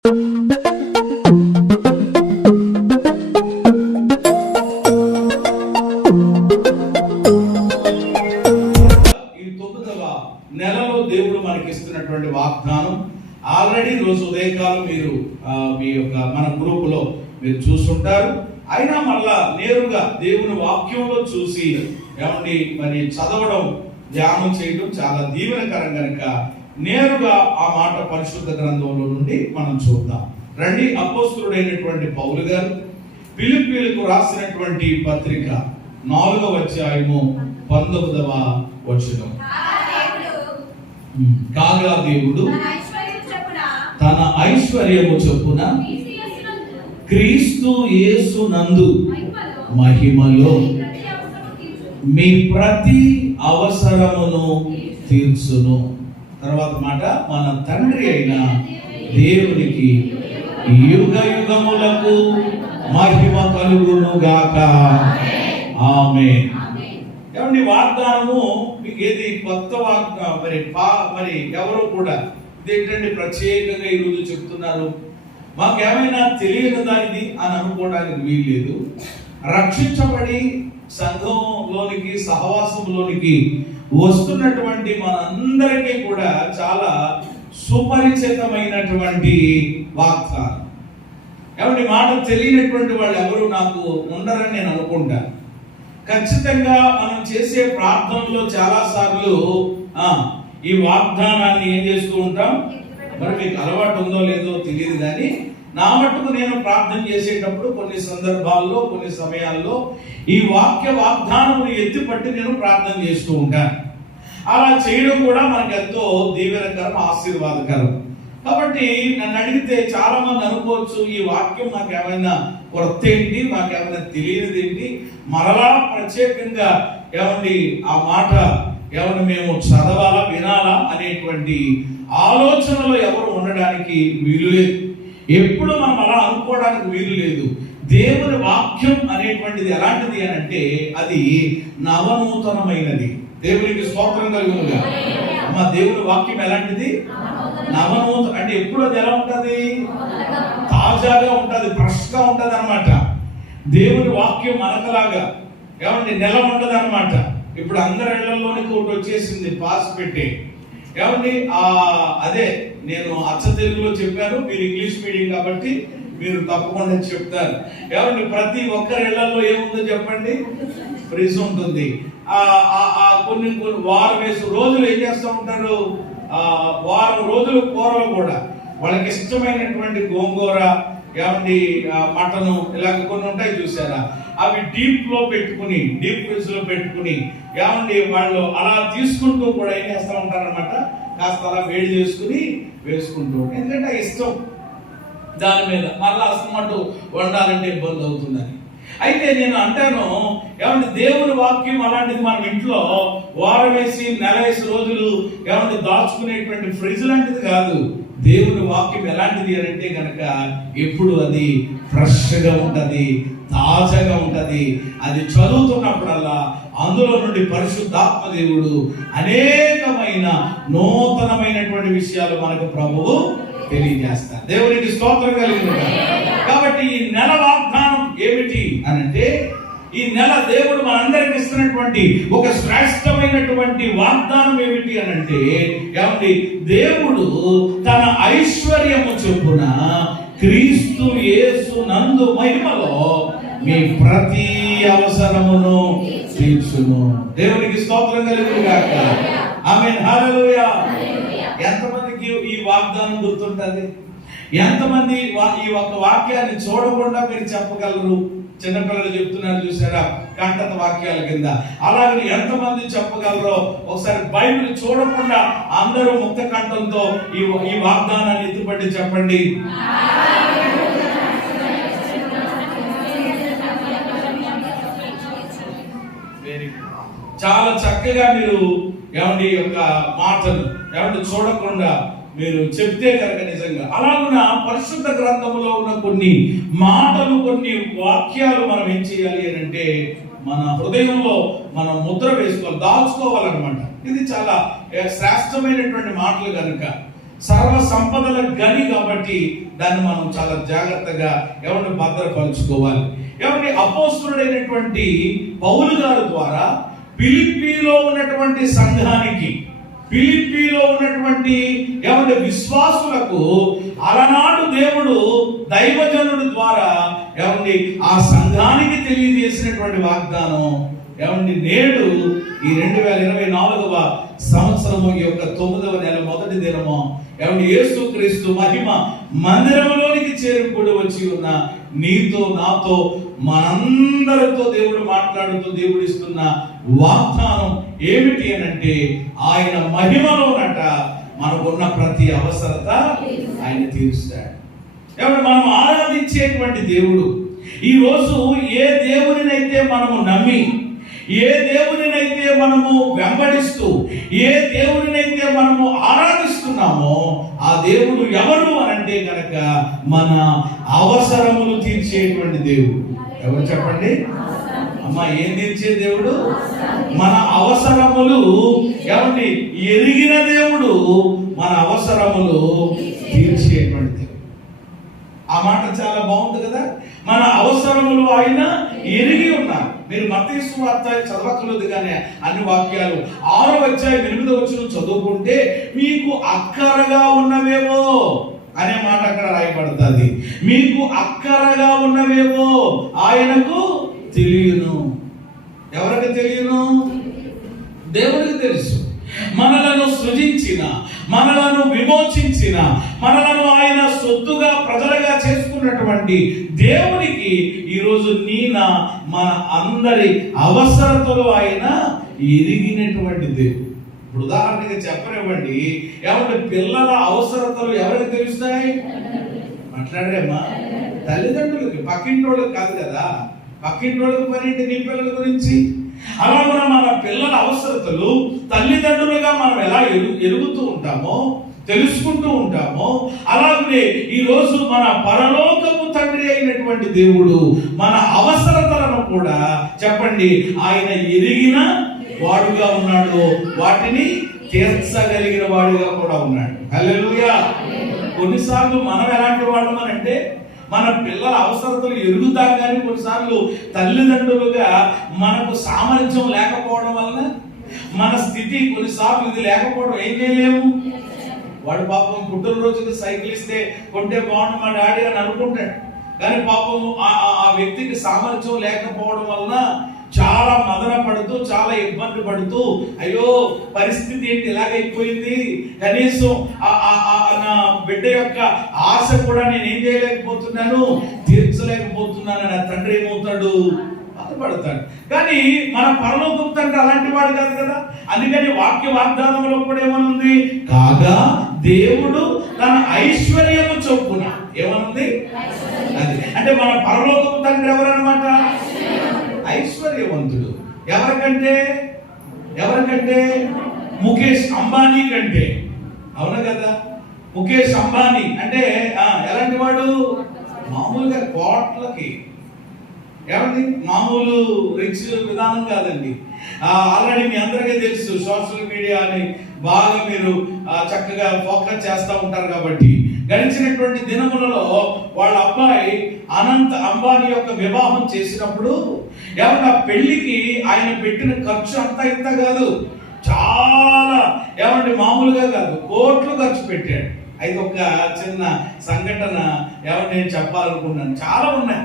నెలలో దేవుడు మనకిస్తున్నటువంటి వాగ్దానం ఆల్రెడీ రోజు ఉదయకాలం మీరు మీ యొక్క మన గ్రూపులో మీరు చూస్తుంటారు. అయినా మళ్ళా నేరుగా దేవుని వాక్యంలో చూసి ఏమండి మరి చదవడం, ధ్యానం చేయడం చాలా దీవెనకరం కనుక నేరుగా ఆ మాట పరిశుద్ధ గ్రంథంలో నుండి మనం చూద్దాం. రండి. అపోస్తలుడైనటువంటి పౌలు గారు ఫిలిప్పీయులకు రాసినటువంటి పత్రిక 4వ అధ్యాయము 19వ వచనం. కాగా దేవుడు తన ఐశ్వర్యము చొప్పున క్రీస్తు యేసు నందు మహిమలో మీ ప్రతి అవసరమును తీర్చును. తర్వాత మాట, మన తండ్రి అయిన దేవునికి యుగ యుగములకు మహిమ కలుగును గాక. ఆమేన్. ఏమండి, వాగ్దానము మీకు ఏది కొత్త మరి ఎవరో కూడా ఇదేంటండి ప్రత్యేకంగా ఈరోజు చెప్తున్నారు, మాకేమైనా తెలియదా ఇది అని అనుకోవడానికి వీల్లేదు. రక్షించబడి సంఘంలోనికి, సహవాసంలోనికి వస్తున్నటువంటి మనందరికీ కూడా చాలా సుపరిచితమైనటువంటి వాగ్దానం. ఏమండి, మాట తెలియనటువంటి వాళ్ళు ఎవరు నాకు ఉండరని నేను అనుకుంటాను. ఖచ్చితంగా మనం చేసే ప్రార్థనలో చాలా సార్లు ఈ వాగ్దానాన్ని ఏం చేస్తూ ఉంటాం. మరి మీకు అలవాటు ఉందో లేదో తెలియదు, కానీ నా మట్టుకు నేను ప్రార్థన చేసేటప్పుడు కొన్ని సందర్భాల్లో, కొన్ని సమయాల్లో ఈ వాగ్దానం ఎత్తిపట్టి నేను ప్రార్థన చేస్తూ ఉంటాను. అలా చేయడం కూడా మనకు ఎంతో దీవెనకరం, ఆశీర్వాదకరం. కాబట్టి నన్ను అడిగితే చాలా మంది అనుకోవచ్చు, ఈ వాక్యం నాకు ఏమైనా కొత్త ఏంటి, మాకేమైనా తెలియనిది ఏంటి, మరలా ప్రత్యేకంగా ఏమండి ఆ మాట ఏమైనా మేము చదవాలా, వినాలా అనేటువంటి ఆలోచనలో ఎవరు ఉండడానికి వీలు లేదు. ఎప్పుడు మనం అలా అనుకోవడానికి వీలు లేదు. దేవుని వాక్యం అనేటువంటిది ఎలాంటిది అని అంటే అది నవనూతనమైనది. దేవునికి స్తోత్రం కలుగునుగా. మా దేవుని వాక్యం ఎలాంటిది? నవనూతన అంటే ఎప్పుడు అది ఎలా ఉంటది? తాజాగా ఉంటది, ఫ్రెష్ గా ఉంటది అన్నమాట. దేవుని వాక్యం మనకలాగా ఏమండి నెల ఉండదు అన్నమాట. ఇప్పుడు అందరి ఇళ్లలోనికి ఒకటి వచ్చేసింది, పాస్ పెట్టి. ఏమండి అదే నేను అచ్చ తెలుగులో చెప్పాను, మీరు ఇంగ్లీష్ మీడియం కాబట్టి మీరు తప్పకుండా చెప్తారు. ఏమండి, ప్రతి ఒక్కరి ఇళ్లలో ఏముందో చెప్పండి? ఫ్రిడ్జ్ ఉంటుంది. కొన్ని వారం వేసి రోజులు ఏం చేస్తూ ఉంటారు, వారం రోజులు కూరలు కూడా వాళ్ళకి ఇష్టమైనటువంటి గోంగూర, ఏమండి మటను, ఇలాగ కొన్ని ఉంటాయి చూసారా, అవి డీప్ ఫ్రిడ్జ్ లో పెట్టుకుని ఏమండి వాళ్ళు అలా తీసుకుంటూ కూడా ఏం చేస్తూ ఉంటారనమాట, కాస్త అలా వేడి చేసుకుని వేసుకుంటూ ఉంటారు. ఎందుకంటే ఇష్టం దాని మీద, మళ్ళీ అసలు వండాలంటే ఇబ్బంది అవుతుందని. అయితే నేను అంటాను, ఏమంటే దేవుని వాక్యం అలాంటిది మనం ఇంట్లో వారం వేసి నెల వేసి రోజులు ఏమంటే దాచుకునేటువంటి ఫ్రిడ్జ్ లాంటిది కాదు. దేవుని వాక్యం ఎలాంటిది అని అంటే కనుక ఎప్పుడు అది ఫ్రెష్గా ఉంటది, తాజాగా ఉంటది. అది చదువుతున్నప్పుడల్లా అందులో నుండి పరిశుద్ధాత్మ దేవుడు అనేకమైన నూతనమైనటువంటి విషయాలు మనకు ప్రభువు తెలియజేస్తారు. దేవునికి స్తోత్రం కలుగుతుంది. కాబట్టి ఈ నెల వాగ్దానం ఏమిటి అనంటే, ఈ నెల దేవుడు మనందరికి ఇస్తున్నటువంటి ఒక శ్రేష్టమైనటువంటి వాగ్దానం ఏమిటి అనంటే, ఏమండి దేవుడు తన ఐశ్వర్యము చొప్పున క్రీస్తు యేసు నందు మహిమలో మీ ప్రతి అవసరమును తీర్చును. దేవునికి స్తోత్రం కలుగును గాక. ఆమేన్. హల్లెలూయా. ఎంతమందికి ఈ వాగ్దానం గుర్తుంటది? ఎంతమంది ఈ ఒక వాక్యాన్ని చూడకుండా మీరు చెప్పగలరు? చిన్నపిల్లలు చెప్తున్నారు చూసారా, కంటత వాక్యాల కింద. అలాగే ఎంతమంది చెప్పగలరో ఒకసారి బైబిల్ చూడకుండా అందరూ ముక్త కంఠంతో ఈ వాగ్దానాన్ని ఎత్తుపట్టి చెప్పండి. చాలా చక్కగా మీరు ఏమండి యొక్క మాటలు ఏమంటే చూడకుండా మీరు చెప్తే కనుక నిజంగా అలాగున్న పరిశుద్ధ గ్రంథంలో ఉన్న కొన్ని మాటలు, కొన్ని వాక్యాలు మనం ఏం చేయాలి అని అంటే మన హృదయంలో మనం ముద్ర వేసుకోవాలి, దాచుకోవాలన్నమాట. ఇది చాలా శ్రేష్టమైనటువంటి మాటలు కనుక సర్వ సంపదల గని కాబట్టి దాన్ని మనం చాలా జాగ్రత్తగా ఎవరిని భద్రపరుచుకోవాలి. ఎవరి అపోస్తులుడైనటువంటి పౌలు గారి ద్వారా ఫిలిప్పీలో ఉన్నటువంటి సంఘానికి, ఫిలిప్పీలో ఉన్నటువంటి ఎవరి విశ్వాసులకు అలనాడు దేవుడు దైవజనుడి ద్వారా ఎవరి ఆ సంఘానికి తెలియజేసినటువంటి వాగ్దానం ఏమండి నేడు ఈ 2024వ సంవత్సరము ఈ యొక్క 9వ నెల మొదటి దినము ఏమండి యేసుక్రీస్తు మహిమ మందిరంలోనికి చేరుకుని వచ్చి ఉన్న నీతో నాతో మనందరితో దేవుడు మాట్లాడుతూ దేవుడు ఇస్తున్న వాగ్దానం ఏమిటి అనంటే ఆయన మహిమలోనట మనకున్న ప్రతి అవసరత ఆయన తీరుస్తాడు. ఏమంటే మనం ఆరాధించేటువంటి దేవుడు ఈ రోజు ఏ దేవునినైతే మనము నమ్మి, ఏ దేవునినైతే మనము వెంబడిస్తూ, ఏ దేవునినైతే మనము ఆరాధిస్తున్నామో ఆ దేవుడు ఎవరు అనంటే కనుక మన అవసరములు తీర్చేటువంటి దేవుడు. ఎవరు చెప్పండి అమ్మా? ఏం తీర్చే దేవుడు? మన అవసరములు ఏమండి ఎరిగిన దేవుడు, మన అవసరములు తీర్చేటువంటి దేవుడు. ఆ మాట చాలా బాగుంది కదా. మన అవసరములు ఆయన ఎరిగి ఉన్నారు. మీరు మత్తయి సువార్త చదవకలేదు కానీ అన్ని వాక్యాలు 6వ అధ్యాయం 8వ వచనం చదువుకుంటే మీకు అక్కరగా ఉన్నవేమో అనే మాట అక్కడ రాయబడుతుంది. మీకు అక్కరగా ఉన్నవేమో ఆయనకు తెలియను. ఎవరికి తెలియను? దేవుడికి తెలుసు. మనలను సృజించిన, మనలను విమోచించిన, మనలను ఆయన సొత్తుగా ప్రజలుగా చేసుకున్నటువంటి దేవునికి ఈరోజు మన అందరి అవసరతలు ఆయన ఎరిగినటువంటి దేవుడు. ఇప్పుడు ఉదాహరణగా చెప్పనివ్వండి, ఏమంటే పిల్లల అవసరతలు ఎవరికి తెలుస్తాయి? మాట్లాడరేమ్మా? తల్లిదండ్రులకి, పక్కింటోళ్ళకి కాదు కదా. పక్కింటోళ్ళకి పనేంటి నీ పిల్లల గురించి? అలాగే మన పిల్లల అవసరతలు తల్లిదండ్రులుగా మనం ఎలా ఎరుగుతూ ఉంటామో, తెలుసుకుంటూ ఉంటామో, అలాగే ఈ రోజు మన పరలోకపు తండ్రి అయినటువంటి దేవుడు మన అవసరతలను కూడా చెప్పండి ఆయన ఎరిగిన వాడుగా ఉన్నాడు, వాటిని తీర్చగలిగిన వాడుగా కూడా ఉన్నాడు. హల్లెలూయా. కొన్నిసార్లు మనం ఎలాంటి వాళ్ళం అంటే మన పిల్లల అవసరతలు ఎరుగుతాం, కానీ కొన్నిసార్లు తల్లిదండ్రులుగా మనకు సామర్థ్యం లేకపోవడం వలన మన స్థితి కొన్నిసార్లు ఇది లేకపోవడం ఏం చేయలేము. వాడు పాపం పుట్టినరోజుకి సైకిల్ ఇస్తే కొంటే బాగుండు మా డాడీ అని అనుకుంటాడు, కానీ పాపం ఆ వ్యక్తికి సామర్థ్యం లేకపోవడం వలన చాలా మదన పడుతూ, చాలా ఇబ్బంది పడుతూ, అయ్యో పరిస్థితి ఏంటి ఇలాగైపోయింది, కనీసం నా బిడ్డ యొక్క ఆశ కూడా నేను ఏం చేయలేకపోతున్నాను, తీర్చలేకపోతున్నాను అని తండ్రి ఏమవుతాడు? బాధపడతాడు. కానీ మన పరలోకపు తండ్రి అలాంటి వాడు కాదు కదా. అందుకని వాక్య వాగ్దానంలో కూడా ఏమనుంది? కాగా దేవుడు తన ఐశ్వర్యము చొప్పున ఏమనుంది? అది అంటే మన పరలోకపు తండ్రి ఎవరన్నమాట? ఐశ్వర్యవంతుడు. ఎవరికంటే ముఖేష్ అంబానీ కంటే. అవునా కదా? ముఖేష్ అంబానీ అంటే ఎలాంటి వాడు? మామూలుగా కోట్లకి, ఏమండి మామూలు రిచ్ విధానం కాదండి. ఆల్రెడీ మీ అందరికీ తెలుసు, సోషల్ మీడియాని బాగా మీరు చక్కగా ఫోకస్ చేస్తూ ఉంటారు కాబట్టి గడిచినటువంటి దినములలో వాళ్ళ అబ్బాయి అనంత్ అంబానీ యొక్క వివాహం చేసినప్పుడు ఏమన్నా పెళ్లికి ఆయన పెట్టిన ఖర్చు అంతా ఇంత కాదు, చాలా ఏమంటే మామూలుగా కాదు, కోట్లు ఖర్చు పెట్టాడు. అయితే ఒక చిన్న సంఘటన ఏమన్నా నేను చెప్పాలనుకున్నాను. చాలా ఉన్నాయి,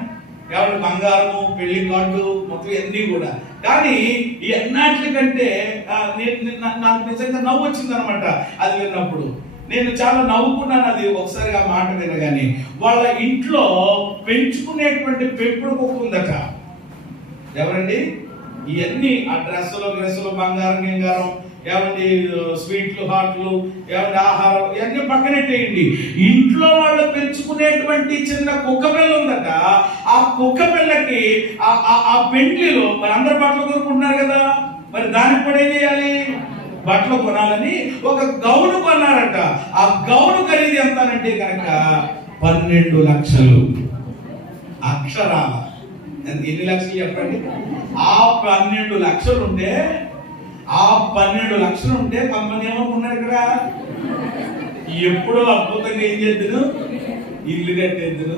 ఎవరి బంగారము, పెళ్లి కార్డు, మొత్తం అన్నీ కూడా. కానీ ఈ అన్నిటికంటే నాకు నిజంగా నవ్వు వచ్చింది అనమాట అది విన్నప్పుడు. నేను చాలా నవ్వుకున్నాను అది ఒకసారి ఆ మాట వినగానే. వాళ్ళ ఇంట్లో పెంచుకునేటువంటి పెంపుడు కుక్క ఉందట. ఎవరండి? ఇవన్నీ ఆ డ్రెస్సులు బంగారం గింగారం, ఏమండి స్వీట్లు, హాట్లు, ఏమండి ఆహారం, ఇవన్నీ పక్కనెట్టేయండి. ఇంట్లో వాళ్ళు పెంచుకునేటువంటి చిన్న కుక్క పిల్ల ఉందట. ఆ కుక్క పిల్లకి ఆ పెండ్లిలో మరి అందరు బట్టలు కొనుక్కుంటున్నారు కదా, మరి దానికి కూడా ఏం చేయాలి? బట్టలు కొనాలని ఒక గౌను కొన్నారట. ఆ గౌను ఖరీదు ఎంత అంటే కనుక 12 లక్షలు. అక్షరాల ఎన్ని లక్షలు చెప్పండి? ఆ 12 లక్షలు ఉంటే, ఆ 12 లక్షలు ఉంటే కంపెనీ ఏమనుకున్నారు ఇక్కడ? ఎప్పుడో అద్భుతంగా ఏం చేద్దును, ఇల్లు కట్టేద్దును,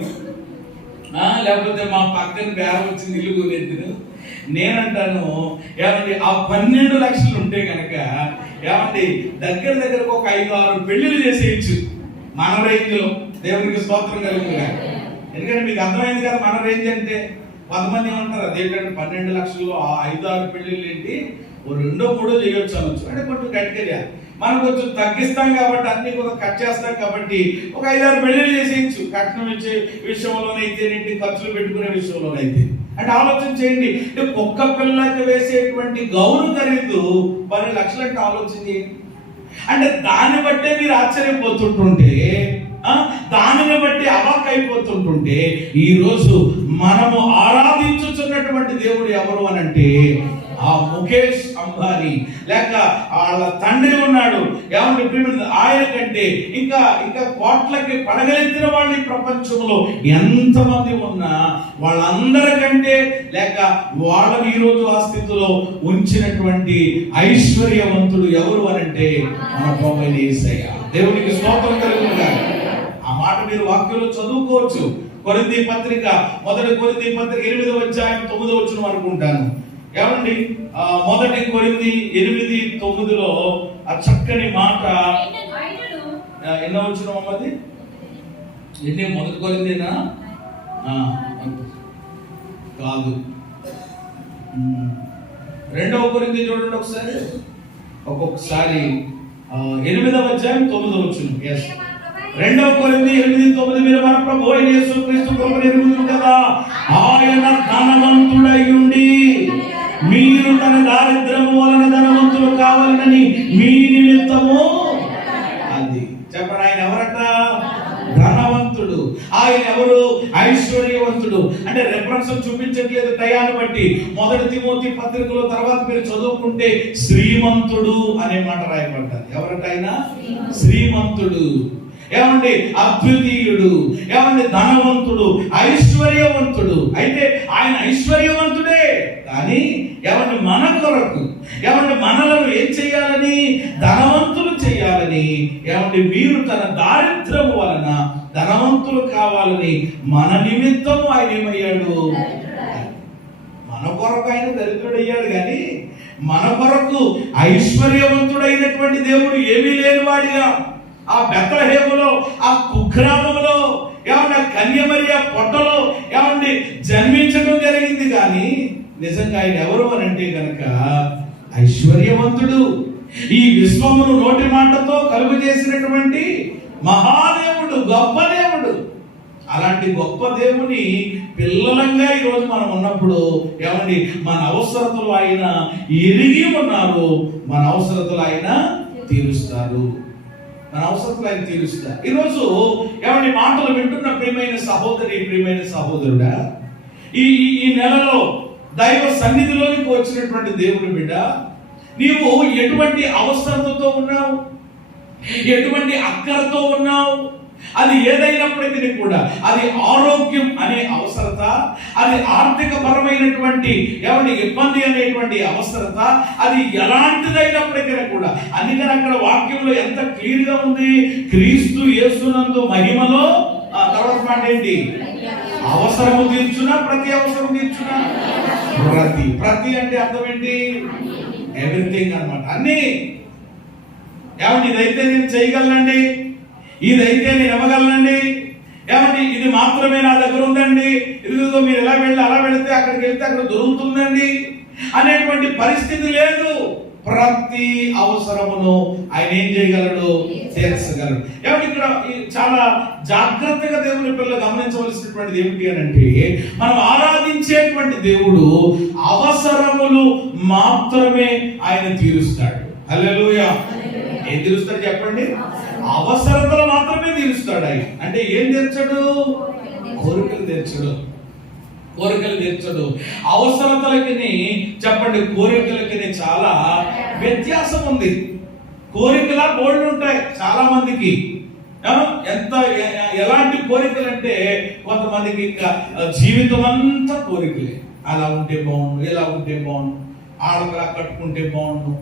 లేకపోతే మా పక్కన బేరం వచ్చింది ఇల్లు కొనేద్దును. నేనంటాను ఏమండి, ఆ 12 లక్షలు ఉంటే కనుక ఏమండి దగ్గరకు ఒక 5-6 పెళ్లిళ్ళు చేసేయచ్చు మన రేంజ్ లో. దేవునికి స్తోత్రం కలుగుతుంది. ఎందుకంటే మీకు అర్థమైంది కదా మన రేంజ్ అంటే. కొంతమంది ఏమంటారు అదేంటంటే 12 లక్షలు 5-6 పెళ్లిళ్ళు ఏంటి, 2-3 చేయొచ్చు అనొచ్చు. అంటే కొంచెం గట్టిగా మనం కొంచెం తగ్గిస్తాం కాబట్టి, అన్ని కూడా కట్ చేస్తాం కాబట్టి ఒక 5-6 పెళ్లిళ్ళు చేసేయచ్చు. కట్నం ఇచ్చే విషయంలోనైతే, ఖర్చులు పెట్టుకునే విషయంలోనైతే. అంటే ఆలోచన చేయండి, ఒక్క పిల్లకి వేసేటువంటి గౌను ఖరీదు 10 లక్షలు అంటే ఆలోచన చేయండి. అంటే దాన్ని బట్టే మీరు ఆశ్చర్యపోతుంటుంటే, దానిని బట్టి అవాక్కైపోతుంటుంటే, ఈరోజు మనము ఆరాధించుతున్నటువంటి దేవుడు ఎవరు అని అంటే ఆ ముఖేష్ అంబానీ, లేక వాళ్ళ తండ్రి ఉన్నాడు ఏమంటే ఆయన కంటే ఇంకా కోట్లకి పడగలెత్తిన వాళ్ళు ఈ ప్రపంచంలో ఎంతమంది ఉన్నా వాళ్ళందరికంటే, లేక వాళ్ళని ఈరోజు ఆ స్థితిలో ఉంచినటువంటి ఐశ్వర్యవంతుడు ఎవరు అని అంటే మన ప్రభువైన యేసయ్య. దేవునికి స్తోత్రం కలుగునుగాక. ఆ మాట మీరు వాక్యంలో చదువుకోవచ్చు. కొరింథీ పత్రిక, 1 కొరింథీ పత్రిక 8వ అధ్యాయం 9వ వచనం అనుకుంటాను. ఏమండి 1 కొరింథీ 8:9లో ఆ చక్కని మాట ఎన్నో వచనం అమ్మది? 1 కొరింథీనా కాదు, 2వ కొరింథీ చూడండి ఒకసారి. ఒక్కొక్కసారి 8వ అధ్యాయం 9వ వచనం. yes 2 కొరింథీ 8:9 మీరు మన ప్రభువు అయిన యేసుక్రీస్తు కృపను ఎరుగుదురు కదా, ఆయన ధనవంతుడై ఉండి మీరు తన దారిద్ర్యము వలన ధనవంతులు కావాలని మీ నిమిత్తము. అది చెప్పండి, ఆయన ఎవరట? ధనవంతుడు. ఆయన ఎవరు? ఐశ్వర్యవంతుడు. అంటే రెఫరెన్స్ చూపించట్లేదు టయాన్ని బట్టి. 1 తిమోతి పత్రికలో తర్వాత మీరు చదువుకుంటే శ్రీమంతుడు అనే మాట రాయబడ్డారు. ఎవరట ఆయన? శ్రీమంతుడు. ఏమండి అద్వితీయుడు, ఏమండి ధనవంతుడు, ఐశ్వర్యవంతుడు. అయితే ఆయన ఐశ్వర్యవంతుడే, కానీ ఏమండి మన కొరకు, ఏమండి మనలను ఏం చేయాలని? ధనవంతులు చేయాలని. ఏమండి మీరు తన దారిద్ర్యము వలన ధనవంతులు కావాలని మన నిమిత్తము ఆయన ఏమయ్యాడు? మన కొరకు ఆయన దరిద్రుడు అయ్యాడు, కానీ మన కొరకు ఐశ్వర్యవంతుడైనటువంటి దేవుడు ఏమీ లేనివాడిగా ఆ బెత్లెహేములో, ఆ కుగ్రామంలో, ఏమన్నా కన్యమరియ పొట్టలో ఏమండి జన్మించడం జరిగింది. కానీ నిజంగా ఆయన ఎవరు అని అంటే కనుక ఐశ్వర్యవంతుడు. ఈ విశ్వమును నోటి మాటతో కలుగు చేసినటువంటి మహాదేవుడు, గొప్ప దేవుడు. అలాంటి గొప్ప దేవుని పిల్లలంగా ఈరోజు మనం ఉన్నప్పుడు ఏమండి మన అవసరతలు ఆయన ఎరిగి ఉన్నారు. మన అవసరతలు ఆయన తీరుస్తారు. మన అవసరతలు ఆయన తీరుస్తారు. ఈరోజు ఏమండి మాటలు వింటున్న ప్రియమైన సహోదరి, ప్రియమైన సహోదరుడా, ఈ నెలలో దైవ సన్నిధిలోనికి వచ్చినటువంటి దేవుని బిడ్డ, నీవు ఎటువంటి అవసరతతో ఉన్నావు, ఎటువంటి అక్కరతో ఉన్నావు, అది ఏదైనప్పటికీ కూడా, అది ఆరోగ్యం అనే అవసరత, అది ఆర్థిక పరమైనటువంటి ఏమంటే ఇబ్బంది అనేటువంటి అవసరత, అది ఎలాంటిదైనప్పటికీ కూడా, అందుకని అక్కడ వాక్యంలో ఎంత క్లియర్ గా ఉంది, క్రీస్తు యేసునందు మహిమలో. తర్వాత మాట ఏంటి? అవసరము తీర్చునా, ప్రతి అవసరం తీర్చునా. ప్రతి అంటే అర్థం ఏంటి? ఎవ్రీథింగ్ అన్నమాట. అన్ని. ఏమండి ఇదైతే నేను చేయగలనండి, ఇదైతే నేను ఇవ్వగలనండి, ఏమండి ఇది మాత్రమే నా దగ్గర ఉందండి, ఇదిగో మీరు ఎలా వెళ్ళి అలా వెళితే అక్కడికి వెళ్తే అక్కడ దొరుకుతుందండి అనేటువంటి పరిస్థితి లేదు. ప్రతి అవసరమును ఆయన ఏం చేయగలడు? తీర్చగలడు. ఏమంటే ఇక్కడ చాలా జాగ్రత్తగా దేవుని పిల్లలు గమనించవలసినటువంటిది ఏమిటి అని అంటే, మనం ఆరాధించేటువంటి దేవుడు అవసరములు మాత్రమే ఆయన తీరుస్తాడు. హల్లెలూయా. ఏం తీరుస్తాడు చెప్పండి? అవసరతలు మాత్రమే తీరుస్తాడు ఆయన. అంటే ఏం తీర్చడు? కోరికలు తీర్చడు. కోరికలు తీర్చడు. అవసరతలకి చెప్పండి, కోరికలకి చాలా వ్యత్యాసం ఉంది. కోరికల బోర్డు ఉంటాయి చాలా మందికి. ఎలాంటి కోరికలు అంటే, కొంతమందికి ఇంకా జీవితం అంతా కోరికలే. అలా ఉంటే బాగుండు, ఇలా ఉంటే బాగుండు, ఆడలా కట్టుకుంటే బాగుండు,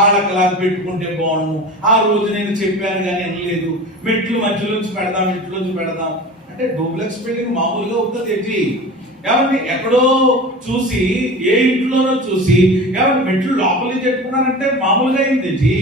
ఆళ్ళకలా పెట్టుకుంటే బాగుండు, ఆ రోజు నేను చెప్పాను కానీ వినలేదు, మెట్లు మధ్యలోంచి పెడదాం, ఇంట్లోంచి పెడదాం అంటే డూప్లెక్స్ బిల్డింగ్ మామూలుగా అవుతుంది ఏంటి? ఏమంటే ఎక్కడో చూసి, ఏ ఇంట్లోనో చూసి ఏమంటే మెట్లు లోపలికి చెప్పుకున్నారంటే మామూలుగా ఏంటి?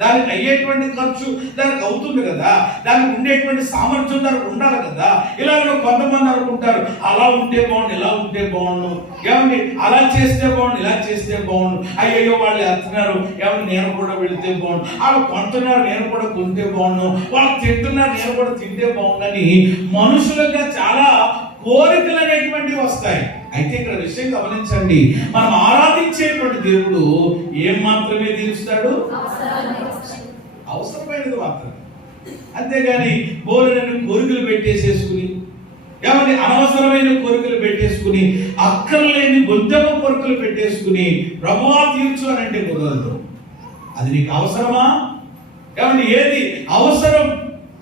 దానికి అయ్యేటువంటి ఖర్చు దానికి అవుతుంది కదా, దానికి ఉండేటువంటి సామర్థ్యం దానికి ఉండాలి కదా. ఇలాగ కొంతమంది అనుకుంటారు అలా ఉంటే బాగుండు, ఇలా ఉంటే బాగుండు, ఏమండి అలా చేస్తే బాగుండు, ఇలా చేస్తే బాగుండు, అయ్యో వాళ్ళు వెళ్తున్నారు, ఏమన్నా నేను కూడా వెళితే బాగుండు, వాళ్ళు కొంటున్నారు నేను కూడా కొంటే బాగుండు, వాళ్ళు తింటున్నారు నేను కూడా తింటే బాగుండని మనుషులుగా చాలా కోరికలు అనేటువంటివి వస్తాయి. అయితే ఇక్కడ విషయం గమనించండి, మనం ఆరాధించేటువంటి దేవుడు ఏం మాత్రమే తీరుస్తాడు? అవసరమైనది మాత్రమే. అంతేగాని బోలెడన్ని కోరికలు పెట్టేసేసుకుని, ఏమని అనవసరమైన కోరికలు పెట్టేసుకుని, అక్కర్లేని బుద్ధమ కోరికలు పెట్టేసుకుని ప్రభువా తీర్చు అని అంటే కుదరదు. అది నీకు అవసరమా? ఏమని ఏది అవసరం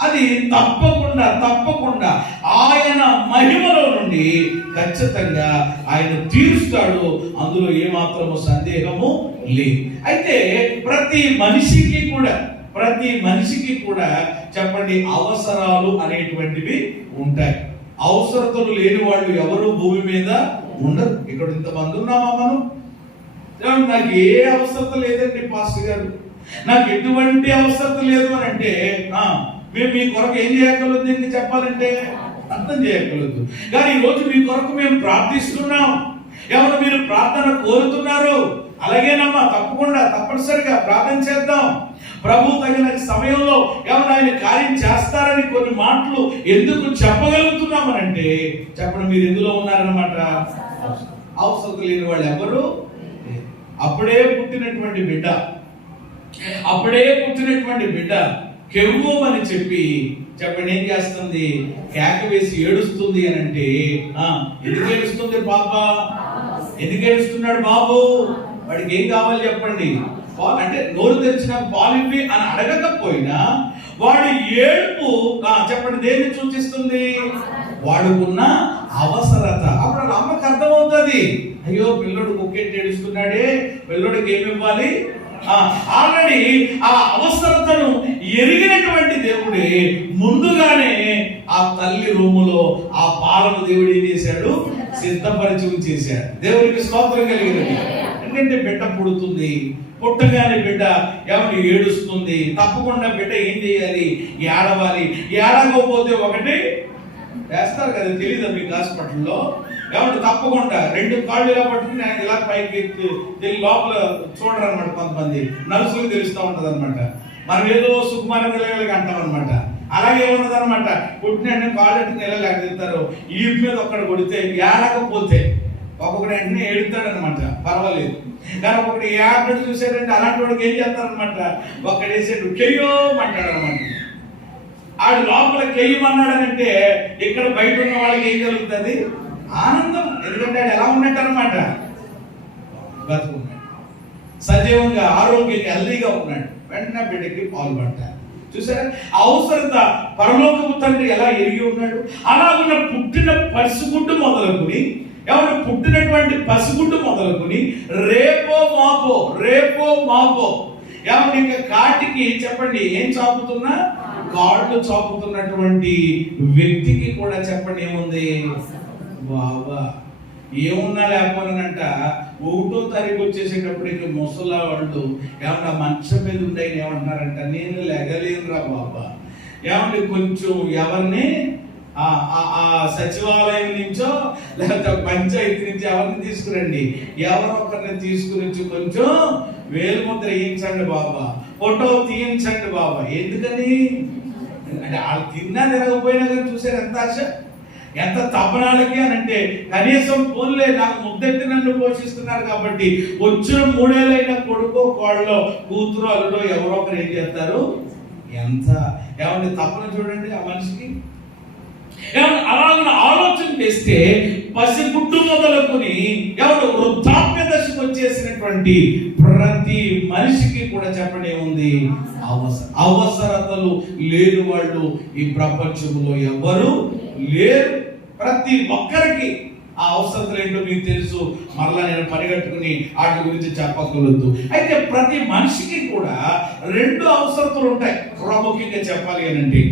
అది తప్పకుండా ఆయన మహిమలో నుండి ఖచ్చితంగా ఆయన తీరుస్తాడు, అందులో ఏమాత్రము సందేహము లేదు. అయితే ప్రతి మనిషికి కూడా చెప్పండి అవసరాలు అనేటువంటివి ఉంటాయి. అవసరతలు లేని వాళ్ళు ఎవరు భూమి మీద ఉండరు. ఇక్కడ ఇంతమంది ఉన్నామా మనం? నాకు ఏ అవసరత లేదండి పాస్టర్ గారు, నాకు ఎటువంటి అవసరత లేదు అని అంటే మేము మీ కొరకు ఏం చేయగలదు? దీనికి చెప్పాలంటే అర్థం చేయగలదు. కానీ ఈరోజు మీ కొరకు మేము ప్రార్థిస్తున్నాం, ఎవరు మీరు ప్రార్థన కోరుతున్నారు, అలాగేనమ్మా తప్పనిసరిగా ప్రార్థన చేద్దాం. ప్రభు తగిన సమయంలో ఎవరు ఆయన కార్యం చేస్తారని కొన్ని మాటలు ఎందుకు చెప్పగలుగుతున్నామనంటే చెప్పండి, మీరు ఎందులో ఉన్నారనమాట. అవసరం లేని వాళ్ళు ఎవరు? అప్పుడే పుట్టినటువంటి బిడ్డ కెవ్వు అని చెప్పండి ఏం చేస్తుంది? కేక వేసి ఏడుస్తుంది అని అంటే ఎందుకు ఏడుస్తుంది పాప? ఎందుకు ఏడుస్తున్నాడు బాబు? వాడికి ఏం కావాలి చెప్పండి? అంటే నోరు తెరిచిన పాలిపి అని అడగకపోయినా వాడి ఏడుపు చెప్పండి దేన్ని సూచిస్తుంది? వాడుకున్న అవసరత. అప్పుడు అమ్మకి అర్థమవుతుంది, అయ్యో పిల్లడు కుక్కెట్టి ఏడుస్తున్నాడే, పిల్లడికి ఏమి ఇవ్వాలి? ఆల్రెడీ ఆ అవసరతను ఎరిగినటువంటి దేవుడే ముందుగానే ఆ తల్లి రూములో ఆ పాలను దేవుడు ఏం చేశాడు? సిద్ధపరిచి ఉంచేశాడు. దేవుడికి స్తోత్రం కలిగినది. ఎందుకంటే బిడ్డ పుడుతుంది, పుట్టగానే బిడ్డ ఎవరు ఏడుస్తుంది, తప్పకుండా బిడ్డ ఏం చేయాలి? ఏడవాలి. ఏడకపోతే ఒకటి వేస్తారు కదా, తెలీదా మీకు హాస్పిటల్లో? కాబట్టి తప్పకుండా రెండు కాళ్ళు ఇలా పట్టుకుని ఆయన ఇలా పైకి లోపల చూడరు అనమాట. కొంతమంది నర్సులకు తెలుస్తూ ఉంటది అనమాట. మనం ఏదో సుకుమార పిల్లలకి అంటాం అనమాట. అలాగే ఉండదు అనమాట. పుట్టిన కాళ్ళు ఎట్టుకుని ఎలా లేకపోతారు, ఈ మీద ఒక్కడ కొడితే ఏడకపోతే ఒక్కొక్కటి వెంటనే ఏడుతాడు అనమాట, పర్వాలేదు. కానీ ఒకటి ఏడు చూసాడంటే అలాంటి వాడికి ఏం చేస్తారనమాట, ఒక్కడేసాడు కెయ్యోమంటాడు అనమాట. ఆడు లోపల కెయ్యమన్నాడనంటే ఇక్కడ బయట ఉన్న వాళ్ళకి ఏం జరుగుతుంది? ఆనందం. ఎందుకంటే ఆడు ఎలా ఉన్నట్టు అనమాట, బతుకున్నాడు, సజీవంగా ఆరోగ్యంగా హెల్దీగా ఉన్నాడు. వెంటనే బిడ్డకి పాలు పట్టాలి. చూసారా అవసరత పరలోకపు తండ్రి ఎలా ఎరిగి ఉన్నాడు. అలాగున్న పుట్టిన పసిగుడ్డు మొదలుకుని పుట్టినటువంటి పసిగుడ్డు మొదలుకుని రేపో మాపో ఏమంటే ఇంకా కాటికి చెప్పండి ఏం చాపుతున్నా కాళ్ళు చాపుతున్నటువంటి వ్యక్తికి కూడా చెప్పండి ఏముంది? బాబా ఏమున్నా లేకపోయినంట 1వ తారీఖు వచ్చేసేటప్పటికి ముసలా వాళ్ళు ఏమన్నా మంచం మీద ఉండే ఏమంటున్నారంట, నేను లెగలేనురా బాబా. ఏమంటే కొంచెం ఎవరిని సచివాలయం నుంచో లేకపోతే పంచాయతీ నుంచి ఎవరిని తీసుకురండి, ఎవరో ఒకరిని తీసుకుని వచ్చి కొంచెం వేలుముద్ర వేయించండి బాబా, ఫోటో తీయించండి బాబా. ఎందుకని అంటే వాళ్ళు తిన్నా తిరగపోయినా కానీ చూసారు ఎంత ఆశ, ఎంత తపనాలకి అని అంటే కనీసం ఫోన్లే నాకు ముద్దెత్తి నన్ను పోషిస్తున్నారు కాబట్టి వచ్చిన 3 ఏళ్ళైన కొడుకో కోళ్ళలో కూతురు అల్లుడో ఎవరో ఒకరు ఏం చేస్తారు? ఎంత ఏమంటే తపన చూడండి ఆ మనిషికి. అలాగే ఆలోచన చేస్తే పసిగుడ్డు మొదలుకొని ఎవరు వృద్ధాప్య దశకు వచ్చేసినటువంటి ప్రతి మనిషికి కూడా చెప్పండి ఏముంది? అవసరతలు లేని వాళ్ళు ఈ ప్రపంచంలో ఎవరు లేరు. ప్రతి ఒక్కరికి ఆ అవసరతలు ఏంటో మీకు తెలుసు, మరలా నేను పరిగెట్టుకుని వాటి గురించి చెప్పకూడదు. అయితే ప్రతి మనిషికి కూడా 2 అవసరతలు ఉంటాయి. ప్రాముఖ్యంగా చెప్పాలి అనంటే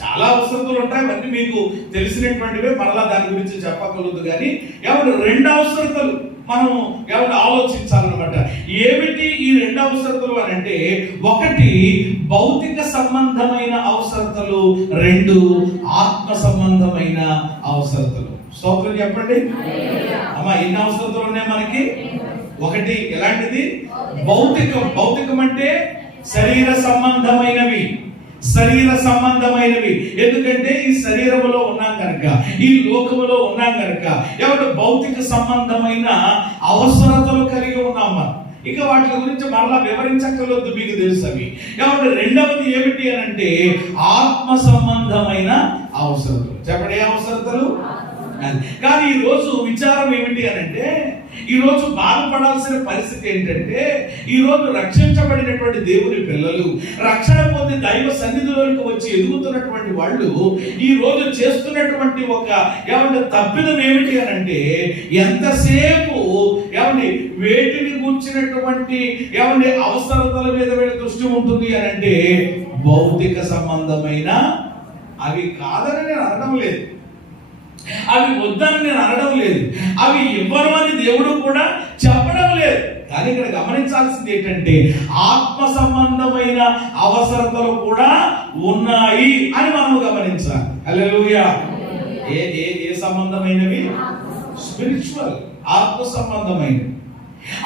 చాలా అవసరతలు ఉంటాయి, అవన్నీ మీకు తెలిసినటువంటివే, మరలా దాని గురించి చెప్పకూడదు. కానీ ఎవరు 2 అవసరతలు మనం ఎవరు ఆలోచించాలన్నమాట. ఏమిటి ఈ 2 అవసరతలు అని అంటే, ఒకటి భౌతిక సంబంధమైన అవసరతలు, 2 ఆత్మ సంబంధమైన అవసరతలు. స్తోత్రం చెప్పండి అమ్మా. ఎన్ని అవసరతలు ఉన్నాయి మనకి? ఒకటి ఎలాంటిది? భౌతికం. భౌతికం అంటే శరీర సంబంధమైనవి, శరీర సంబంధమైనవి. ఎందుకంటే ఈ శరీరములో ఉన్నాం కనుక, ఈ లోకములో ఉన్నాం కనుక ఎవరు భౌతిక సంబంధమైన అవసరతలు కలిగి ఉన్నాం మనం. ఇక వాటి గురించి మరలా వివరించక్కర్లేదు, మీకు తెలుసు అవి. కాబట్టి రెండవది ఏమిటి అని అంటే ఆత్మ సంబంధమైన అవసరతలు. చెప్పండి, అవసరతలు. కానీ ఈ రోజు విచారం ఏమిటి అని అంటే, ఈ రోజు బాధపడాల్సిన పరిస్థితి ఏంటంటే, ఈ రోజు రక్షించబడినటువంటి దేవుని పిల్లలు, రక్షణ పొంది దైవ సన్నిధిలోకి వచ్చి ఎదుగుతున్నటువంటి వాళ్ళు ఈ రోజు చేస్తున్నటువంటి ఒక తప్పిదం ఏమిటి అని అంటే, ఎంతసేపు వేటిని కూర్చున్నటువంటి అవసరతల మీద వీళ్ళ దృష్టి ఉంటుంది అని అంటే, భౌతిక సంబంధమైన అవి కాదని నేను అనడం లేదు, అవి వద్దని నేను అనడం లేదు, అవి ఇవ్వరు అని దేవుడు కూడా చెప్పడం లేదు. కానీ ఇక్కడ గమనించాల్సింది ఏంటంటే, ఆత్మ సంబంధమైన అవసరతలు కూడా ఉన్నాయి అని మనం గమనించాలి. హల్లెలూయా. ఏ ఏ ఏ సంబంధమైనవి? స్పిరిచువల్, ఆత్మ సంబంధమైనవి.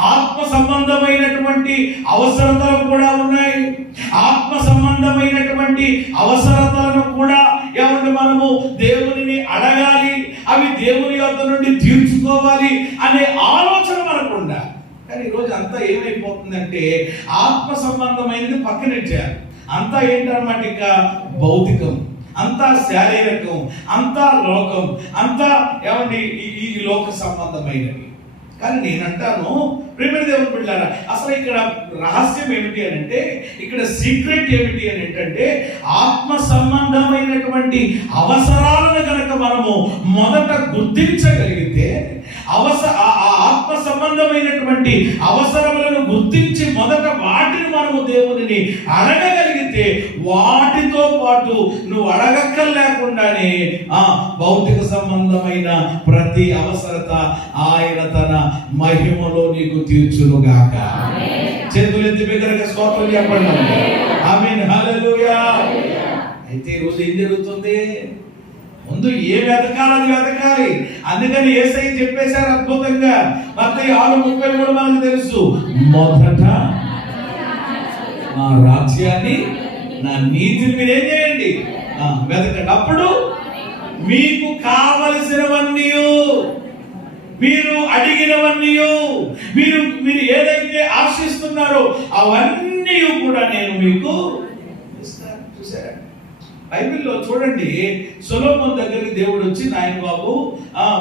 ఆత్మ సంబంధమైనటువంటి అవసరతలు కూడా ఉన్నాయి. ఆత్మ సంబంధమైనటువంటి అవసరతలను కూడా మనము దేవునిని అడగాలి, అవి దేవుని యొద్ద నుండి తీర్చుకోవాలి అనే ఆలోచన మనకు ఉండాలి. కానీ ఈరోజు అంతా ఏమైపోతుందంటే, ఆత్మ సంబంధమైనది పక్కనెట్టారు. అంతా ఏంటన్నమాట, ఇక భౌతికం, అంతా శారీరకం, అంతా లోకం, అంతా ఈ లోక సంబంధమైనవి. కానీ నేనంటాను, ప్రియమైన దేవుని బిడ్డలారా, అసలు ఇక్కడ రహస్యం ఏమిటి అని అంటే, ఇక్కడ సీక్రెట్ ఏమిటి అని ఏంటంటే, ఆత్మ సంబంధమైనటువంటి అవసరాలను కనుక మనము మొదట గుర్తించగలిగితే, ఆత్మ సంబంధమైనటువంటి అవసరములను గుర్తించి మొదట వాటిని మనము దేవునిని అడగగలిగితే, వాటితో పాటు నువ్వు అడగక్కర్లేకుండానే భౌతిక సంబంధమైన ప్రతి అవసరత ఆయన తన మహిమలో నీకు తీర్చునుగాక. చేతులు ఎత్తి బిగ్గరగా స్తోత్రం చెప్పండి. ఆమేన్, హల్లెలూయా. అయితే ఈరోజు ఏం జరుగుతుంది? ముందు ఏ వెతకాలి అది వెతకాలి. అందుకని యేసయ్య చెప్పేశారు అద్భుతంగా, మత్తయి 6:33 మనకు తెలుసు, మొదట నా రాజ్యాన్ని, నా నీతిని మీరు ఏం చేయండి? వెతకండి. అప్పుడు మీకు కావలసినవన్నీ, మీరు అడిగినవన్నీ, మీరు ఏదైతే ఆశిస్తున్నారో అవన్నీ కూడా నేను మీకు ఇస్తాను. చూసారా? బైబిల్లో చూడండి, సొలొమోను దగ్గరికి దేవుడు వచ్చి, నాయన బాబు,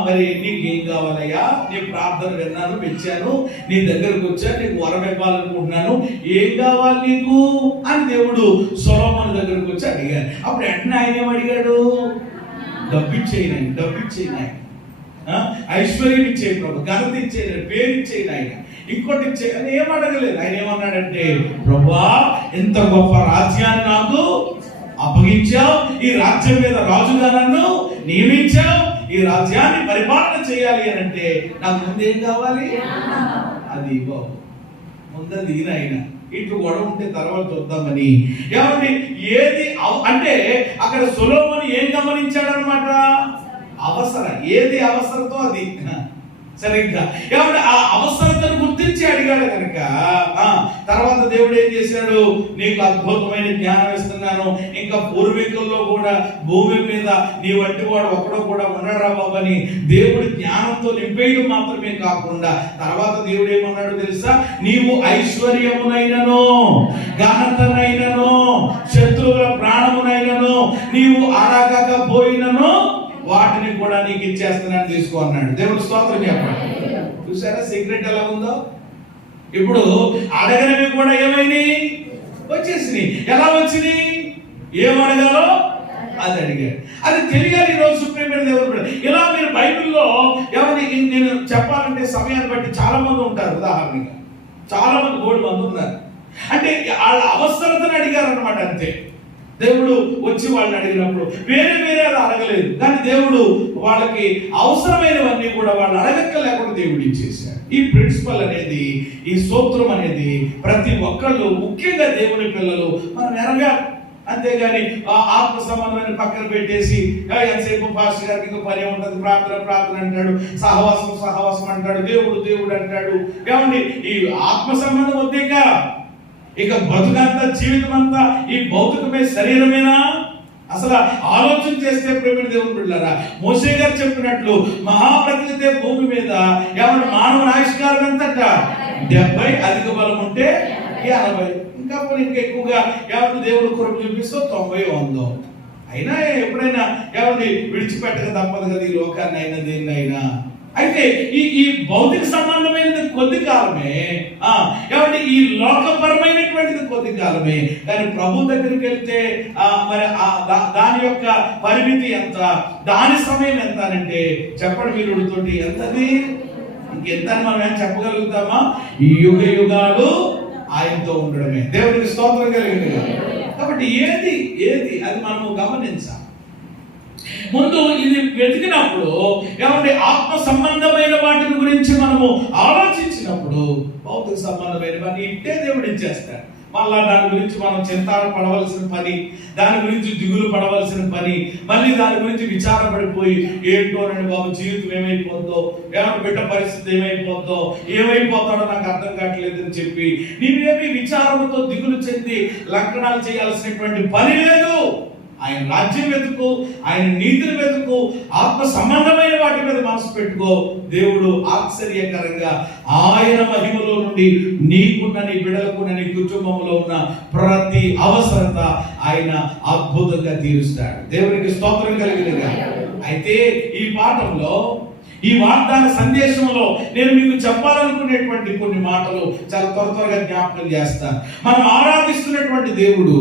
మరి నీకు ఏం కావాలయ్యా? నీ ప్రార్థన విన్నాను, మెచ్చాను, నీ దగ్గరకు వచ్చా, నీకు వరం ఇవ్వాలనుకుంటున్నాను, ఏం కావాలి నీకు అని దేవుడు సొలొమోను దగ్గరకు వచ్చి అడిగాడు. అప్పుడు వెంటనే ఆయన ఏమడిగాడు? డబ్బిచ్చేయి, డబ్బిచ్చేయి, ఐశ్వర్యం ఇచ్చే ప్రభు, ఘనత ఇచ్చే, పేరు ఇచ్చే, ఆయన ఇంకోటి ఇచ్చే అని ఏం అడగలేదు. ఆయన ఏమన్నాడంటే, ప్రభువా, ఎంత గొప్ప రాజ్యాన్ని నాకు అప్పగించావు, ఈ రాజ్యం మీద రాజుగా నన్ను నియమించావు, ఈ రాజ్యాన్ని పరిపాలన చేయాలి అని అంటే నాకు ముందేం కావాలి? అది బాబు, ముందది ఆయన ఇట్లు గొడవ ఉంటే తర్వాత చూద్దామని. ఏది అంటే అక్కడ సొలొమోను ఏం గమనించాడనమాట? అవసరం. ఏది అవసరతో అది సరిగ్గా ఆ అవసరతను గుర్తించి అడిగాడు కనుక, తర్వాత దేవుడు ఏం చేశాడు? నీకు అద్భుతమైన జ్ఞానం ఇస్తున్నాను, ఇంకా పూర్వీకుల్లో కూడా భూమి మీద నీ వంటి వాడు ఒకడో కూడా ఉండరా బాబు అని దేవుడు జ్ఞానంతో నింపేయడం మాత్రమే కాకుండా, తర్వాత దేవుడు ఏమన్నాడు తెలుసా? నీవు ఐశ్వర్యమునైనను, ఘనతనైనను, శత్రువుల ప్రాణమునైనను నీవు అడగకపోయినను వాటిని కూడా నీకు ఇచ్చేస్తున్నాను, తీసుకో అన్నాడు. దేవుడు స్తోత్రం చెప్పండి. చూసారా సీక్రెట్ ఎలా ఉందో? ఇప్పుడు అడగనివి కూడా ఏమైనాయి? వచ్చేసినాయి. ఎలా వచ్చినాయి? ఏం అడగాలో అది అడిగాడు. అది తెలియాలి ఈరోజు సుప్రీం దేవుడు. ఇలా మీరు బైబిల్లో నేను చెప్పాలంటే సమయాన్ని బట్టి చాలా మంది ఉంటారు. ఉదాహరణగా చాలా మంది 3 మంది ఉన్నారు. అంటే వాళ్ళ అవసరతను అడిగారు అనమాట. అంతే. దేవుడు వచ్చి వాళ్ళని అడిగినప్పుడు వేరే అది అడగలేదు, కానీ దేవుడు వాళ్ళకి అవసరమైనవన్నీ కూడా వాళ్ళు అడగక్క లేకుండా దేవుడు ఇచ్చేసాడు. ఈ ప్రిన్సిపల్ అనేది, ఈ సూత్రం అనేది ప్రతి ఒక్కళ్ళు, ముఖ్యంగా దేవుని పిల్లలు మనం ఎరగాలి. అంతేగాని ఆత్మ సంబంధమైన పక్కన పెట్టేసి ఎంతసేపు పాస్టర్ గారికి ఇంకా పని ఉంటుంది, ప్రార్థన అంటాడు, సహవాసం అంటాడు, దేవుడు అంటాడు. ఏమండి, ఈ ఆత్మ సంబంధం వద్దేక ఇక బతుకంతా, జీవితం అంతా ఈ భౌతికమే శరీరమేనా? అసలు ఆలోచన చేస్తే ప్రేమ దేవుని బిడ్డలారా, మోషే గారు చెప్పినట్లు మహాప్రతినిధి భూమి మీద ఏమన్నా మానవ ఆయుష్కారం ఎంతట 70, అధిక బలం ఉంటే 80, ఇంకా ఎక్కువగా ఎవరి దేవుడు కృప చూపిస్తూ 90, 100. అయినా ఎప్పుడైనా ఎవరిని విడిచిపెట్టక తప్పదు కదా ఈ లోకాన్ని అయినా దేన్నైనా. అయితే ఈ భౌతిక సంబంధమైనది కొద్ది కాలమే, ఏమంటే ఈ లోకపరమైనటువంటిది కొద్ది కాలమే. కానీ ప్రభు దగ్గరికి వెళ్తే మరి దాని యొక్క పరిమితి ఎంత, దాని సమయం ఎంత అంటే చెప్పండి వీరుడితోటి ఎంతది, ఇంకెంత అని మనం ఏం చెప్పగలుగుతామా? ఈ యుగాలు ఆయనతో ఉండడమే. దేవుడికి స్తోత్రం కలిగింది. కాబట్టి ఏది అది మనము గమనించాలి. ముందు ఇది వెతికినప్పుడు ఏమంటే ఆత్మ సంబంధమైన వాటిని గురించి మనము ఆలోచించినప్పుడు భౌతిక సంబంధమైనవన్నీ ఇట్టే దేవుడు ఇచ్చేస్తాడు. మళ్ళా దాని గురించి మనం చింతన పడవలసిన పని, దాని గురించి దిగులు పడవలసిన పని, మళ్ళీ దాని గురించి విచారపడిపోయి ఏంటోనండి బాబు జీవితం ఏమైపోద్దో, ఏమంటే బిడ్డ పరిస్థితి ఏమైపోతాడో నాకు అర్థం కావట్లేదు అని చెప్పి నీవేమి విచారంతో దిగులు చెంది లంకనాలు చేయాల్సినటువంటి పని లేదు. ఆయన రాజ్యం వెతుకు, ఆయన నీతిని వెతుకు, ఆత్మ సంబంధమైన వాటి మీద మనసు పెట్టుకో. దేవుడు ఆశ్చర్యకరంగా ఆయన మహిమలో నుండి నీకున్న, నీ బిడ్డలకున్న, నీ కుటుంబంలో ఉన్న ప్రతి అవసరత ఆయన అద్భుతంగా తీరుస్తాడు. దేవునికి స్తోత్రం కలిగినగా. అయితే ఈ పాఠంలో, ఈ వాగ్దాన సందేశంలో నేను మీకు చెప్పాలనుకునేటువంటి కొన్ని మాటలు చాలా త్వరగా జ్ఞాపకం చేస్తాను. మనం ఆరాధిస్తున్నటువంటి దేవుడు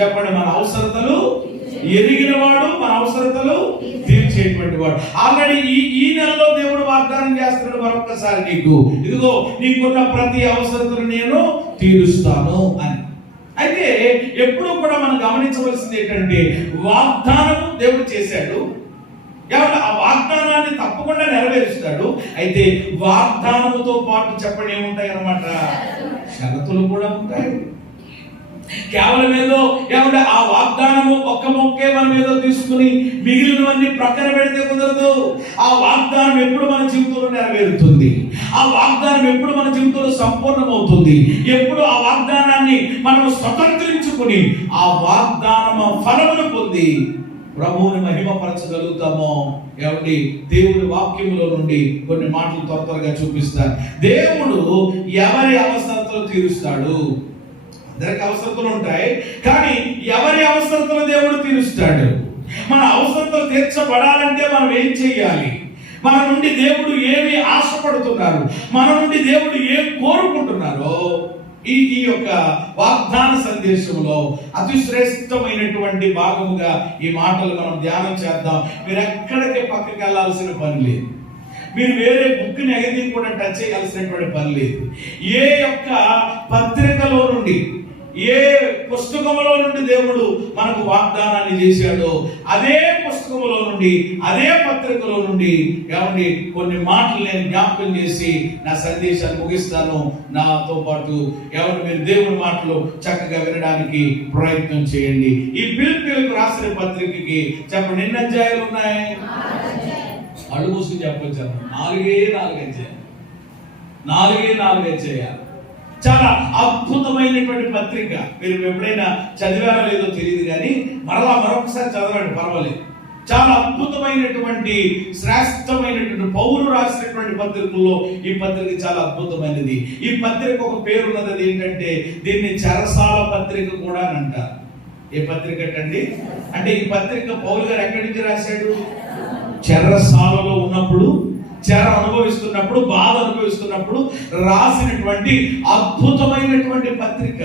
చెప్పండి, మన అవసరతలు ఎరిగిన వాడు, మన అవసరతలు తీర్చేటువంటి వాడు. ఆల్రెడీ ఈ నెలలో దేవుడు వాగ్దానం చేస్తున్నాడు మరొకసారి, నీకు ఇదిగో నీకున్న ప్రతి అవసరతను నేను తీరుస్తాను అని. అయితే ఎప్పుడు కూడా మనం గమనించవలసింది ఏంటంటే, వాగ్దానం దేవుడు చేశాడు, ఆ వాగ్దానాన్ని తప్పకుండా నెరవేరుస్తాడు. అయితే వాగ్దానముతో పాటు చెప్పండి ఏముంటాయి అన్నమాట, షరతులు కూడా ఉంటాయి. కేవలం ఏమంటే ఆ వాగ్దానము ఒక్క మొక్కే మనం ఏదో తీసుకుని మిగిలినవన్నీ ప్రక్కన పెడితే కుదరదు. ఆ వాగ్దానం ఎప్పుడు మన జీవితంలో నెరవేరుతుంది, ఆ వాగ్దానం ఎప్పుడు మన జీవితంలో సంపూర్ణమవుతుంది, ఎప్పుడు ఆ వాగ్దానాన్ని మనం స్వతంత్రించుకుని ఆ వాగ్దానము ఫలమును పొంది ప్రభువుని మహిమపరచగలుగుతామో. ఏమండి, దేవుడి వాక్యములో నుండి కొన్ని మాటలు త్వరగా చూపిస్తాను. దేవుడు ఎవరి అవసరతలు తీరుస్తాడు. అందరికి అవసరతలు ఉంటాయి, కానీ ఎవరి అవసరతలు దేవుడు తీరుస్తాడు. మన అవసరతలు తీర్చబడాలంటే మనం ఏం చేయాలి? మన నుండి దేవుడు ఏమి ఆశపడుతున్నారు, మన నుండి దేవుడు ఏం కోరుకుంటున్నారో ఈ యొక్క వాగ్దాన సందేశంలో అతి శ్రేష్టమైనటువంటి భాగముగా ఈ మాటలు మనం ధ్యానం చేద్దాం. మీరు ఎక్కడికి పక్కకి వెళ్ళాల్సిన పని లేదు, మీరు వేరే బుక్ని ఏది కూడా టచ్ చేయాల్సినటువంటి పని లేదు. ఏ యొక్క పత్రికలో నుండి, ఏ పుస్తకంలో నుండి దేవుడు మనకు వాగ్దానాన్ని చేశాడో అదే పుస్తకంలో నుండి, అదే పత్రికలో నుండి ఏమండి కొన్ని మాటలు నేను జ్ఞాపకం చేసి నా సందేశాన్ని ముగిస్తాను. నాతో పాటు ఏమంటే మీరు దేవుని మాటలు చక్కగా వినడానికి ప్రయత్నం చేయండి. ఈ పిలుపులకు రాసిన పత్రికకి చెప్పండి ఎన్ని అధ్యాయాలు ఉన్నాయి? అడుగు మూసుకుని చెప్పొచ్చు, 4 అధ్యాయాలు. చాలా అద్భుతమైనటువంటి పత్రిక. మీరు ఎప్పుడైనా చదివారో లేదో తెలియదు, కానీ మరొకసారి చదవండి, పర్వాలేదు. చాలా అద్భుతమైనటువంటి శ్రేష్టమైనటువంటి పౌరులు రాసినటువంటి పత్రికల్లో ఈ పత్రిక చాలా అద్భుతమైనది. ఈ పత్రిక ఒక పేరున్నది, అది ఏంటంటే దీన్ని చెరసాల పత్రిక కూడా అని అంటారు. ఏ పత్రిక అండి అంటే ఈ పత్రిక పౌలు గారు ఎక్కడి నుంచి రాశాడు? చెరసాలలో ఉన్నప్పుడు చెర అనుభవిస్తున్నప్పుడు, బాధ అనుభవిస్తున్నప్పుడు రాసినటువంటి అద్భుతమైనటువంటి పత్రిక.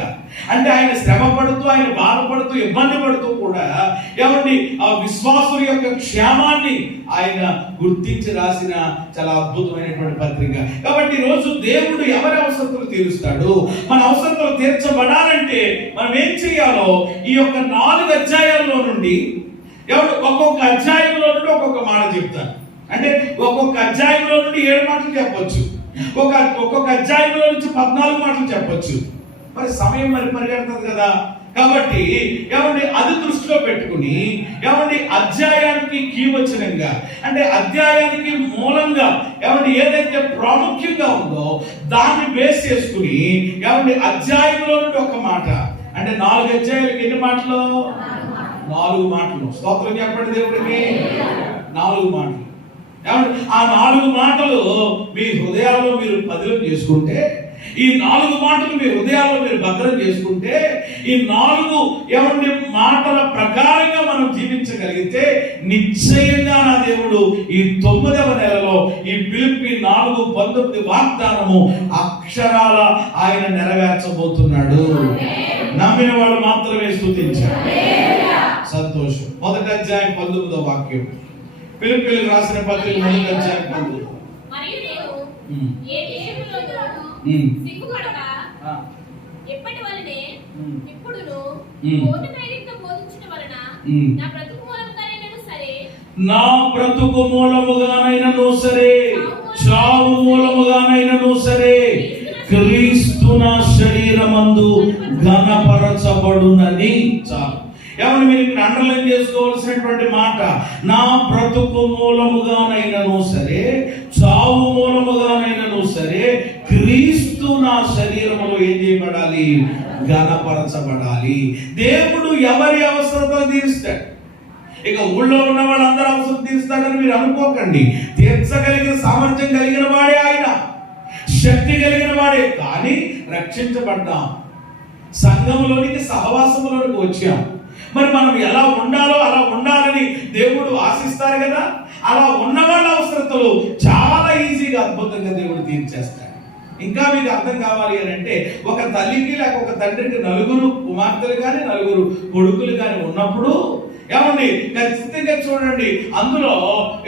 అంటే ఆయన శ్రమ పడుతూ, ఆయన బాధపడుతూ, ఇబ్బంది పడుతూ కూడా ఏమండి ఆ విశ్వాసుల యొక్క క్షేమాన్ని ఆయన గుర్తించి రాసిన చాలా అద్భుతమైనటువంటి పత్రిక. కాబట్టి ఈరోజు దేవుడు ఎవరి అవసరతలు తీరుస్తాడు, మన అవసరతలు తీర్చబడాలంటే మనం ఏం చేయాలో ఈ యొక్క 4 అధ్యాయాల్లో నుండి ఎవరు ఒక్కొక్క అధ్యాయంలో నుండి ఒక్కొక్క మాట చెప్తారు. అంటే ఒక్కొక్క అధ్యాయంలో నుండి 7 మాటలు చెప్పొచ్చు, ఒక్కొక్క అధ్యాయంలో నుంచి 14 మాటలు చెప్పొచ్చు. మరి సమయం పరిగెడుతుంది కదా. కాబట్టి ఏమండి అది దృష్టిలో పెట్టుకుని ఏమండి అధ్యాయానికి కీవచనంగా, అంటే అధ్యాయానికి మూలంగా ఏమండి ఏదైతే ప్రాముఖ్యంగా ఉందో దాన్ని బేస్ చేసుకుని ఏమండి అధ్యాయంలో నుండి ఒక మాట, అంటే 4 అధ్యాయాలకు ఎన్ని మాటలు? 4 మాటలు. స్తోత్రం చెప్పండి దేవుడికి. 4 మాటలు. ఆ 4 మాటలు మీ హృదయాల్లో మీరు పదిలం చేసుకుంటే, ఈ 4 మాటలు మీ హృదయాల్లో మీరు భద్రం చేసుకుంటే, ఈ 4 ఏమండి మాటల ప్రకారంగా మనం జీవించగలిగితే నిశ్చయంగా నా దేవుడు ఈ 9వ నెలలో ఈ ఫిలిప్పీ 4:19 వాగ్దానము అక్షరాల ఆయన నెరవేర్చబోతున్నాడు. నమ్మిన వాళ్ళు మాత్రమే స్తుతించారు. సంతోషం. 1వ అధ్యాయం 19వ వాక్యం. ఫిలిప్పీయులకు రాసిన పత్రిక 1వ అధ్యాయం 19. మరియు నేను ఏ విషయంలోనూ సిగ్గుపడక ఎప్పటి వలనే ఇప్పుడును పూర్ణ ధైర్యంతో బోధించడం వలన నా బ్రతుకు మూలముగానైనను సరే, నా బ్రతుకు మూలముగానైనను సరే, చావు మూలముగానైనను సరే, క్రీస్తు నా శరీరమందు ఘనపరచబడునని. చాలు. ఏమని మీరు ఇక్కడ అండర్లైన్ చేసుకోవాల్సినటువంటి మాట, నా బ్రతుకు మూలముగానైనను సరే, చావు మూలముగానైనను సరే, క్రీస్తు నా శరీరములో ఏం చేయబడాలి? ఘనపరచబడాలి. దేవుడు ఎవరి అవసరతలు తీరుస్తాడు. ఇక ఊళ్ళో ఉన్న వాళ్ళందరూ అవసరం తీరుస్తాడని మీరు అనుకోకండి. తీర్చగలిగిన సామర్థ్యం కలిగిన వాడే ఆయన, శక్తి కలిగిన వాడే. కానీ రక్షించబడ్డాం, సంఘంలోనికి సహవాసంలోనికి వచ్చాం. మరి మనం ఎలా ఉండాలో అలా ఉండాలని దేవుడు ఆశిస్తారు కదా. అలా ఉన్న వాళ్ళ అవసరతలు చాలా ఈజీగా అద్భుతంగా దేవుడు తీర్చేస్తాడు. ఇంకా మీకు అర్థం కావాలి అని అంటే, ఒక తల్లికి లేక ఒక తండ్రికి 9 కుమార్తెలు కానీ 9 కొడుకులు కానీ ఉన్నప్పుడు ఏమండి ఖచ్చితంగా చూడండి, అందులో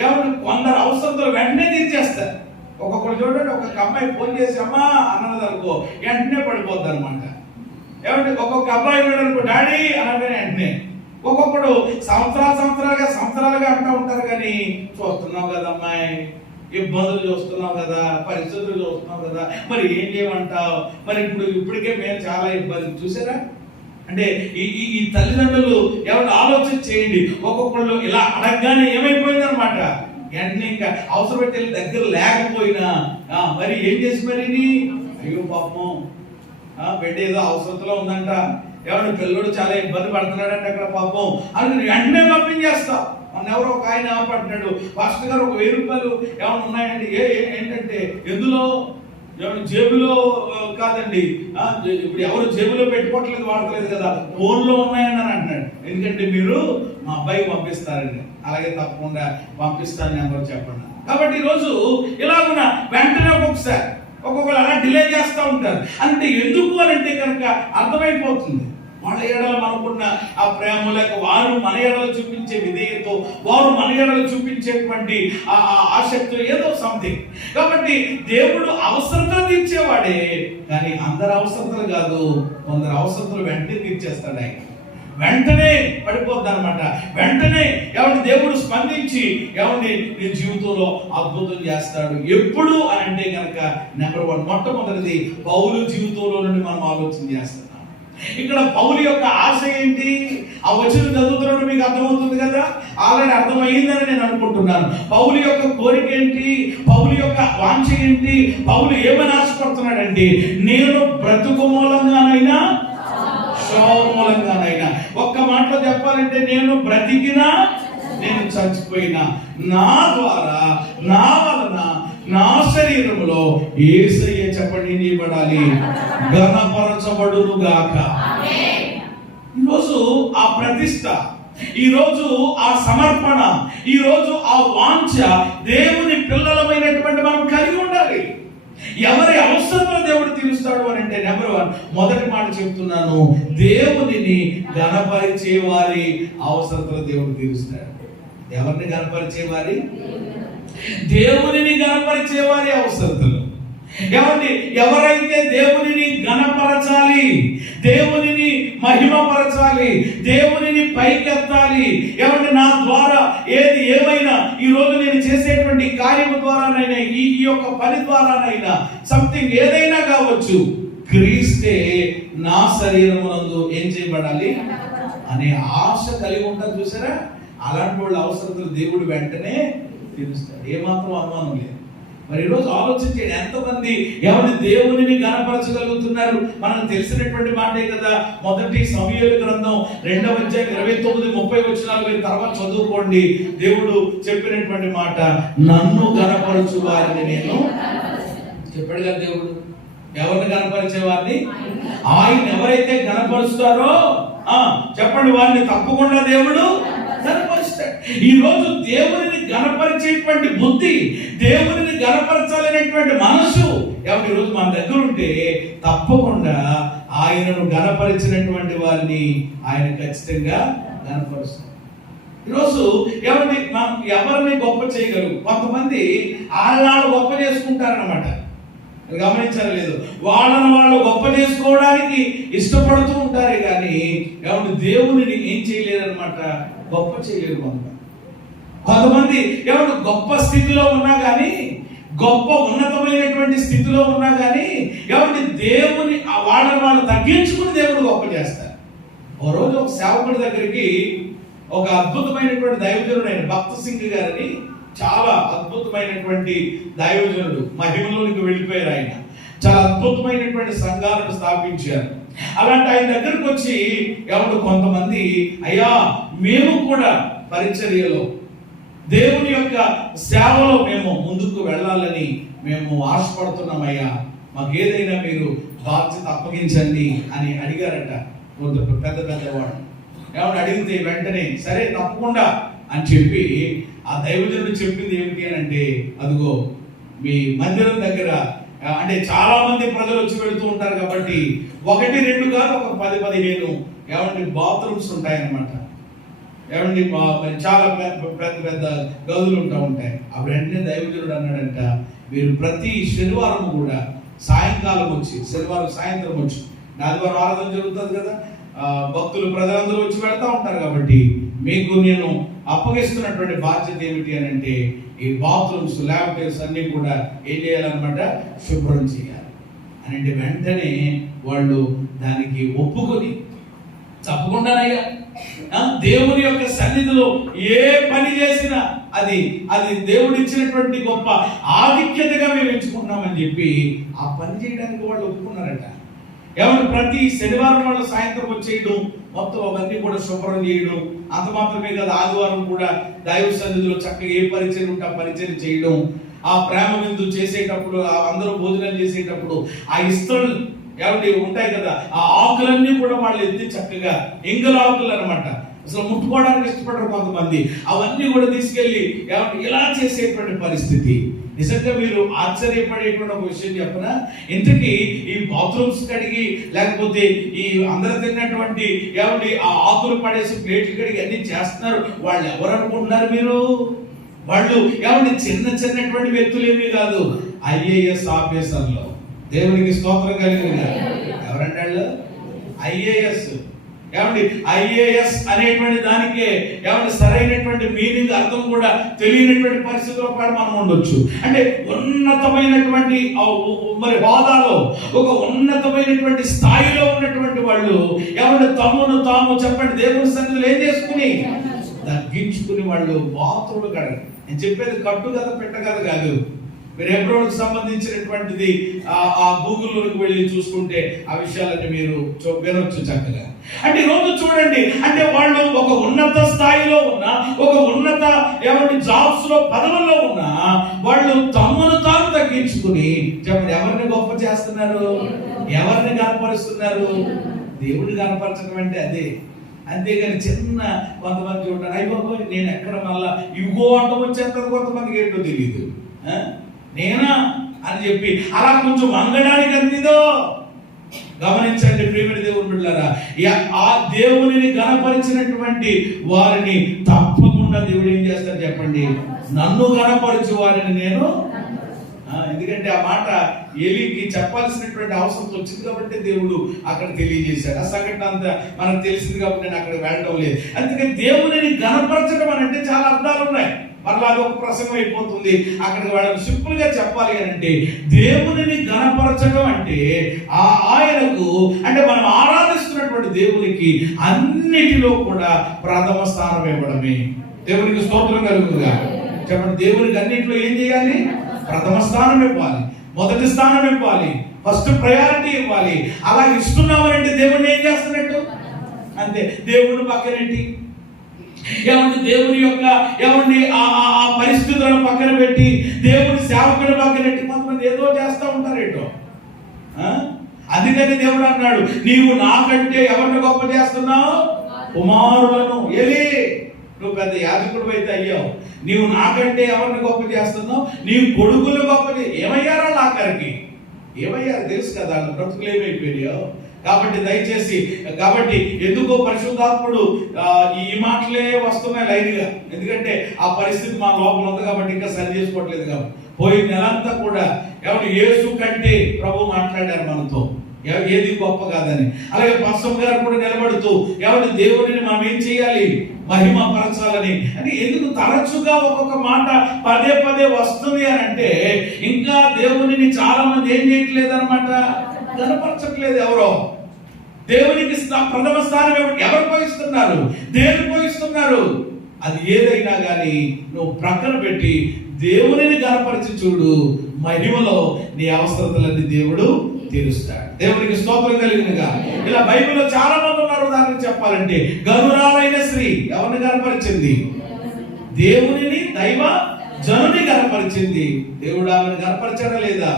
ఏమండి కొందరు అవసరతలు వెంటనే తీర్చేస్తారు. ఒక్కొక్కరు చూడండి, ఒక్కొక్క అమ్మాయి ఫోన్ చేసి అమ్మా అన్నదనుకో వెంటనే పడిపోద్ది అనమాట. ఏమంటే ఒక్కొక్క అబ్బాయి అనుకో డాడీ అనగానే వెంటనే. ఒక్కొక్కడు సంవత్సరాలుగా అంటూ ఉంటారు, కానీ చూస్తున్నావు కదా అమ్మాయి, ఇబ్బందులు చూస్తున్నావు కదా, పరిస్థితులు చూస్తున్నావు కదా, మరి ఏం చేయమంటావు? మరి ఇప్పటికే మేము చాలా ఇబ్బంది చూసారా. అంటే ఈ తల్లిదండ్రులు ఎవరు ఆలోచన చేయండి. ఒక్కొక్కళ్ళు ఇలా అడగగానే ఏమైపోయింది అనమాట. వెంటనే ఇంకా అవసరం పెట్టి దగ్గర లేకపోయినా మరి ఏం చేసి మరి అయ్యో పాపం బిడ్డ ఏదో అవసరంలో ఉందంట, ఎవరు పిల్లడు చాలా ఇబ్బంది పడుతున్నాడంట అక్కడ పాపం అని వెంటనే పంపించేస్తాం. మన ఎవరో ఒక ఆయన పట్టినాడు, పాస్టర్ గారు ఒక 1000 రూపాయలు ఏమైనా ఉన్నాయండి. ఏంటంటే ఎందులో జేబులో కాదండి, ఇప్పుడు ఎవరు జేబులో పెట్టుకోవట్లేదు, వాడతలేదు కదా, ఫోన్లో ఉన్నాయని అని అంటున్నాడు. ఎందుకంటే మీరు మా అబ్బాయికి పంపిస్తారండి. అలాగే తప్పకుండా పంపిస్తానని ఎవరు చెప్పండి. కాబట్టి ఈరోజు ఇలాగున్న వెంటనే ఒక్కొక్కరు అలా డిలే చేస్తూ ఉంటారు. అంటే ఎందుకు అని అంటే కనుక అర్థమైపోతుంది వాళ్ళ ఎడల మనకున్న ఆ ప్రేమ, లేక వారు మన ఎడల చూపించే విధేయతో, వారు మన ఎడల చూపించేటువంటి ఆ ఆసక్తి ఏదో సంథింగ్. కాబట్టి దేవుడు అవసరతలు తీర్చేవాడే, కానీ అందరి అవసరతలు కాదు. కొందరు అవసరతలు వెంటనే తీర్చేస్తాడు ఆయన. వెంటనే పడిపోద్ది అనమాట. వెంటనే ఎవరి దేవుడు స్పందించి ఎవరిని నీ జీవితంలో అద్భుతం చేస్తాడు. ఎప్పుడు అని అంటే కనుక నెంబర్ 1 మొట్టమొదటిది పౌలు జీవితంలో నుండి మనం ఆలోచన చేస్తున్నాం. ఇక్కడ పౌలు యొక్క ఆశ ఏంటి? ఆ వచనం చదువుతున్నప్పుడు మీకు అర్థమవుతుంది కదా, ఆల్రెడీ అర్థమైందని నేను అనుకుంటున్నాను. పౌలు యొక్క కోరిక ఏంటి? పౌలు యొక్క వాంఛ ఏంటి? పౌలు ఏమని ఆశపడుతున్నాడంటే, నేను బ్రతుకు మూలంగానైనా చావు మూలంగానైనా, ఒక్క మాటలో చెప్పాలంటే నేను బ్రతికినా నేను చచ్చిపోయినా నా ద్వారా, నా వలన, నా శరీరములో యేసయ్య చెప్పండి చేయబడాలి, ఘనపరచబడును గాక. ఈరోజు ఆ ప్రతిష్ట ఈ రోజు ఆ సమర్పణ, ఈ రోజు ఆ వాంఛ దేవుని పిల్లలమైనటువంటి మనం కలిగి ఉండాలి. ఎవరి అవసరతలు దేవుడు తీరుస్తాడు అని అంటే నెంబర్ 1 మొదటి మాట చెప్తున్నాను, దేవునిని ఘనపరిచే వారి అవసరతలు దేవుడు తీరుస్తాడు. ఎవరిని ఘనపరిచే వారి? దేవునిని ఘనపరిచే వారి అవసరతలు. ఎవరైతే దేవునిని ఘనపరచాలి, దేవునిని మహిమపరచాలి, దేవునిని పైకెత్తాలి, నా ద్వారా ఏది ఏమైనా ఈ రోజు నేను చేసేటువంటి కార్యము ద్వారానైనా, ఈ యొక్క పని ద్వారానైనా, సంథింగ్ ఏదైనా కావచ్చు, క్రీస్తే నా శరీరమునందు ఏం చేయబడాలి అనే ఆశ కలిగి ఉంటారు. చూసారా? అలాంటి వాళ్ళ అవసరతలు దేవుడు వెంటనే తీరుస్తాడు. ఏమాత్రం అనుమానం లేదు. మరి ఈరోజు ఆలోచించండి, ఎంతమంది దేవునిని ఘనపరచగలుగుతున్నారు? మనకు తెలిసినటువంటి మాటే కదా. మొదటి సమూయేలు గ్రంథం 2వ అధ్యాయం 29-30 వచనాలు మీరు తర్వాత చదువుకోండి. దేవుడు చెప్పినటువంటి మాట, నన్ను ఘనపరచు వారిని నేను చెప్పాడు కదా దేవుడు. ఎవరిని ఘనపరిచే వారిని? ఆయన ఎవరైతే ఘనపరుస్తారో చెప్పండి, వారిని తప్పకుండా దేవుడు ఘనపరుస్తాడు. ఈ రోజు దేవునిని ఘనపరిచేటువంటి బుద్ధి, దేవునిని ఘనపరచాలనేటువంటి మనసు ఈ రోజు మన దగ్గర ఉంటే తప్పకుండా ఆయనను ఘనపరిచినటువంటి వారిని ఆయన ఖచ్చితంగా ఘనపరుస్తాడు. ఈరోజు ఎవరిని గొప్ప చేయగలరు? కొంతమంది వాళ్ళని గొప్ప చేసుకుంటారన్నమాట. గమనించారు లేదు? వాళ్ళను వాళ్ళు గొప్ప చేసుకోవడానికి ఇష్టపడుతూ ఉంటారే కానీ దేవునిని ఏం చేయలేరు అనమాట, గొప్ప చేయలేరు. కొంతమంది గొప్ప స్థితిలో ఉన్నా కానీ, గొప్ప ఉన్నతమైనటువంటి స్థితిలో ఉన్నా కానీ దేవుని వాళ్ళని వాళ్ళు తగ్గించుకుని దేవుడు గొప్ప చేస్తారు. ఓ రోజు ఒక సేవకుడి దగ్గరికి ఒక అద్భుతమైనటువంటి దైవజనుడు అయిన భక్త సింగ్ గారిని, చాలా అద్భుతమైనటువంటి దైవజనుడు, మహిమలోనికి వెళ్ళిపోయారు. ఆయన చాలా అద్భుతమైనటువంటి సంఘాలను స్థాపించారు. అలాంటి ఆయన దగ్గరకు వచ్చి కొంతమంది, అయ్యా మేము కూడా పరిచర్యలో, దేవుని యొక్క సేవలో మేము ముందుకు వెళ్ళాలని మేము ఆశపడుతున్నామయ్యా, మాకు ఏదైనా మీరు బాధ్యత అప్పగించండి అని అడిగారట. పెద్ద పెద్దవాడు అడిగితే వెంటనే సరే తప్పకుండా అని చెప్పి ఆ దైవజనుడు చెప్పింది ఏమిటి అని అంటే, అదిగో మీ మందిరం దగ్గర అంటే చాలా మంది ప్రజలు వచ్చి వెళుతూ ఉంటారు కాబట్టి 1-2 కాదు, ఒక 10-15 బాత్రూమ్స్ ఉంటాయన్నమాట. చాలా పెద్ద పెద్ద గదులు ఉంటాయి. అప్పుడు వెంటనే దైవజనుడు అన్నాడంట, మీరు ప్రతి శనివారం కూడా సాయంకాలం వచ్చి, శనివారం సాయంత్రం వచ్చి, ఆదివారం ఆరాధన జరుగుతుంది కదా, భక్తులు ప్రజలందరూ వచ్చి వెళ్తా ఉంటారు కాబట్టి మీకు నేను అప్పగిస్తున్నటువంటి బాధ్యత ఏమిటి అని అంటే, ఈ బాత్రూమ్స్, ల్యాబరేటరీస్ అన్ని కూడా ఏం చేయాలన్నమాట, శుభ్రం చేయాలి అని అంటే వెంటనే వాళ్ళు దానికి ఒప్పుకొని తప్పకుండానయ్యా దేవుని యొక్క సన్నిధిలో ఏ పని చేసినా అది దేవుడు ఇచ్చినటువంటి గొప్ప ఆధిక్యతగా మేము ఎంచుకుంటున్నామని చెప్పి ఆ పని చేయడానికి వాళ్ళు ఒప్పుకున్నారట. ప్రతి శనివారం వాళ్ళు సాయంత్రం వచ్చేయడం, మొత్తం అవన్నీ కూడా శుభ్రం చేయడం. అంత మాత్రమే కదా, ఆదివారం కూడా దైవ సన్నిధిలో చక్కగా ఏ పరిచయం ఉంటే ఆ పరిచయం చేయడం. ఆ ప్రేమ విందు చేసేటప్పుడు, అందరూ భోజనం చేసేటప్పుడు ఆ ఇస్తలు ఉంటాయి కదా, ఆ ఆకులన్నీ కూడా వాళ్ళు ఎత్తి చక్కగా, ఎంగల ఆకులు అనమాట, అసలు ముట్టుకోవడానికి ఇష్టపడరు కొంతమంది, అవన్నీ కూడా తీసుకెళ్ళి ఇలా చేసేటువంటి పరిస్థితి. నిజంగా మీరు ఆశ్చర్యపడేటువంటి ఒక విషయం చెప్పనా, ఇంతకీ ఈ బాత్రూమ్స్ కడిగి, లేకపోతే ఈ అందరు తిన్నటువంటి ఆ ఆకులు పడేసి ప్లేట్లు కడిగి అన్ని చేస్తున్నారు, వాళ్ళు ఎవరు అనుకుంటున్నారు మీరు? వాళ్ళు చిన్నటువంటి వ్యక్తులు ఏమీ కాదు, ఐఏఎస్ ఆఫీసర్లు. దేవునికి స్తోత్రం కలిగి ఎవరంటే వాళ్ళు ఐఏఎస్. ఐఏఎస్ అనేటువంటి దానికే సరైనటువంటి మీనింగ్, అర్థం కూడా తెలియనటువంటి పరిస్థితుల్లో కూడా మనం ఉండొచ్చు. అంటే ఉన్నతమైనటువంటి మరి హోదాలో, ఒక ఉన్నతమైనటువంటి స్థాయిలో ఉన్నటువంటి వాళ్ళు తమను తాము చెప్పండి దేవుని సన్నిధిలో ఏం చేసుకుని తగ్గించుకుని వాళ్ళు బాత్రూమ్లు కడగండి. నేను చెప్పేది కట్టు కథ పెట్ట కథ కాదు. మీరు హెబ్రోన్కి సంబంధించినటువంటిది ఆ గూగుల్లోకి వెళ్ళి చూసుకుంటే ఆ విషయాలన్నీ మీరు వినొచ్చు చక్కగా. అంటే ఈరోజు చూడండి, అంటే వాళ్ళు ఒక ఉన్నత స్థాయిలో ఉన్న, ఒక ఉన్నత జాబ్స్ లో, పదవుల్లో ఉన్న వాళ్ళు తమను తాను తగ్గించుకుని చెప్పండి ఎవరిని గొప్ప చేస్తున్నారు, ఎవరిని కనపరుస్తున్నారు? దేవుడిని కనపరచడం అంటే అదే. అంతేగాని చిన్న కొంతమంది చూడండి, అయిపోయి నేను ఎక్కడ మళ్ళా ఇగో అంటూ వచ్చేస్తారు, కొంతమందికి ఏంటో తెలియదు, నేనా అని చెప్పి అలా కొంచెం వంగడానికి అందిదో. గమనించండి ప్రియమైన దేవుని బిడ్డలారా, ఆ దేవునిని గణపరిచినటువంటి వారిని తప్పకుండా దేవుడు ఏం చేస్తాడు చెప్పండి, నన్ను గణపరిచి వారిని నేను. ఎందుకంటే ఆ మాట ఏలీకి చెప్పాల్సినటువంటి అవసరం వచ్చింది కాబట్టి దేవుడు అక్కడ తెలియజేశాడు. ఆ సంఘటన అంతా మనకు తెలిసింది కాబట్టి నేను అక్కడ వెళ్ళడం లేదు. అందుకని దేవునిని గణపరచడం అని అంటే చాలా అర్థాలు ఉన్నాయి. మరలా అదొక ప్రసంగం అయిపోతుంది. అక్కడికి వాళ్ళని సింపుల్ గా చెప్పాలి అని అంటే, దేవునిని గణపరచడం అంటే ఆయనకు అంటే మనం ఆరాధిస్తున్నటువంటి దేవునికి అన్నిటిలో కూడా ప్రథమ స్థానం ఇవ్వడమే. దేవునికి స్తోత్రం కలుగుతుందిగా చెప్పండి. దేవునికి అన్నింటిలో ఏం చేయాలి? ప్రథమ స్థానం ఇవ్వాలి, మొదటి స్థానం ఇవ్వాలి, ఫస్ట్ ప్రయారిటీ ఇవ్వాలి. అలా ఇస్తున్నామనంటే దేవుడిని ఏం చేస్తున్నట్టు అంతే. దేవుడిని పక్కనెట్టి ఏమంటే దేవుని యొక్క ఏమండి ఆ పరిస్థితులను పక్కన పెట్టి దేవుని సేవకుని పక్కన పెట్టి కొంతమంది ఏదో చేస్తూ ఉంటారు ఏంటో. అందుకని దేవుడు అన్నాడు, నీవు నాకంటే ఎవరిని గొప్ప చేస్తున్నావు? కుమారులను. ఏలీ, నువ్వు పెద్ద యాజకుడు అయితే అయ్యావు, నీవు నాకంటే ఎవరిని గొప్ప చేస్తున్నావు? నీవు కొడుకులు గొప్ప. ఏమయ్యారా ఆఖరికి? ఏమయ్యారు తెలుసు కదా, బ్రతుకులు ఏమైపోయాయో. కాబట్టి దయచేసి ఎందుకో పరిశుద్ధాత్ముడు ఈ మాటలే వస్తున్నాయి లైన్గా. ఎందుకంటే ఆ పరిస్థితి మా లోపల ఉంది కాబట్టి ఇంకా సరి చేసుకోవట్లేదు. కాబట్టి పోయిన నెలంతా కూడా ఎవరు యేసు కంటే ప్రభు మాట్లాడారు మనతో, ఏది గొప్ప కాదని. అలాగే పాస్టర్ గారు కూడా నిలబడుతూ ఎవరి దేవుడిని మనం ఏం చేయాలి? మహిమ పరచాలని. అంటే ఎందుకు తరచుగా ఒక్కొక్క మాట పదే పదే వస్తుంది అని అంటే, ఇంకా దేవుడిని చాలా మంది ఏం చేయట్లేదు అనమాట, కనపరచట్లేదు. ఎవరో దేవునికి ప్రథమ స్థానం ఎవరు పోయిస్తున్నారు? దేవుని పోయిస్తున్నారు. అది ఏదైనా కానీ నువ్వు ప్రక్కన పెట్టి దేవునిని కనపరిచి చూడు, మహిమలో నీ అవసరతలన్నీ దేవుడు తీరుస్తాడు. దేవునికి స్తోత్రం కలిగినగా. ఇలా బైబిల్లో చాలా మంది ఉన్నారు. ఉదాహరణకు చెప్పాలంటే గనురాలైన స్త్రీ ఎవరిని కనపరిచింది? దేవునిని, దైవ జనుని కనపరిచింది. దేవుడు ఆమెను కనపరిచాడా లేదా?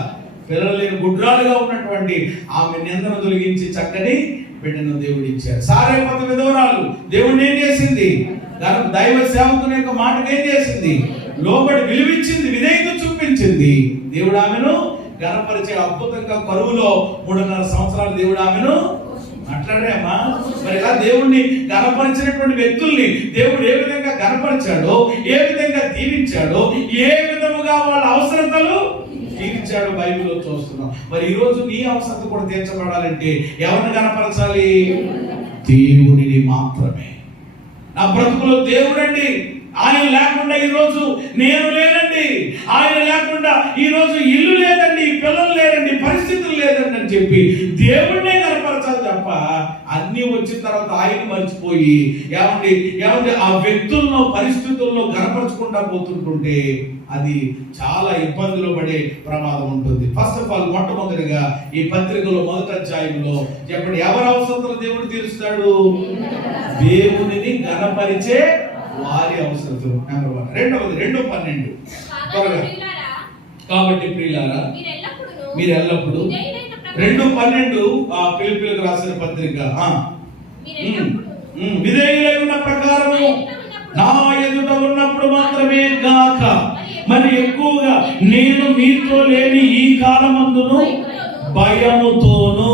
పిల్లలు లేని గుడ్రాలుగా ఉన్నటువంటి ఆమె నిందను తొలగించి చక్కని బిడ్డను దేవుడు ఇచ్చాడు. సారేపతి విధవరాలు దేవుడిని ఏం చేసింది? దైవ సేవకుని యొక్క మాటకు ఏం చేసింది? లోబడి విలువించింది, విధేయత చూపించింది. దేవుడు ఆమెను గణపరిచే అద్భుతంగా కరువులో 3.5 సంవత్సరాలు దేవుడు ఆమెను మాట్లాడామా. మరి ఇలా దేవుణ్ణి గణపరిచినటువంటి వ్యక్తుల్ని దేవుడు ఏ విధంగా గణపరిచాడో, ఏ విధంగా దీవించాడో, ఏ విధముగా వాళ్ళ అవసరతలు తీర్చాడు బైబిల్లో చూస్తున్నాం. మరి ఈ రోజు నీ అవసరత కూడా తీర్చబడాలంటే ఎవరిని కనపరచాలి? దేవునిని మాత్రమే. నా బ్రతుకులో దేవుడండి, ఆయన లేకుండా ఈ రోజు నేను లేనండి, ఆయన లేకుండా ఈ రోజు ఇల్లు లేదండి, పిల్లలు లేరండి, పరిస్థితులు లేదండి అని చెప్పి దేవుడినే కనపరచాలి తప్ప అన్ని వచ్చిన తర్వాత ఆయన మర్చిపోయి ఏమండి ఆ వ్యక్తులను పరిస్థితుల్లో కనపరచుకుంటా పోతుంటుంటే అది చాలా ఇబ్బందులు పడే ప్రమాదం ఉంటుంది. ఫస్ట్ ఆఫ్ ఆల్ మొట్టమొదటిగా ఈ పత్రికలో మొదటి అధ్యాయంలో చెప్పండి, ఎవరి అవసరతలు దేవుడు తీరుస్తాడు? దేవునిని గణపరిచే వారి అవసరతలు. నెంబర్ 1. రెండవది 2:12. కాబట్టి ప్రియులారా మీరు ఎల్లప్పుడూ 2:12 ఫిలిప్పీయులకు రాసిన పత్రిక, విధేయులై ఉన్న ప్రకారము నా ఎదుట ఉన్నప్పుడు మాత్రమే గాక మరి ఎక్కువగా నేను మీతో లేని ఈ కాలమందును భయముతోను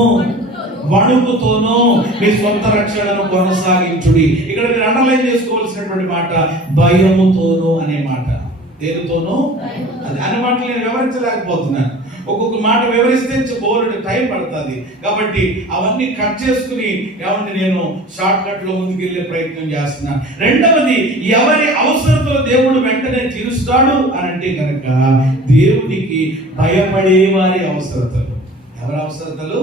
వణుకుతోనూ మీ సొంత రక్షణను కొనసాగించుడి. ఇక్కడ మీరు అండర్లైన్ చేసుకోవాల్సినటువంటి మాట భయముతోను అనే మాట. దేనితోనూ అది అనే మాటలు నేను వివరించలేకపోతున్నాను. ఒక్కొక్క మాట వివరిస్తే బోల్డ్ టైం పడుతుంది. కాబట్టి అవన్నీ కట్ చేసుకుని నేను షార్ట్ కట్ లో ముందుకెళ్లే ప్రయత్నం చేస్తున్నాను. రెండవది, ఎవరి అవసరతలు దేవుడు వెంటనే తీరుస్తాడు అని అంటే కనుక దేవునికి భయపడే వారి అవసరతలు. ఎవరి అవసరతలు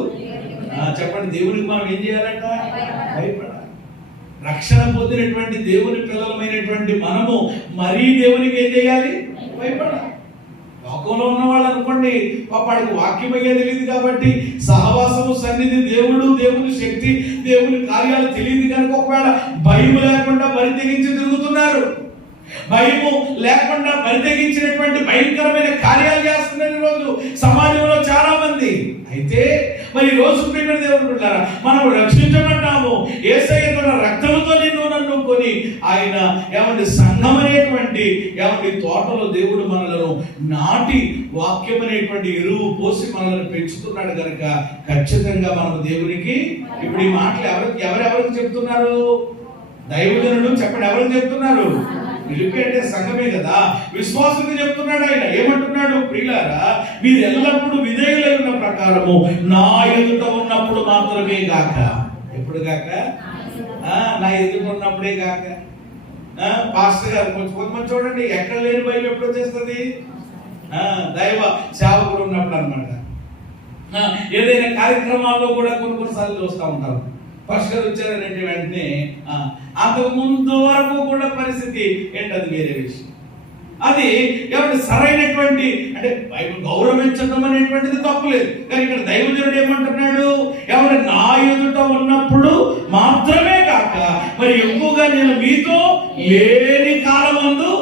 చెప్పండి? దేవునికి మనం ఏం చేయాలంట? భయపడాలి. రక్షణ పొందినటువంటి దేవుని పిల్లలమైనటువంటి మనము మరీ దేవునికి ఏం చేయాలి? భయపడాలి. లోకంలో ఉన్న వాళ్ళు అనుకోండి, పాపాడికి వాక్యం అయ్యే తెలియదు కాబట్టి సహవాసము, సన్నిధి, దేవుని శక్తి, దేవుని కార్యాలు తెలియదు కనుక ఒకవేళ భయం లేకుండా బరి తెగించి తిరుగుతున్నారు. భయము లేకుండా బరి తెగించినటువంటి భయంకరమైన కార్యాలు చేస్తున్నారు ఈరోజు సమాజంలో చాలా మంది. అయితే మరి రోజు ప్రియమైన దేవుడు మనం రక్షించబడ్డాము, యేసయ్య తన రక్తముతో తోటలో దేవుడు మనలను నాటి వాక్యం అనేటువంటి ఎరువు పోసి మనల్ని పెంచుతున్నాడు కనుక ఖచ్చితంగా మనం దేవునికి ఇప్పుడు ఈ మాటలు ఎవరెవరికి చెప్తున్నారు? దైవజనుడు చెప్పండి, ఎవరికి చెప్తున్నారు? పిలిపి అంటే సంఘమే కదా, విశ్వాసులకు చెప్తున్నాడు. ఆయన ఏమంటున్నాడు? ప్రియులారా, మీరు ఎల్లప్పుడూ విధేయులై ఉన్న ప్రకారము నా ఎదుట ఉన్నప్పుడు మాత్రమే గాక. ఎప్పుడు గాక? నా ఎదుట ఉన్నప్పుడే గాక. పాస్టర్ గారు కొంచెం చూడండి, ఎక్కడ లేని భయం ఎప్పుడు వచ్చేస్తుంది? దైవ సేవకుడు ఉన్నప్పుడు అనమాట. ఏదైనా కార్యక్రమాల్లో కూడా కొన్నిసార్లు చూస్తూ ఉంటారు. పాస్టర్ గారు వచ్చారంటే వెంటనే అంతకు ముందు వరకు కూడా పరిస్థితి ఏంటది వేరే విషయం. అది ఎవరి సరైనటువంటి అంటే బైబిల్ గౌరవించడం అనేటువంటిది తప్పులేదు. కానీ ఇక్కడ దైవజనుడు ఏమంటున్నాడు? ఎవరు నా ఎదుట ఉన్నప్పుడు మాత్రమే కాక మరి ఎక్కువగా నేను మీతో లేని కాలమందు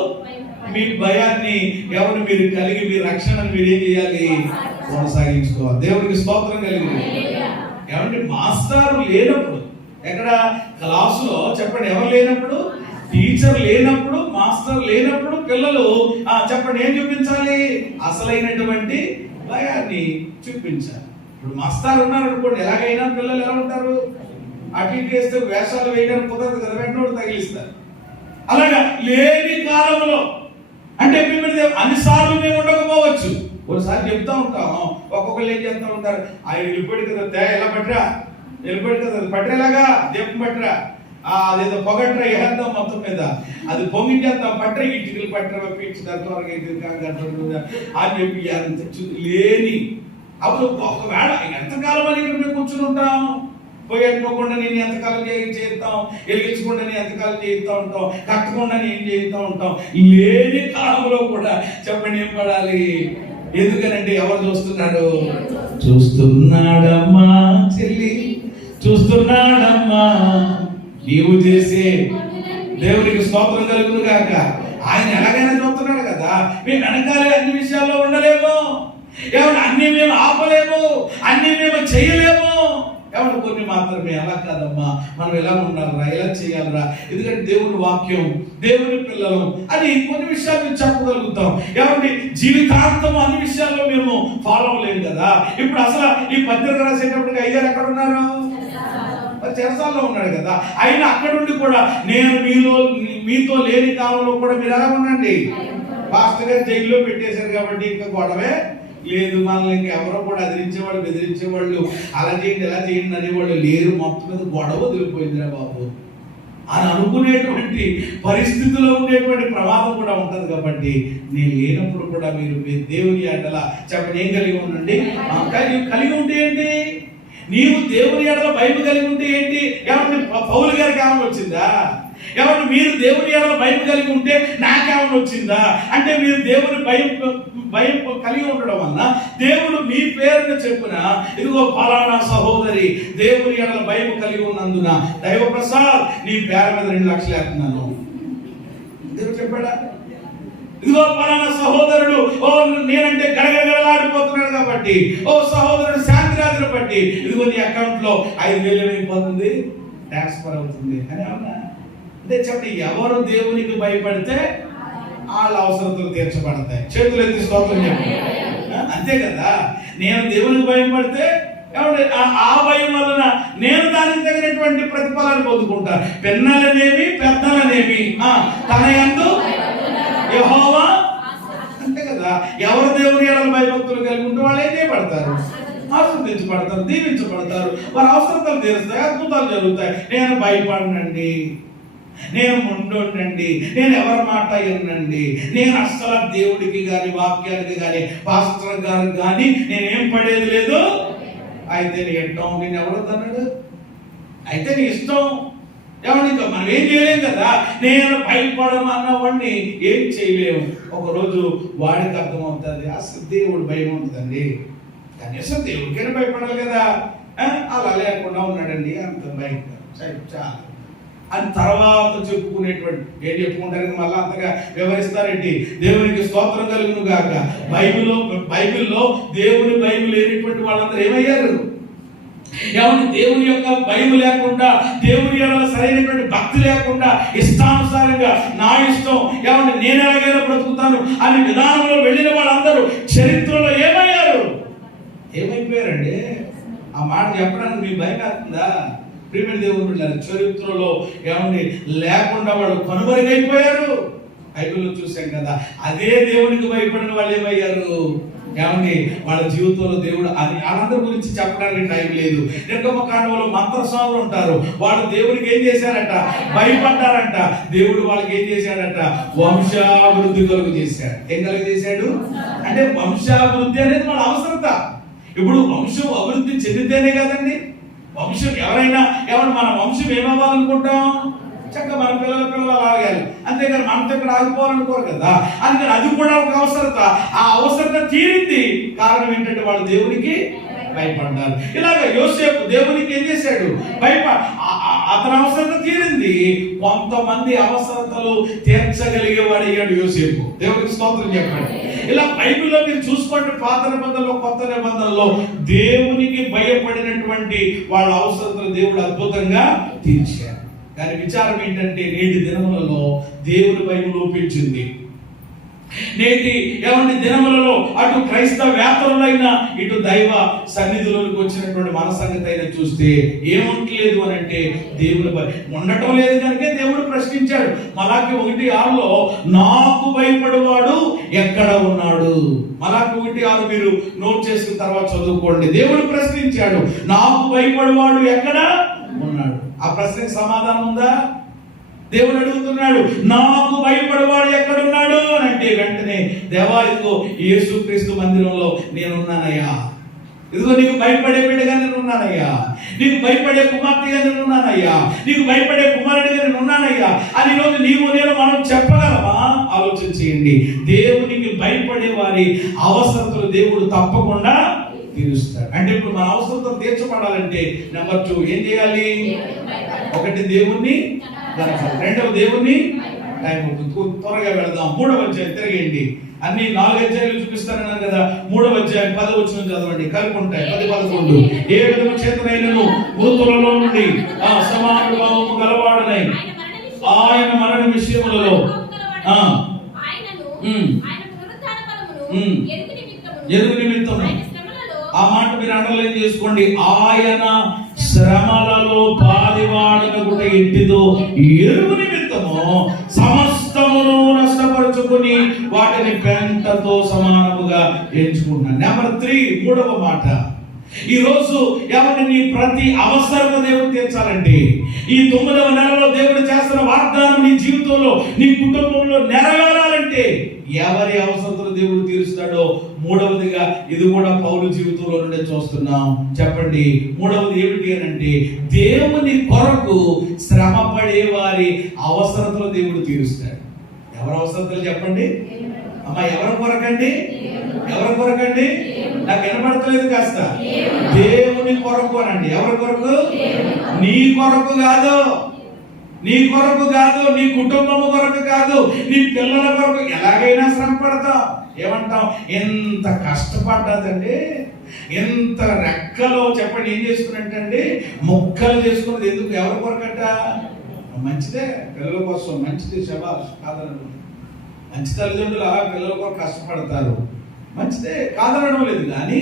మీ భయాన్ని ఎవరు మీరు కలిగి మీ రక్షణను మీరు ఏం చేయాలి? కొనసాగించుకోవాలి. దేవుడికి స్తోత్రం కలిగింది. ఏమంటే మాస్టర్ లేనప్పుడు, ఎక్కడ క్లాసులో చెప్పండి, ఎవరు లేనప్పుడు? టీచర్ లేనప్పుడు, మాస్టర్ లేనప్పుడు పిల్లలు చెప్పండి ఏం చూపించాలి? అసలైనటువంటి భయాన్ని చూపించాలి. ఇప్పుడు మాస్టర్ ఉన్నారు అనుకోండి, ఎలాగైనా పిల్లలు ఎలా ఉంటారు? అటు ఇటు వేస్తే వేషాలు వేయడానికి కుదరదు కదా, వెంటనే తగిలిస్తారు. అలాగా లేని కాలంలో అంటే మిమ్మల్ని అన్నిసార్లు మేము ఉండకపోవచ్చు. ఒకసారి చెప్తా ఉంటాం, ఒక్కొక్కరు ఏం చేస్తూ ఉంటారు, ఆయన వెళ్ళిపోయాడు కదా, ఎలా పట్టరా, వెళ్ళిపోయాడు కదా, పట్టరేలాగా దీపం పట్టరా, అదేదో పొగట్రా, వేద్దాం మొత్తం మీద, అది పొంగిచేద్దాం, పట్టరా, ఇటుకలు పట్టరా, పీల్చుతారు అని చెప్పి లేని అప్పుడు ఒకవేళ ఎంతకాలం అని మేము కూర్చుని ఉంటాం? పోయట్టుకోకుండా నేను ఎంతకాలం చేయిస్తాం, వెలిగించకుండా నేను ఎంతకాలం చేయిస్తూ ఉంటాం, కట్టకుండా నేను చేయిస్తూ ఉంటాం. లేని కాలంలో కూడా చెప్పండి ఏం పడాలి? ఎందుకనంటే ఎవరు చూస్తున్నాడు? చూస్తున్నాడమ్మా చెల్లి, చూస్తున్నాడమ్మా నీవు చేసే. దేవునికి స్తోత్రం కలుగును గాక. ఆయన ఎలాగైనా చూస్తున్నాడు కదా. మేము వెనకాలే అన్ని విషయాల్లో ఉండలేము, ఏమన్నా అన్ని మేము ఆపలేము, అన్ని మేము చేయలేము. ఎవరు కొన్ని మాత్రమే. అలా కాదమ్మా, మనం ఎలా ఉండాలరా, ఎలా చేయాలరా, ఎందుకంటే దేవుని వాక్యం, దేవుని పిల్లలు అని కొన్ని విషయాలు చెప్పగలుగుతాం. ఎవరి జీవితాంతం అన్ని విషయాల్లో మేము ఫాలో అవ్వలేము కదా. ఇప్పుడు అసలు ఈ పత్రిక రాసేటప్పటికి అయ్యారు ఎక్కడ ఉన్నారు? చెరసాల్లో ఉన్నాడు కదా. అయినా అక్కడ ఉండి కూడా నేను మీతో లేని కాలంలో కూడా మీరు ఎలా ఉండండి. పాస్టర్ గారు జైల్లో పెట్టేశారు కాబట్టి ఇంకా గొడవే లేదు. మనల్ని ఇంకెవరో కూడా అదిరించేవాళ్ళు, బెదిరించేవాళ్ళు, అలా చేయండి ఎలా చేయండి అనేవాళ్ళు లేరు. మొత్తం మీద గొడవ వదిలిపోయిందిరా బాబు అని అనుకునేటువంటి పరిస్థితిలో ఉండేటువంటి ప్రమాదం కూడా ఉంటుంది. కాబట్టి నేను లేనప్పుడు కూడా మీరు దేవుని ఎడల చెప్పండి ఏం కలిగి ఉండండి? కలిగి ఉంటే ఏంటి? నీవు దేవుని ఎడల భయం కలిగి ఉంటే ఏంటి? ఏమంటే పౌలు గారికి ఏమైనా వచ్చిందా? ఏమంటే మీరు దేవుని ఎడల భయం కలిగి ఉంటే నాకేమైనా వచ్చిందా? అంటే మీరు దేవుని భయం కలిగి ఉండడం వల్ల దేవుడు మీ పేరును చెప్పున ఇదిగో ఫలానా సహోదరి దేవుని ఎడల భయం కలిగి ఉన్నందున దైవ ప్రసాద్ నీ పేరు మీద 2 లక్షలు వేస్తున్నాను దేవుడు చెప్పాడా? ఇదిగో ఫలానా సహోదరుడు నేనంటే గడగడలాడిపోతున్నాడు కాబట్టి, సహోదరుడు శాంతిరాజును బట్టి ఇదిగో నీ అకౌంట్ లో 5,000 అయిపోతుంది, ట్రాన్స్ఫర్ అవుతుంది అని అవునా? అంటే చెప్పండి, ఎవరు దేవునికి భయపడితే వాళ్ళ అవసరతలు తీర్చబడతాయి. చేతులు ఎత్తి స్తోత్రం చెప్పండి. అంతే కదా. నేను దేవునికి భయపడితే ఆ భయం వలన నేను దానికి తగినటువంటి ప్రతిఫలాన్ని పొందుకుంటాను. పెద్దలనేమి తన యందు యెహోవా అంతే కదా. ఎవరు దేవుని ఎడల భయభక్తులు కలిగి ఉంటే వాళ్ళు ఏం చేయబడతారు? ఆశీర్వదించబడతారు, దీవించబడతారు, వారి అవసరతలు తీరుస్తాయి, అద్భుతాలు జరుగుతాయి. నేను భయపడనండి, నేను ముందుండండి, నేను ఎవరి మాట వినండి, నేను అస్సలు దేవుడికి గాని వాక్యానికి గాని పాస్టర్ గారికి గాని నేనేం పడేది లేదు. అయితే నీ ఇష్టం, నేను ఎవరొద్దన్నాడు? అయితే నీ ఇష్టం. ఎవరు ఇంకా మనం ఏం చేయలేం కదా. నేను భయపడమన్నవాడిని ఏం చేయలేము. ఒకరోజు వాడికి అర్థమవుతుంది అసలు దేవుడు భయం ఉంటుందండి, కనీసం దేవుడికైనా భయపడాలి కదా. అలా లేకుండా ఉన్నాడండి, అంత భయం చాలా అని తర్వాత చెప్పుకునేటువంటి ఏం చెప్పుకుంటారని మళ్ళీ అంతగా వివరిస్తారేంటి? దేవునికి స్తోత్రం కలుగును గాక. బైబిల్లో దేవుని బైబిల్ లేనిటువంటి వాళ్ళందరూ ఏమయ్యారు? ఏమంటే దేవుని యొక్క భయం లేకుండా, దేవుని యొక్క సరైనటువంటి భక్తి లేకుండా, ఇష్టానుసారంగా నా ఇష్టం, ఏమంటే నేను ఎలాగైనా బ్రతుకుతాను అనే విధానంలో వెళ్ళిన వాళ్ళందరూ చరిత్రలో ఏమైపోయారండి? ఆ మాట చెప్పడానికి మీ భయం కాకుండా ప్రియమైన దేవుని బిడ్డలారా, చరిత్రలో ఏమండి లేకుండా వాళ్ళు కనుమరుగైపోయారు. బైబిల్లో చూసాం కదా. అదే దేవునికి భయపడిన వాళ్ళు ఏమయ్యారు? ఏమండి వాళ్ళ జీవితంలో దేవుడు అని వాళ్ళందరి గురించి చెప్పడానికి టైం లేదు. నిర్గమకాండంలో మంత్రస్వాములు ఉంటారు. వాళ్ళు దేవునికి ఏం చేశారట? భయపడ్డారంట. దేవుడు వాళ్ళకి ఏం చేశాడట? వంశాభివృద్ధి కలుగు చేశాడు. ఏం కలుగు చేశాడు అంటే వంశాభివృద్ధి అనేది వాళ్ళ అవసరత. ఇప్పుడు వంశం అభివృద్ధి చెందితేనే కదండి వంశం. ఎవరైనా మన వంశం ఏమవ్వాలనుకుంటాం? చక్కగా మన పిల్లలు ఆగాలి, అంతేగాని మనతో ఇక్కడ ఆగిపోవాలనుకోరు కదా. అందుకని అది కూడా ఒక అవసరత. ఆ అవసరత తీరింది. కారణం ఏంటంటే వాళ్ళు దేవునికి భయపడ్డారు. ఇలాగ యోసేపు దేవునికి ఏం చేశాడు? అతని అవసరత తీరింది. కొంతమంది అవసరతలు తీర్చగలిగేవాడు అయ్యాడు యోసేపు. దేవునికి స్తోత్రం చెప్పండి. ఇలా బైబిల్లో మీరు చూసుకోండి, పాత నిబంధనలో కొత్త నిబంధనలో దేవునికి భయపడినటువంటి వాళ్ళ అవసరతలు దేవుడు అద్భుతంగా తీర్చాడు. కానీ విచారం ఏంటంటే నేటి దినములలో దేవుని భయం లోపించింది. నేటి దినములలో అటు క్రైస్తవేతరులైన ఇటు దైవ సన్నిధిలోకి వచ్చినటువంటి మన సంగతి అయినా చూస్తే ఏముంటలేదు అని అంటే దేవుని భయం ఉండటం లేదు. కనుక దేవుడు ప్రశ్నించాడు మలాకి 1:6లో, నాకు భయపడువాడు ఎక్కడ ఉన్నాడు? మలాకి 1:6 మీరు నోట్ చేసిన తర్వాత చదువుకోండి. దేవుడు ప్రశ్నించాడు, నాకు భయపడువాడు ఎక్కడ ఉన్నాడు? ఆ ప్రశ్నకు సమాధానం ఉందా? దేవుడు అడుగుతున్నాడు, నాకు భయపడేవాడు ఎక్కడున్నాడు అని అంటే వెంటనే, దేవా ఇదిగో యేసుక్రీస్తు మందిరంలో నేనున్నానయ్యా, ఇదిగో నీకు భయపడే బిడ్డగా నేనున్నానయ్యా, నీకు భయపడే కుమార్తెగా నేనున్నానయ్యా, నీకు భయపడే కుమారుడిగా నేనున్నానయ్యా అని ఈరోజు నీవు నేను మనం చెప్పగలమా? ఆలోచన చేయండి. దేవునికి భయపడే వారి అవసరతలు దేవుడు తప్పకుండా తీరుస్తాడు. అంటే ఇప్పుడు మన అవసరతలు తీర్చబడాలంటే నెంబర్ 2 ఏం చేయాలి? ఒకటి దేవుణ్ణి, రెండవ దేవుణ్ణి. త్వరగా వెళదాం. 3వ అధ్యాయం తిరగండి. అన్ని 4 అధ్యాయాలు చూపిస్తానన్నాను కదా. 3వ అధ్యాయం 10వ వచనం చదవండి. కలిపి ఉంటాయి 10, 11. ఏ విధము చేతనైనను మృతులలో నుండి సమాన భావము గలవాడనై ఆయన మరణ విషయములలో ఎరుగు నిమిత్తము. ఆ మాట మీరు అండర్లైన్ చేసుకోండి. ఆయన శ్రమలలో పాలివాడనగుట ఎట్టిదో ఎరుగు నిమిత్తము సమస్తమును నష్టపరుచుకుని వాటిని పెంటతో సమానముగా ఎంచుకుంటున్నాను. నెంబర్ 3, 3వ మాట. ఈ రోజు ఎవరిని నీ ప్రతి అవసరత దేవుడు తీర్చాలంటే, ఈ 9వ నెలలో దేవుడు చేస్తున్న వాగ్దానం నీ జీవితంలో, నీ కుటుంబంలో నెరవేరాలంటే ఎవరి అవసరతలు దేవుడు తీరుస్తాడో 3వదిగా ఇది కూడా పౌలు జీవితంలో నుండే చూస్తున్నాం. చెప్పండి, 3వది ఏమిటి అని అంటే, దేవుని కొరకు శ్రమ పడే వారి అవసరతలు దేవుడు తీరుస్తాడు. ఎవరి అవసరతలు చెప్పండి అమ్మా? ఎవరి కొరకండి? ఎవరి కొరకండి? నాకు వినపడతలేదు కాస్త. దేవుని కొరకు అనండి. ఎవరి కొరకు? నీ కొరకు కాదు, నీ కొరకు కాదు, నీ కుటుంబం కొరకు కాదు, నీ పిల్లల కొరకు. ఎలాగైనా శ్రమ పడతాం. ఏమంటాం? ఎంత కష్టపడ్డదండి, ఎంత రెక్కలో చెప్పండి ఏం చేసుకున్నట్టండి, ముక్కలు చేసుకున్నది ఎందుకు? ఎవరి కొరకట? మంచిదే, పిల్లల కోసం మంచిది, శబాష్ కాదనడం. మంచి తల్లిదండ్రులు అలా పిల్లల కొరకు కష్టపడతారు, మంచిదే, కాదనడం లేదు. కానీ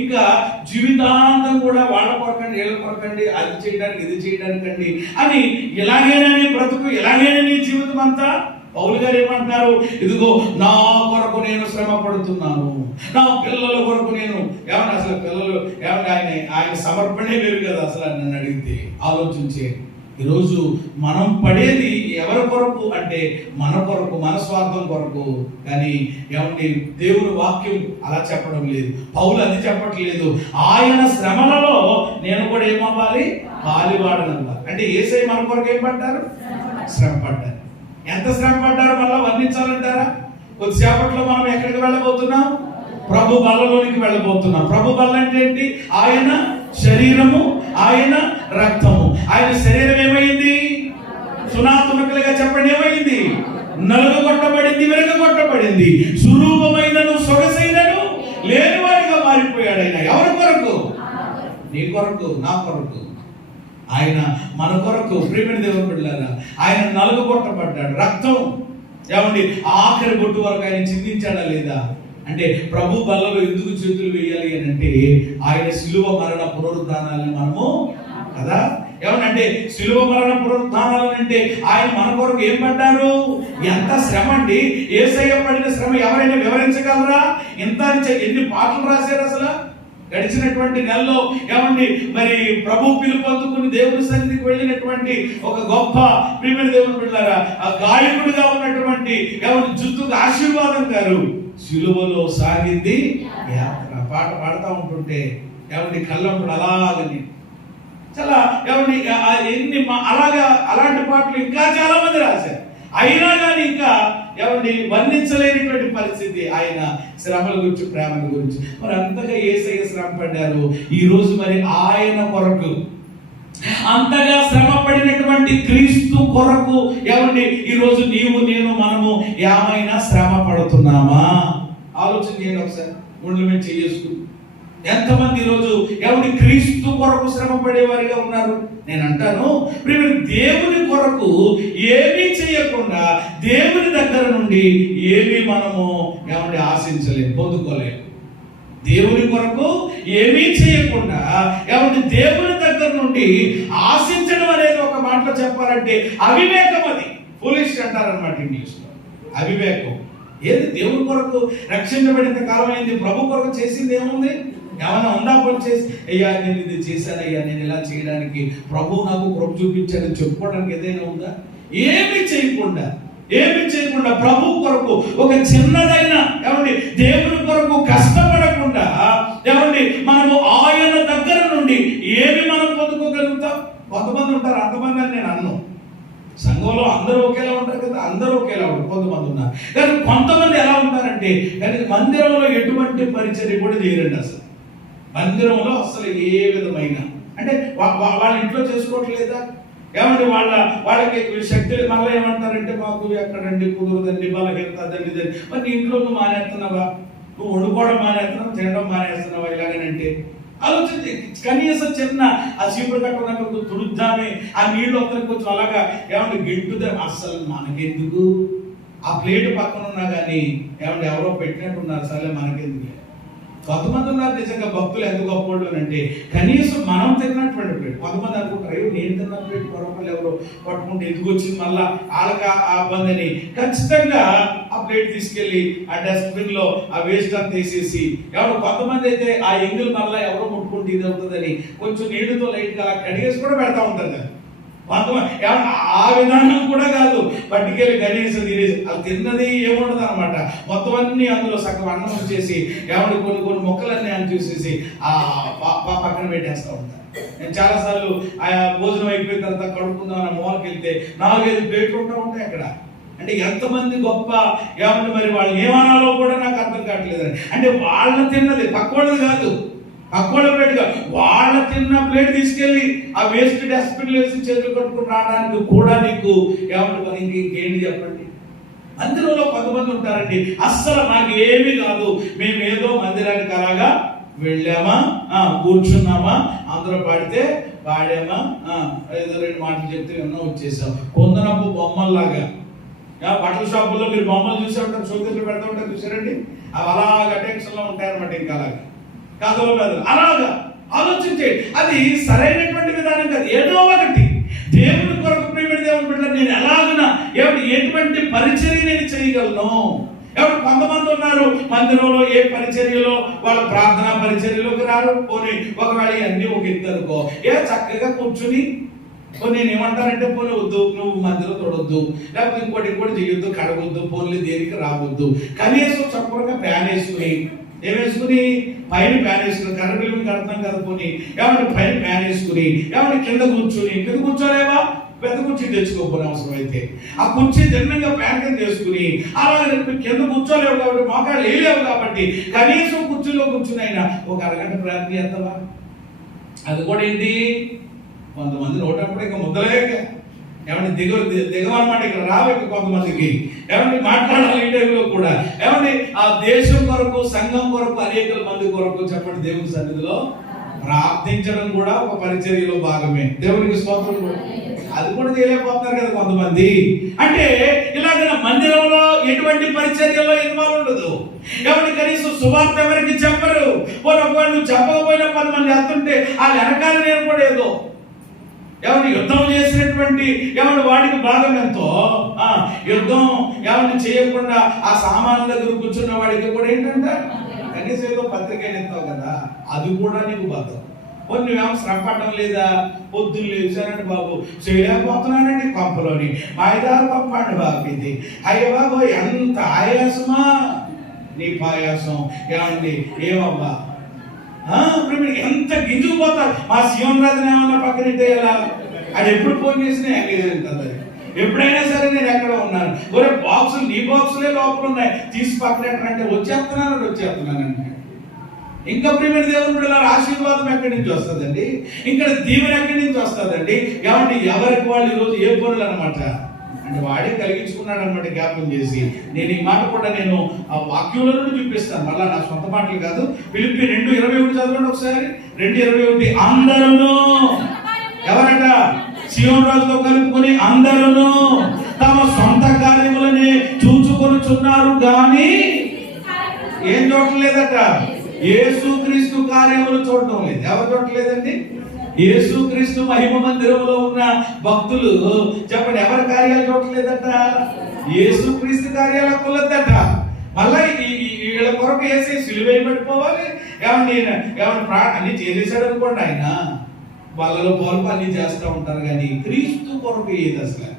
ఇంకా జీవితాంతం కూడా వాళ్ళ కొరకండి, వీళ్ళ కొరకండి, అది చేయడానికి ఇది చేయడానికండి అని ఇలాగైనా నీ బ్రతుకు, ఇలాగైనా నీ జీవితం అంతా. పౌలు గారు ఏమంటున్నారు? ఇదిగో నా కొరకు నేను శ్రమ పడుతున్నాను, నా పిల్లల కొరకు నేను. ఏమన్నా అసలు పిల్లలు ఏమన్నా ఆయన సమర్పణే వేరు కదా అసలు నన్ను అడిగితే. ఆలోచించే ఈరోజు మనం పడేది ఎవరి కొరకు అంటే మన కొరకు, మన స్వార్థం కొరకు. కానీ ఏమంటే దేవుని వాక్యం అలా చెప్పడం లేదు, పౌలు అది చెప్పట్లేదు. ఆయన శ్రమలలో నేను కూడా ఏమవ్వాలి? పాలివాడనవ్వాలి. అంటే యేసయ్య మన కొరకు ఏం పడ్డారు? శ్రమ పడ్డారు. ఎంత శ్రమ పడ్డారో మళ్ళీ వర్ణించాలంటారా? కొద్దిసేపట్లో మనం ఎక్కడికి వెళ్ళబోతున్నాం? ప్రభు బల్లలోనికి వెళ్ళబోతున్నాం. ప్రభు బల్ల అంటే ఏంటి? ఆయన శరీరము, ఆయన రక్తము. ఆయన శరీరం ఏమైంది? సునాతునకలుగా చెప్పండి, ఏమైంది? నలుగగొట్టబడింది, వెలుగగొట్టబడింది. స్వరూపమైనను సొగసైనను లేనివాడిగా మారిపోయాడు ఆయన. ఎవరి కొరకు? నీ కొరకు, నా కొరకు, ఆయన మన కొరకు ప్రియమైన దేవుని బిడ్డలారా ఆయన నలుగుకొట్టబడ్డాడు. రక్తం ఏమండి ఆఖరి బొట్టు వరకు ఆయన చిందించాడా లేదా అంటే ప్రభు బల్లలో ఎందుకు చేతులు వేయాలి అని అంటే ఆయన శిలువ మరణ పునరుద్ధానాలని మనము కదా ఏమనంటే శిలువ మరణ పునరుద్ధానాలు అంటే ఆయన మన కొరకు ఏం పడ్డారు. ఎంత శ్రమ అండి. యేసయ్య పడిన శ్రమ ఎవరైనా వివరించగలరా? ఇంత ఎన్ని పాటలు రాశారు అసలు గడిచినటువంటి నెలలో. ఏమండి మరి ప్రభు పిలుపు అందుకుని దేవుని సన్నిధికి వెళ్ళినటువంటి ఒక గొప్ప ప్రియమైన దేవుని బిడ్డలారా ఆ గాయకుడిగా ఉన్నటువంటి ఏమండి జుత్తుకు ఆశీర్వాదం గారు శిలువలో సాగింది యాత్ర పాట పాడుతూ ఉంటుంటే ఏమండి కళ్ళప్పుడు అలాగని చాలా ఏమండి ఎన్ని అలాంటి పాటలు ఇంకా చాలా మంది రాశారు. అయినా కానీ ఇంకా ఏమండి వర్ణించలేనటువంటి పరిస్థితి ఆయన శ్రమల గురించి, ప్రేమల గురించి. మరి అంతగా యేసయ్య శ్రమ పడ్డారు. ఈ రోజు మరి ఆయన కొరకు అంతగా శ్రమ పడినటువంటి క్రీస్తు కొరకు ఏమండి ఈ రోజు నీవు నేను మనము ఏమైనా శ్రమ పడుతున్నామా? ఆలోచన చేయండి ఒకసారి. ఒళ్ళు మీద చేసుకుని ఎంతమంది ఈరోజు ఎవరి క్రీస్తు కొరకు శ్రమ పడేవారిగా ఉన్నారు? నేను అంటాను దేవుని కొరకు ఏమీ చేయకుండా దేవుని దగ్గర నుండి ఏమీ మనము ఏమంటే ఆశించలేము, పొందుకోలేము. దేవుని కొరకు ఏమీ చేయకుండా ఏమంటే దేవుని దగ్గర నుండి ఆశించడం అనేది ఒక మాటలో చెప్పాలంటే అవివేకం. అది ఫూలిష్ అంటారనమాట ఇంగ్లీష్లో. అవివేకం. ఏది దేవుని కొరకు రక్షించబడినంత కాలం అయింది, ప్రభు కొరకు చేసింది ఏముంది? ఏమైనా ఉందా? పని చేసి అయ్యా నేను ఇది చేశానయ్యా, నేను ఇలా చేయడానికి ప్రభు నాకు కృప చూపించాడని చెప్పుకోవడానికి ఏదైనా ఉందా? ఏమి చేయకుండా ప్రభు కొరకు ఒక చిన్నదైన ఏమండి దేవుని కొరకు కష్టపడకుండా ఏమండి మనము ఆయన దగ్గర నుండి ఏమి మనం పొందుకోగలుగుతాం? కొంతమంది ఉంటారు, అంతమంది అని నేను అన్నాను. సంఘంలో అందరూ ఒకేలా ఉంటారు కదా, అందరూ ఒకేలా ఉంటారు, కొంతమంది ఉన్నారు. కానీ కొంతమంది ఎలా ఉంటారంటే కానీ మందిరంలో ఎటువంటి పరిచర్య కూడా చేయరండి. అసలు మందిరంలో అసలు ఏ విధమైన అంటే వాళ్ళ ఇంట్లో చేసుకోవట్లేదా? ఏమంటే వాళ్ళకి శక్తి మళ్ళీ ఏమంటారంటే మాకు ఎక్కడండి కుదరదండి, బలహీనతండి. మరి ఇంట్లో నువ్వు మానేస్తున్నావా? నువ్వు వండుకోవడం మానేస్తున్నావు, తినడం మానేస్తున్నావా? ఇలాగనంటే ఆలోచించి కనీసం చిన్న ఆ చీపురు కట్టుకున్నప్పుడు తుడుద్దామే, ఆ నీళ్ళు ఒక్కరికి కొంచెం అలాగా ఏమంటే గింటుదే. అసలు మనకెందుకు? ఆ ప్లేట్ పక్కన ఉన్నా కానీ ఏమంటే ఎవరో పెట్టినట్టున్నారు, సరే మనకెందుకు? కొంతమంది ఉన్నారు నిజంగా భక్తులు ఎంత గొప్పవాళ్ళు అంటే కనీసం మనం తిన్నటువంటి ప్లేట్. కొంతమంది అనుకుంటారు అయ్యో నేను తిన్న ప్లేట్ పొరపాలు ఎవరో పట్టుకుంటే ఎందుకు వచ్చింది మళ్ళా వాళ్ళకి ఆ ఇబ్బంది అని. ఖచ్చితంగా ఆ ప్లేట్ తీసుకెళ్ళి ఆ డస్ట్బిన్ లో ఆ వేస్ట్ అంతా తీసేసి ఎవరు కొంతమంది అయితే ఆ ఎంగిల్ మళ్ళా ఎవరో ముట్టుకుంటే ఇది అవుతుందని కొంచెం నీళ్లతో లైట్ గా కడిగేసి కూడా పెడతా ఉంటారు కదా. కొంతమంది ఆ విధానం కూడా కాదు, పట్టుకెళ్ళి కనీసం తినేసి అది తిన్నది ఏముండదు అనమాట. మొత్తం అన్ని అందులో సగం అన్నం వచ్చేసి ఏమంటే కొన్ని మొక్కలన్నీ అని చూసేసి ఆ పక్కన పెట్టేస్తూ ఉంటారు. నేను చాలాసార్లు ఆ భోజనం అయిపోయిన తర్వాత కడుక్కుందాం అన్న మూలకి వెళ్తే 4-5 ప్లేట్లు ఉంటాయి అక్కడ. అంటే ఎంతమంది గొప్ప ఏమంటే మరి వాళ్ళు ఏమనాలో కూడా నాకు అర్థం కావట్లేదు. అంటే వాళ్ళ తిన్నది పక్కోళ్ళది కాదు, పక్కోళ్ళ ప్లేట్ కాదు, వాళ్ళ తిన్న ప్లేట్ తీసుకెళ్ళి ఆ వేస్ట్ డస్ట్బిన్ వేసి చేతులు కట్టుకుని రావడానికి కూడా నీకు ఏమంటే మరి ఇంకేంటి చెప్పండి. మందిరంలో కొంతమంది ఉంటారండి అస్సలు నాకు ఏమీ కాదు, మేము ఏదో మందిరానికి అలాగా వెళ్ళామా, కూర్చున్నామా, అందరూ పాడితే పాడామా, ఏదో 2 మాటలు చెప్తే ఏమన్నా వచ్చేసాం. కొందనప్పు బొమ్మల్లాగా బట్టల షాపుల్లో మీరు బొమ్మలు చూసే ఉంటారు, షోకేసులు పెడతా ఉంటారు, చూసారండి? అవి అలాగా టెన్షన్ లో ఉంటాయన్నమాట. ఇంకా అలాగా కథల మీద అలాగా ఆలోచించే అది సరైనటువంటి విధానం కాదు. ఏదో ఒకటి దేవుని కొరకు ప్రియమైన దేవుని బిడ్డ నేను ఎలాగునా ఎటువంటి పరిచర్య నేను చేయగలను? ఎవరు కొంతమంది ఉన్నారు మందిరంలో ఏ పరిచర్యలో వాళ్ళ ప్రార్థనా పరిచర్యలోకి రారు. పోనీ ఒకవేళ అన్ని ఒక ఇద్దరుకో చక్కగా కూర్చుని నేను ఏమంటానంటే పోనీ వద్దు, నువ్వు మధ్యలో తొడొద్దు, లేకపోతే ఇంకోటి చేయొద్దు, కడగొద్దు, పోన్లు దేనికి రావద్దు, కనీసం చక్కగా ప్యాన్ వేసుకుని ఏమేసుకుని పైన ప్యాన్ వేసుకుని కరెంట్ బిల్లు కడతాం కదా, పోనీ ఏమంటే పైన ప్యాన్ వేసుకుని ఏమంటే కింద కూర్చోలేవా? పెద్ద కుర్చీ తెచ్చుకోకపోయిన అవసరం అయితే ఆ కుర్చీ దిన్నంగా ప్యాన్ కింద చేసుకుని అలాగే కింద కూర్చోలేవు కాబట్టి మోకాళ్ళు వేయలేవు కాబట్టి కనీసం కుర్చీలో కూర్చునైనా ఒక అరగంట ప్రార్థన చేస్తావా? అది కూడా ఏంటి కొంతమంది నోటప్పుడు ఇక ముద్దలేక ఏమంటే దిగవన్నమాట. ఇక్కడ రావాలి కొంతమందికి ఏమంటే మాట్లాడాలి ఈ టైంలో కూడా ఏమంటే ఆ దేశం కొరకు సంఘం కొరకు అనేక మంది కొరకు చెప్పండి దేవుని సన్నిధిలో ప్రార్థించడం కూడా ఒక పరిచర్యలో భాగమే. దేవునికి స్తోత్రం. అది కూడా చేయలేకపోతున్నారు కదా కొంతమంది. అంటే ఇలాగ మందిరంలో ఎటువంటి పరిచర్యలో ఇన్వాల్వ్ ఉండదు. ఎవరి కనీసం సువార్త ఎవరికి చెప్పరు. ఒకవేళ నువ్వు చెప్పకపోయినా 10 మంది వెళ్తుంటే ఆ వెనకాల నేను కూడా ఏదో ఎవరిని యుద్ధం చేసినటువంటి ఎవరి వాడికి భాగం ఎంతో, యుద్ధం ఎవరిని చేయకుండా ఆ సామాన్ల దగ్గర కూర్చున్న వాడికి కూడా ఏంటంటే కనీసం ఏదో పత్రిక ఎత్తావు కదా, అది కూడా నీకు బాధ. నువ్వేమో శ్రమ పడడం లేదా? పొద్దున్న లేచానండి బాబు, చేయలేకపోతున్నానండి పంపలోని మాయదారు పంపండి బాబు. ఇది అయ్య బాబు ఎంత ఆయాసమా నీ పాయాసం. ఏమండి ఏమవ్వా ఎంత గింజుకుపోతారు. మా సీఎం రాజుని ఏమన్నా పక్కనిట్టే ఎలా? అది ఎప్పుడు ఫోన్ చేసినా ఎంగేజ్ ఉంటుంది. ఎప్పుడైనా సరే నేను ఎక్కడ ఉన్నాను, ఒరే బాక్సులు నీ బాక్సులే లోపల ఉన్నాయి తీసి పక్కనెట్టంటే వచ్చేస్తున్నానంటే ఇంకా ప్రియమైన దేవుని బిడ్డలారా, ఆశీర్వాదం ఎక్కడి నుంచి వస్తుందండి? ఇక్కడ దీవెన ఎక్కడి నుంచి వస్తుందండి? ఏమంటే ఎవరికి వాళ్ళు ఈరోజు ఏ పనులు అనమాట అంటే వాడే కలిగించుకున్నాడు అనమాట జ్ఞాపకం చేసి. నేను ఈ మాట కూడా నేను ఆ వాక్యంలో నుండి చూపిస్తాను, మళ్ళా నా సొంత మాటలు కాదు. ఫిలిప్పీ 2:21 చదవండి ఒకసారి. 2:21 అందరూ ఎవరట? సీయోను రాజుతో కలుపుకొని అందరూ తమ సొంత కార్యములనే చూచుకొనుచున్నారు గాని ఏం చూడలేదట? యేసుక్రీస్తు కార్యములు చూడటం లేదు. ఎవరు చూడలేదండి? యేసుక్రీస్తు మహిమ మందిరంలో ఉన్న భక్తులు చెప్పండి, ఎవరి కార్యాలు చూడలేదట? యేసుక్రీస్తు కార్యాలు కొలద్దట. మళ్ళా వీళ్ళ కొరకు వేసి సిలువై పడిపోవాలి. ఏమన్నా అన్ని చేసేసాడు అనుకోండి, ఆయన వాళ్ళలో పొరపు అన్ని చేస్తూ ఉంటారు. కానీ క్రీస్తు కొరకు ఏది అసలు?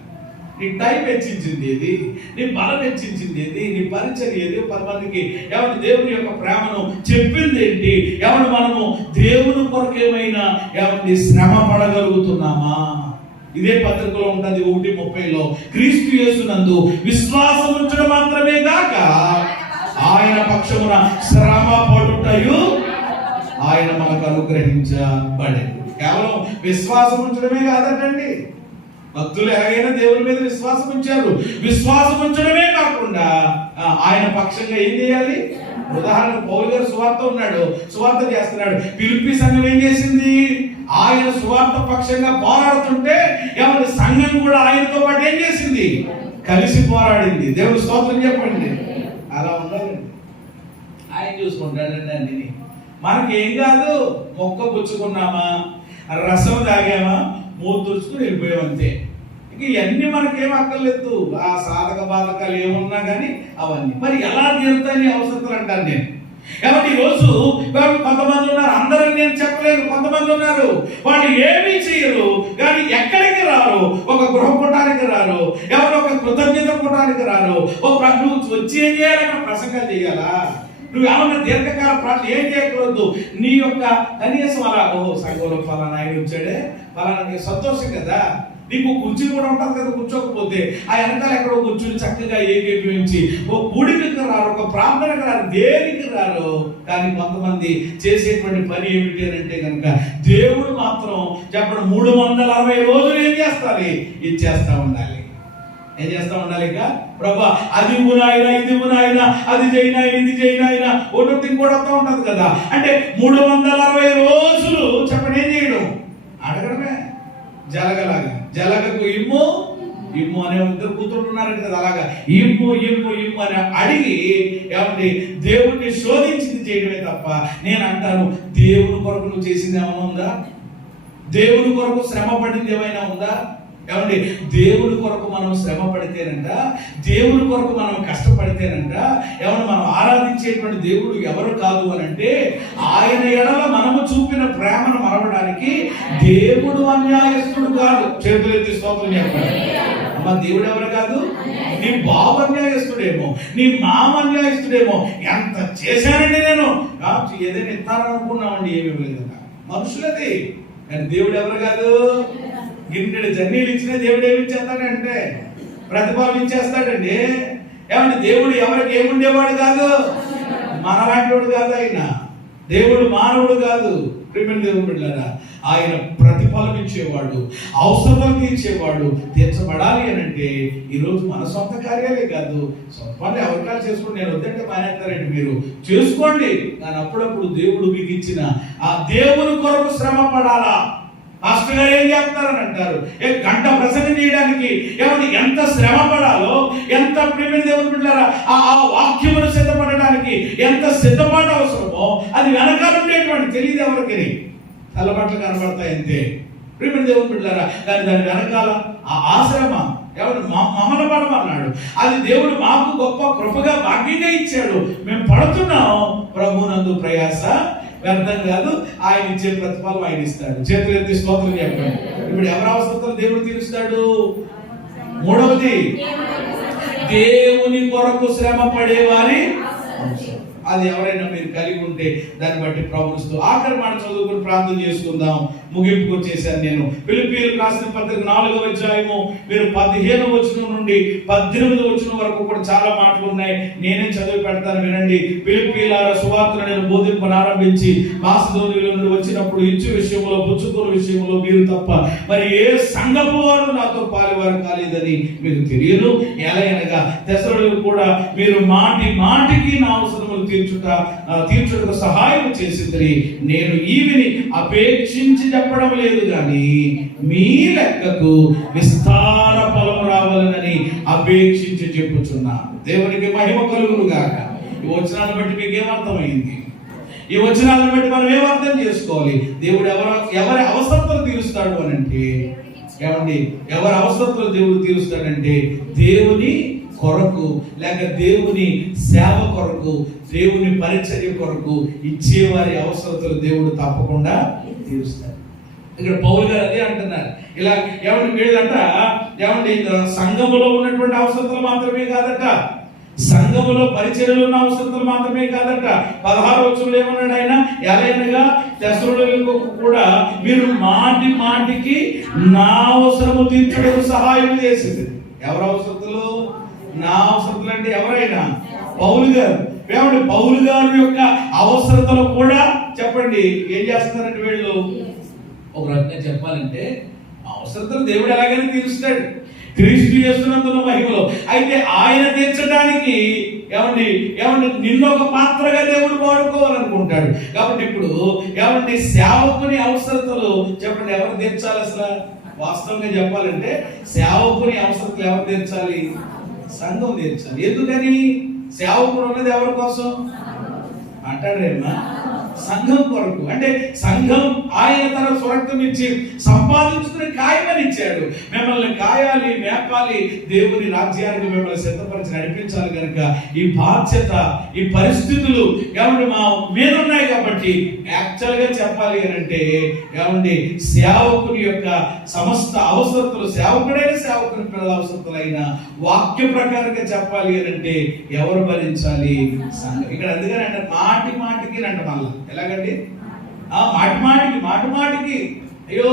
నీ టైం హెచ్చించింది ఏది? నీ బలం హెచ్చించింది ఏది? నీ పరిచయం ఏది? 10 మందికి ఎవరి దేవుని యొక్క ప్రేమను చెప్పింది ఏంటి? ఎవరు మనము దేవుని కొరకు ఏమైనా ఎవరిని శ్రమ పడగలుగుతున్నామా? ఇదే పత్రికలో ఉంటుంది 1:30లో. క్రీస్తు యేసునందు విశ్వాసం ఉంచడం మాత్రమే కాక ఆయన పక్షమున శ్రమ పడుటయు ఆయన మనకు అనుగ్రహించబడేది. కేవలం విశ్వాసం ఉంచడమే కాదండి. భక్తులు ఎలాగైనా దేవుని మీద విశ్వాసం ఉంచారు. విశ్వాసం ఉంచడమే కాకుండా ఆయన పక్షంగా ఏం చేయాలి? ఉదాహరణకు పౌలు గారు సువార్త ఉన్నాడు, సువార్త చేస్తున్నాడు. ఫిలిప్పీ సంఘం ఏం చేసింది? ఆయన సువార్త పక్షంగా పోరాడుతుంటే ఎవరి సంఘం కూడా ఆయనతో పాటు ఏం చేసింది? కలిసి పోరాడింది. దేవుడు స్తోత్రం చెప్పండి. అలా ఉండాలండి. ఆయన చూసుకుంటాడండి అన్ని. మనకేం కాదు, మొక్క పుచ్చుకున్నామా, రసం తాగామా, మూడు తుడుచుకుని వెళ్ళిపోయామంతే. ఇక ఇవన్నీ మనకేం అక్కర్లేదు. ఆ సాధక బాధకాలు ఏమున్నా కానీ అవన్నీ మరి ఎలా తీరుతాయని అవసరం అంటాను నేను. కాబట్టి ఈరోజు కొంతమంది ఉన్నారు, అందరూ నేను చెప్పలేను, కొంతమంది ఉన్నారు వాళ్ళు ఏమీ చేయరు కానీ ఎక్కడికి రారు, ఒక గృహ పుటానికి రారు, ఎవరు ఒక కృతజ్ఞత పుటానికి రారు. నువ్వు వచ్చి ఏం చేయాలి? అక్కడ ప్రసంగాలు చేయాలా? నువ్వు ఏమన్నా దీర్ఘకాల ప్రార్థన ఏం చేయకూడదు. నీ యొక్క కనీసం అలా సంఘంలో ఫలానా ఆయన వచ్చాడే ఫలానా సంతోషం కదా. నీకు కుర్చీ కూడా ఉంటుంది కదా, కూర్చోకపోతే ఆ వెనకాల ఎక్కడో కూర్చుని చక్కగా ఏకీభవించి ఓ గుడికి రారు, ఒక ప్రార్థనకు రారు, దేనికి రారు. కానీ కొంతమంది చేసేటువంటి పని ఏమిటి అని అంటే కనుక దేవుడు మాత్రం చెప్పడం 360 రోజులు ఏం చేస్తాలి? ఇది చేస్తా ఉండాలి. ఏం చేస్తా ఉండాలి? ఇక ప్రభా అది నాయన, ఇది నాయన, అది చేయనా, ఇది చేయనాయన, ఒకటి కూడా వస్తూ ఉంటది కదా. అంటే 360 రోజులు చెప్పండి ఏం చేయడం? అడగడమే. జలగలాగా జలగకు ఇమ్ము ఇమ్ము అనే 2 కూతురు ఉన్నారంట కదా, అలాగా ఇమ్ము ఇమ్ము ఇమ్ము అని అడిగి ఏమండి దేవుడిని శోధించింది చేయడమే తప్ప. నేను అంటాను, దేవుని కొరకు నువ్వు చేసింది ఏమైనా ఉందా? దేవుని కొరకు శ్రమ పడింది ఏమైనా ఉందా? ఏమండి దేవుడి కొరకు మనం శ్రమ పడితేనంట, దేవుడి కొరకు మనం కష్టపడితేనంట, ఏమన్నా మనం ఆరాధించేటువంటి దేవుడు ఎవరు కాదు అని అంటే ఆయన ఎడల మనము చూపిన ప్రేమను మరవడానికి దేవుడు అన్యాయస్తుడు కాదు. చేతులెత్తి స్తోత్రం చెప్పండి. అమ్మ దేవుడు ఎవరు కాదు? నీ బాబు అన్యాయస్తుడేమో, నీ మామ అన్యాయస్తుడేమో. ఎంత చేశానండి నేను, ఏదైనా ఇస్తారనుకున్నామండి, ఏమీ లేదు. మనుషులది. కానీ దేవుడు ఎవరు కాదు? గిన్నెడు జర్నీలు ఇచ్చిన దేవుడు ఏమి ఇచ్చేస్తాడంటే ప్రతిఫలం ఇచ్చేస్తాడండి. ఏమంటే దేవుడు ఎవరికి ఏముండేవాడు కాదు, మనలాంటి వాడు కాదు. ఆయన దేవుడు మానవుడు కాదు. ప్రియమైన దేవుని బిడ్డలారా, ఆయన ప్రతిఫలం ఇచ్చేవాడు, అవసరం తీర్చేవాడు. తీర్చబడాలి అని అంటే ఈరోజు మన సొంత కార్యాలే కాదు, సొంత పనులు ఎవరికాలు చేసుకోండి. నేను వద్దంటే మానేస్తారండి, మీరు చేసుకోండి. కానీ అప్పుడప్పుడు దేవుడు మీకు ఇచ్చిన ఆ దేవుని కొరకు శ్రమ పడాలా. పాస్టర్ గారు ఏం చేస్తారని అంటారు, గంట ప్రసంగం చేయడానికి ఏమంటే ఎంత శ్రమ పడాలో, ఎంత ప్రియమైన దేవుని బిడ్డలారా ఆ వాక్యమును సిద్ధపడడానికి ఎంత సిద్ధపాటు అవసరమో అది వెనకాల ఉండేటువంటి తెలియదు ఎవరికి. తలబట్లు కనబడతాయి అంతే ప్రియమైన దేవుని బిడ్డలారా. కానీ దాని వెనకాల ఆ ఆశ్రమ ఎవరు మమ్మల్ని పడమన్నాడు. అది దేవుడు మాకు గొప్ప కృపగా భాగ్యంగా ఇచ్చాడు. మేము పడుతున్నాం, ప్రభునందు ప్రయాస వ్యర్థం కాదు, ఆయన ఇచ్చే ప్రతిఫలం ఆయన ఇస్తాడు. చేతులు ఎత్తి స్తోత్రం చెప్పండి. ఇప్పుడు ఎవరి అవసరతలు దేవుడు తీరుస్తాడు? మూడవది, దేవుని కొరకు శ్రమ పడేవారి అది ఎవరైనా మీరు కలిగి ఉంటే దాన్ని బట్టి ప్రభుత్వం ఆఖరి మాట చదువుకుని ప్రార్థన చేసుకుందాం. ముగింపుకు వచ్చేసాను నేను. ఫిలిప్పీయులకు రాసిన పత్రిక 4వ అధ్యాయము మీరు 15వ వచనం నుండి 18వ వచనం వరకు కూడా చాలా మాటలు ఉన్నాయి. నేనే చదివి పెడతాను, వినండి. ఫిలిప్పీయులారా, సువార్తను నేను బోధింపనారంభించి మాసిదోనియ నుండి వచ్చినప్పుడు ఇచ్చు విషయంలో పుచ్చుకోని విషయంలో మీరు తప్ప మరి ఏ సంఘపు వారు నాతో పాలివారు కాలేదని మీకు తెలియదు. ఎలాగనగా దశరథులు కూడా మీరు మాటి మాటికి నా అవసరములు తీర్చుటకు సహాయం చేసింది. నేను ఈవిని అపేక్షించి చెప్పడం లేదు, కానీ మీ లెక్కకు విస్తార ఫలం రావాలని అపేక్షించి చెప్పుచున్నాను. దేవునికి మహిమ కలుగును గాక. ఈ వచనాలను బట్టి మీకు ఏమర్థమైంది? ఈ వచనాలను బట్టి మనం ఏం అర్థం చేసుకోవాలి? దేవుడు ఎవరి అవసరతలు తీరుస్తాడు అని అంటే, ఏమండి, ఎవరి అవసరతలు దేవుడు తీరుస్తాడంటే దేవుని కొరకు లేక దేవుని సేవ కొరకు, దేవుని పరిచర్య కొరకు ఇచ్చేవారి అవసరతలు దేవుడు తప్పకుండా తీరుస్తాడు. ఇక్కడ పౌలు గారు అదే అంటున్నారు. ఇలా ఏమండి, వీళ్ళంట ఏమండి సంఘములో ఉన్నటువంటి అవసరతలు మాత్రమే కాదట, సంఘములో పరిచర్యలో ఉన్న అవసరతలు మాత్రమే కాదట. 16వ వచనంలో ఏమన్నాడు ఆయన? ఎలాగనగా దశరథులకు కూడా మీరు మాటి మాటికి నా అవసరము తీర్చడానికి సహాయం చేసింది. ఎవరి అవసరతలు? నా అవసరతలు అంటే ఎవరైనా పౌలు గారు. ఏమంటే పౌలు గారి యొక్క అవసరతలు కూడా చెప్పండి ఏం చేస్తున్నారంటే వీళ్ళు ఒక రకంగా చెప్పాలంటే అవసరతలు దేవుడు ఎలాగైనా తీరుస్తాడు, క్రీస్తు యేసునందున్న మహిమలో. అయితే ఆయన తీర్చడానికి ఏమండి నిన్ను ఒక పాత్రగా దేవుడు వాడుకోవాలనుకుంటాడు. కాబట్టి ఇప్పుడు ఏమండి సేవకుని అవసరతలు చెప్పండి ఎవరు తీర్చాలి? అసలు వాస్తవంగా చెప్పాలంటే సేవకుని అవసరతలు ఎవరు తీర్చాలి? సంఘం తీర్చాలి. ఎందుకని? సేవకుడు ఉన్నది ఎవరి కోసం అంటాడేమా? సంఘం కొరకు. అంటే సంఘం ఆయన తన స్వరక్తం ఇచ్చి సంపాదించుకుని కాయమని ఇచ్చాడు. మిమ్మల్ని కాయాలి, మేపాలి, దేవుని రాజ్యానికి మిమ్మల్ని సిద్ధపరిచి నడిపించాలి. కనుక ఈ బాధ్యత, ఈ పరిస్థితులు ఏమంటే మా మీద ఉన్నాయి. కాబట్టి యాక్చువల్ గా చెప్పాలి అని అంటే ఏమండి సేవకుని యొక్క సమస్త అవసరతలు, సేవకుని పిల్లల అవసరతలైన వాక్య ప్రకారంగా చెప్పాలి అని అంటే ఎవరు భరించాలి? సంఘం. ఇక్కడ అందుకని అంటే మాటి మాటికి అంట మళ్ళా ఎలాగండి మాటి మాటికి అయ్యో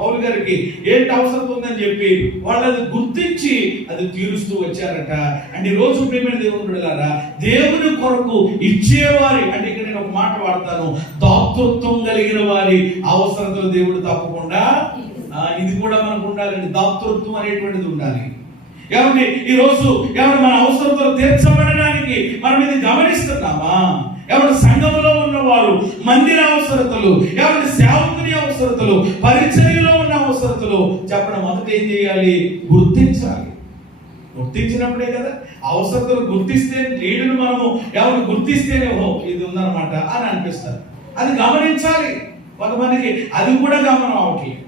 పౌలు గారికి ఏంటి అవసరం ఉందని చెప్పి వాళ్ళు అది గుర్తించి అది తీరుస్తూ వచ్చారట. అంటే ఈ రోజు ప్రియమైన దేవుని బిడ్డలారా, దేవుని కొరకు ఇచ్చేవారి అంటే ఇక్కడ నేను ఒక మాట వాడతాను, దాతృత్వం కలిగిన వారి అవసరతలు దేవుడు తప్పకుండా ఇది కూడా మనకు ఉండాలండి. దాతృత్వం అనేటువంటిది ఉండాలి. ఏమండి ఈ రోజు ఎవరు మన అవసరతలు తీర్చబడడానికి మనం ఇది గమనిస్తున్నామా? ఎవరు సంఘములో ఉన్నవారు మందిర అవసరతలు, ఎవరి సేవకుని అవసరతలు, పరిచర్యలో ఉన్న అవసరతలు చెప్పడం మొదట ఏం చేయాలి? గుర్తించాలి. గుర్తించినప్పుడే కదా అవసరతలు గుర్తిస్తే లీడును మనము ఎవరు గుర్తిస్తేనే ఓ ఇది ఉందన్నమాట అని అనిపిస్తారు. అది గమనించాలి. కొంతమందికి అది కూడా గమనం అవట్లేదు.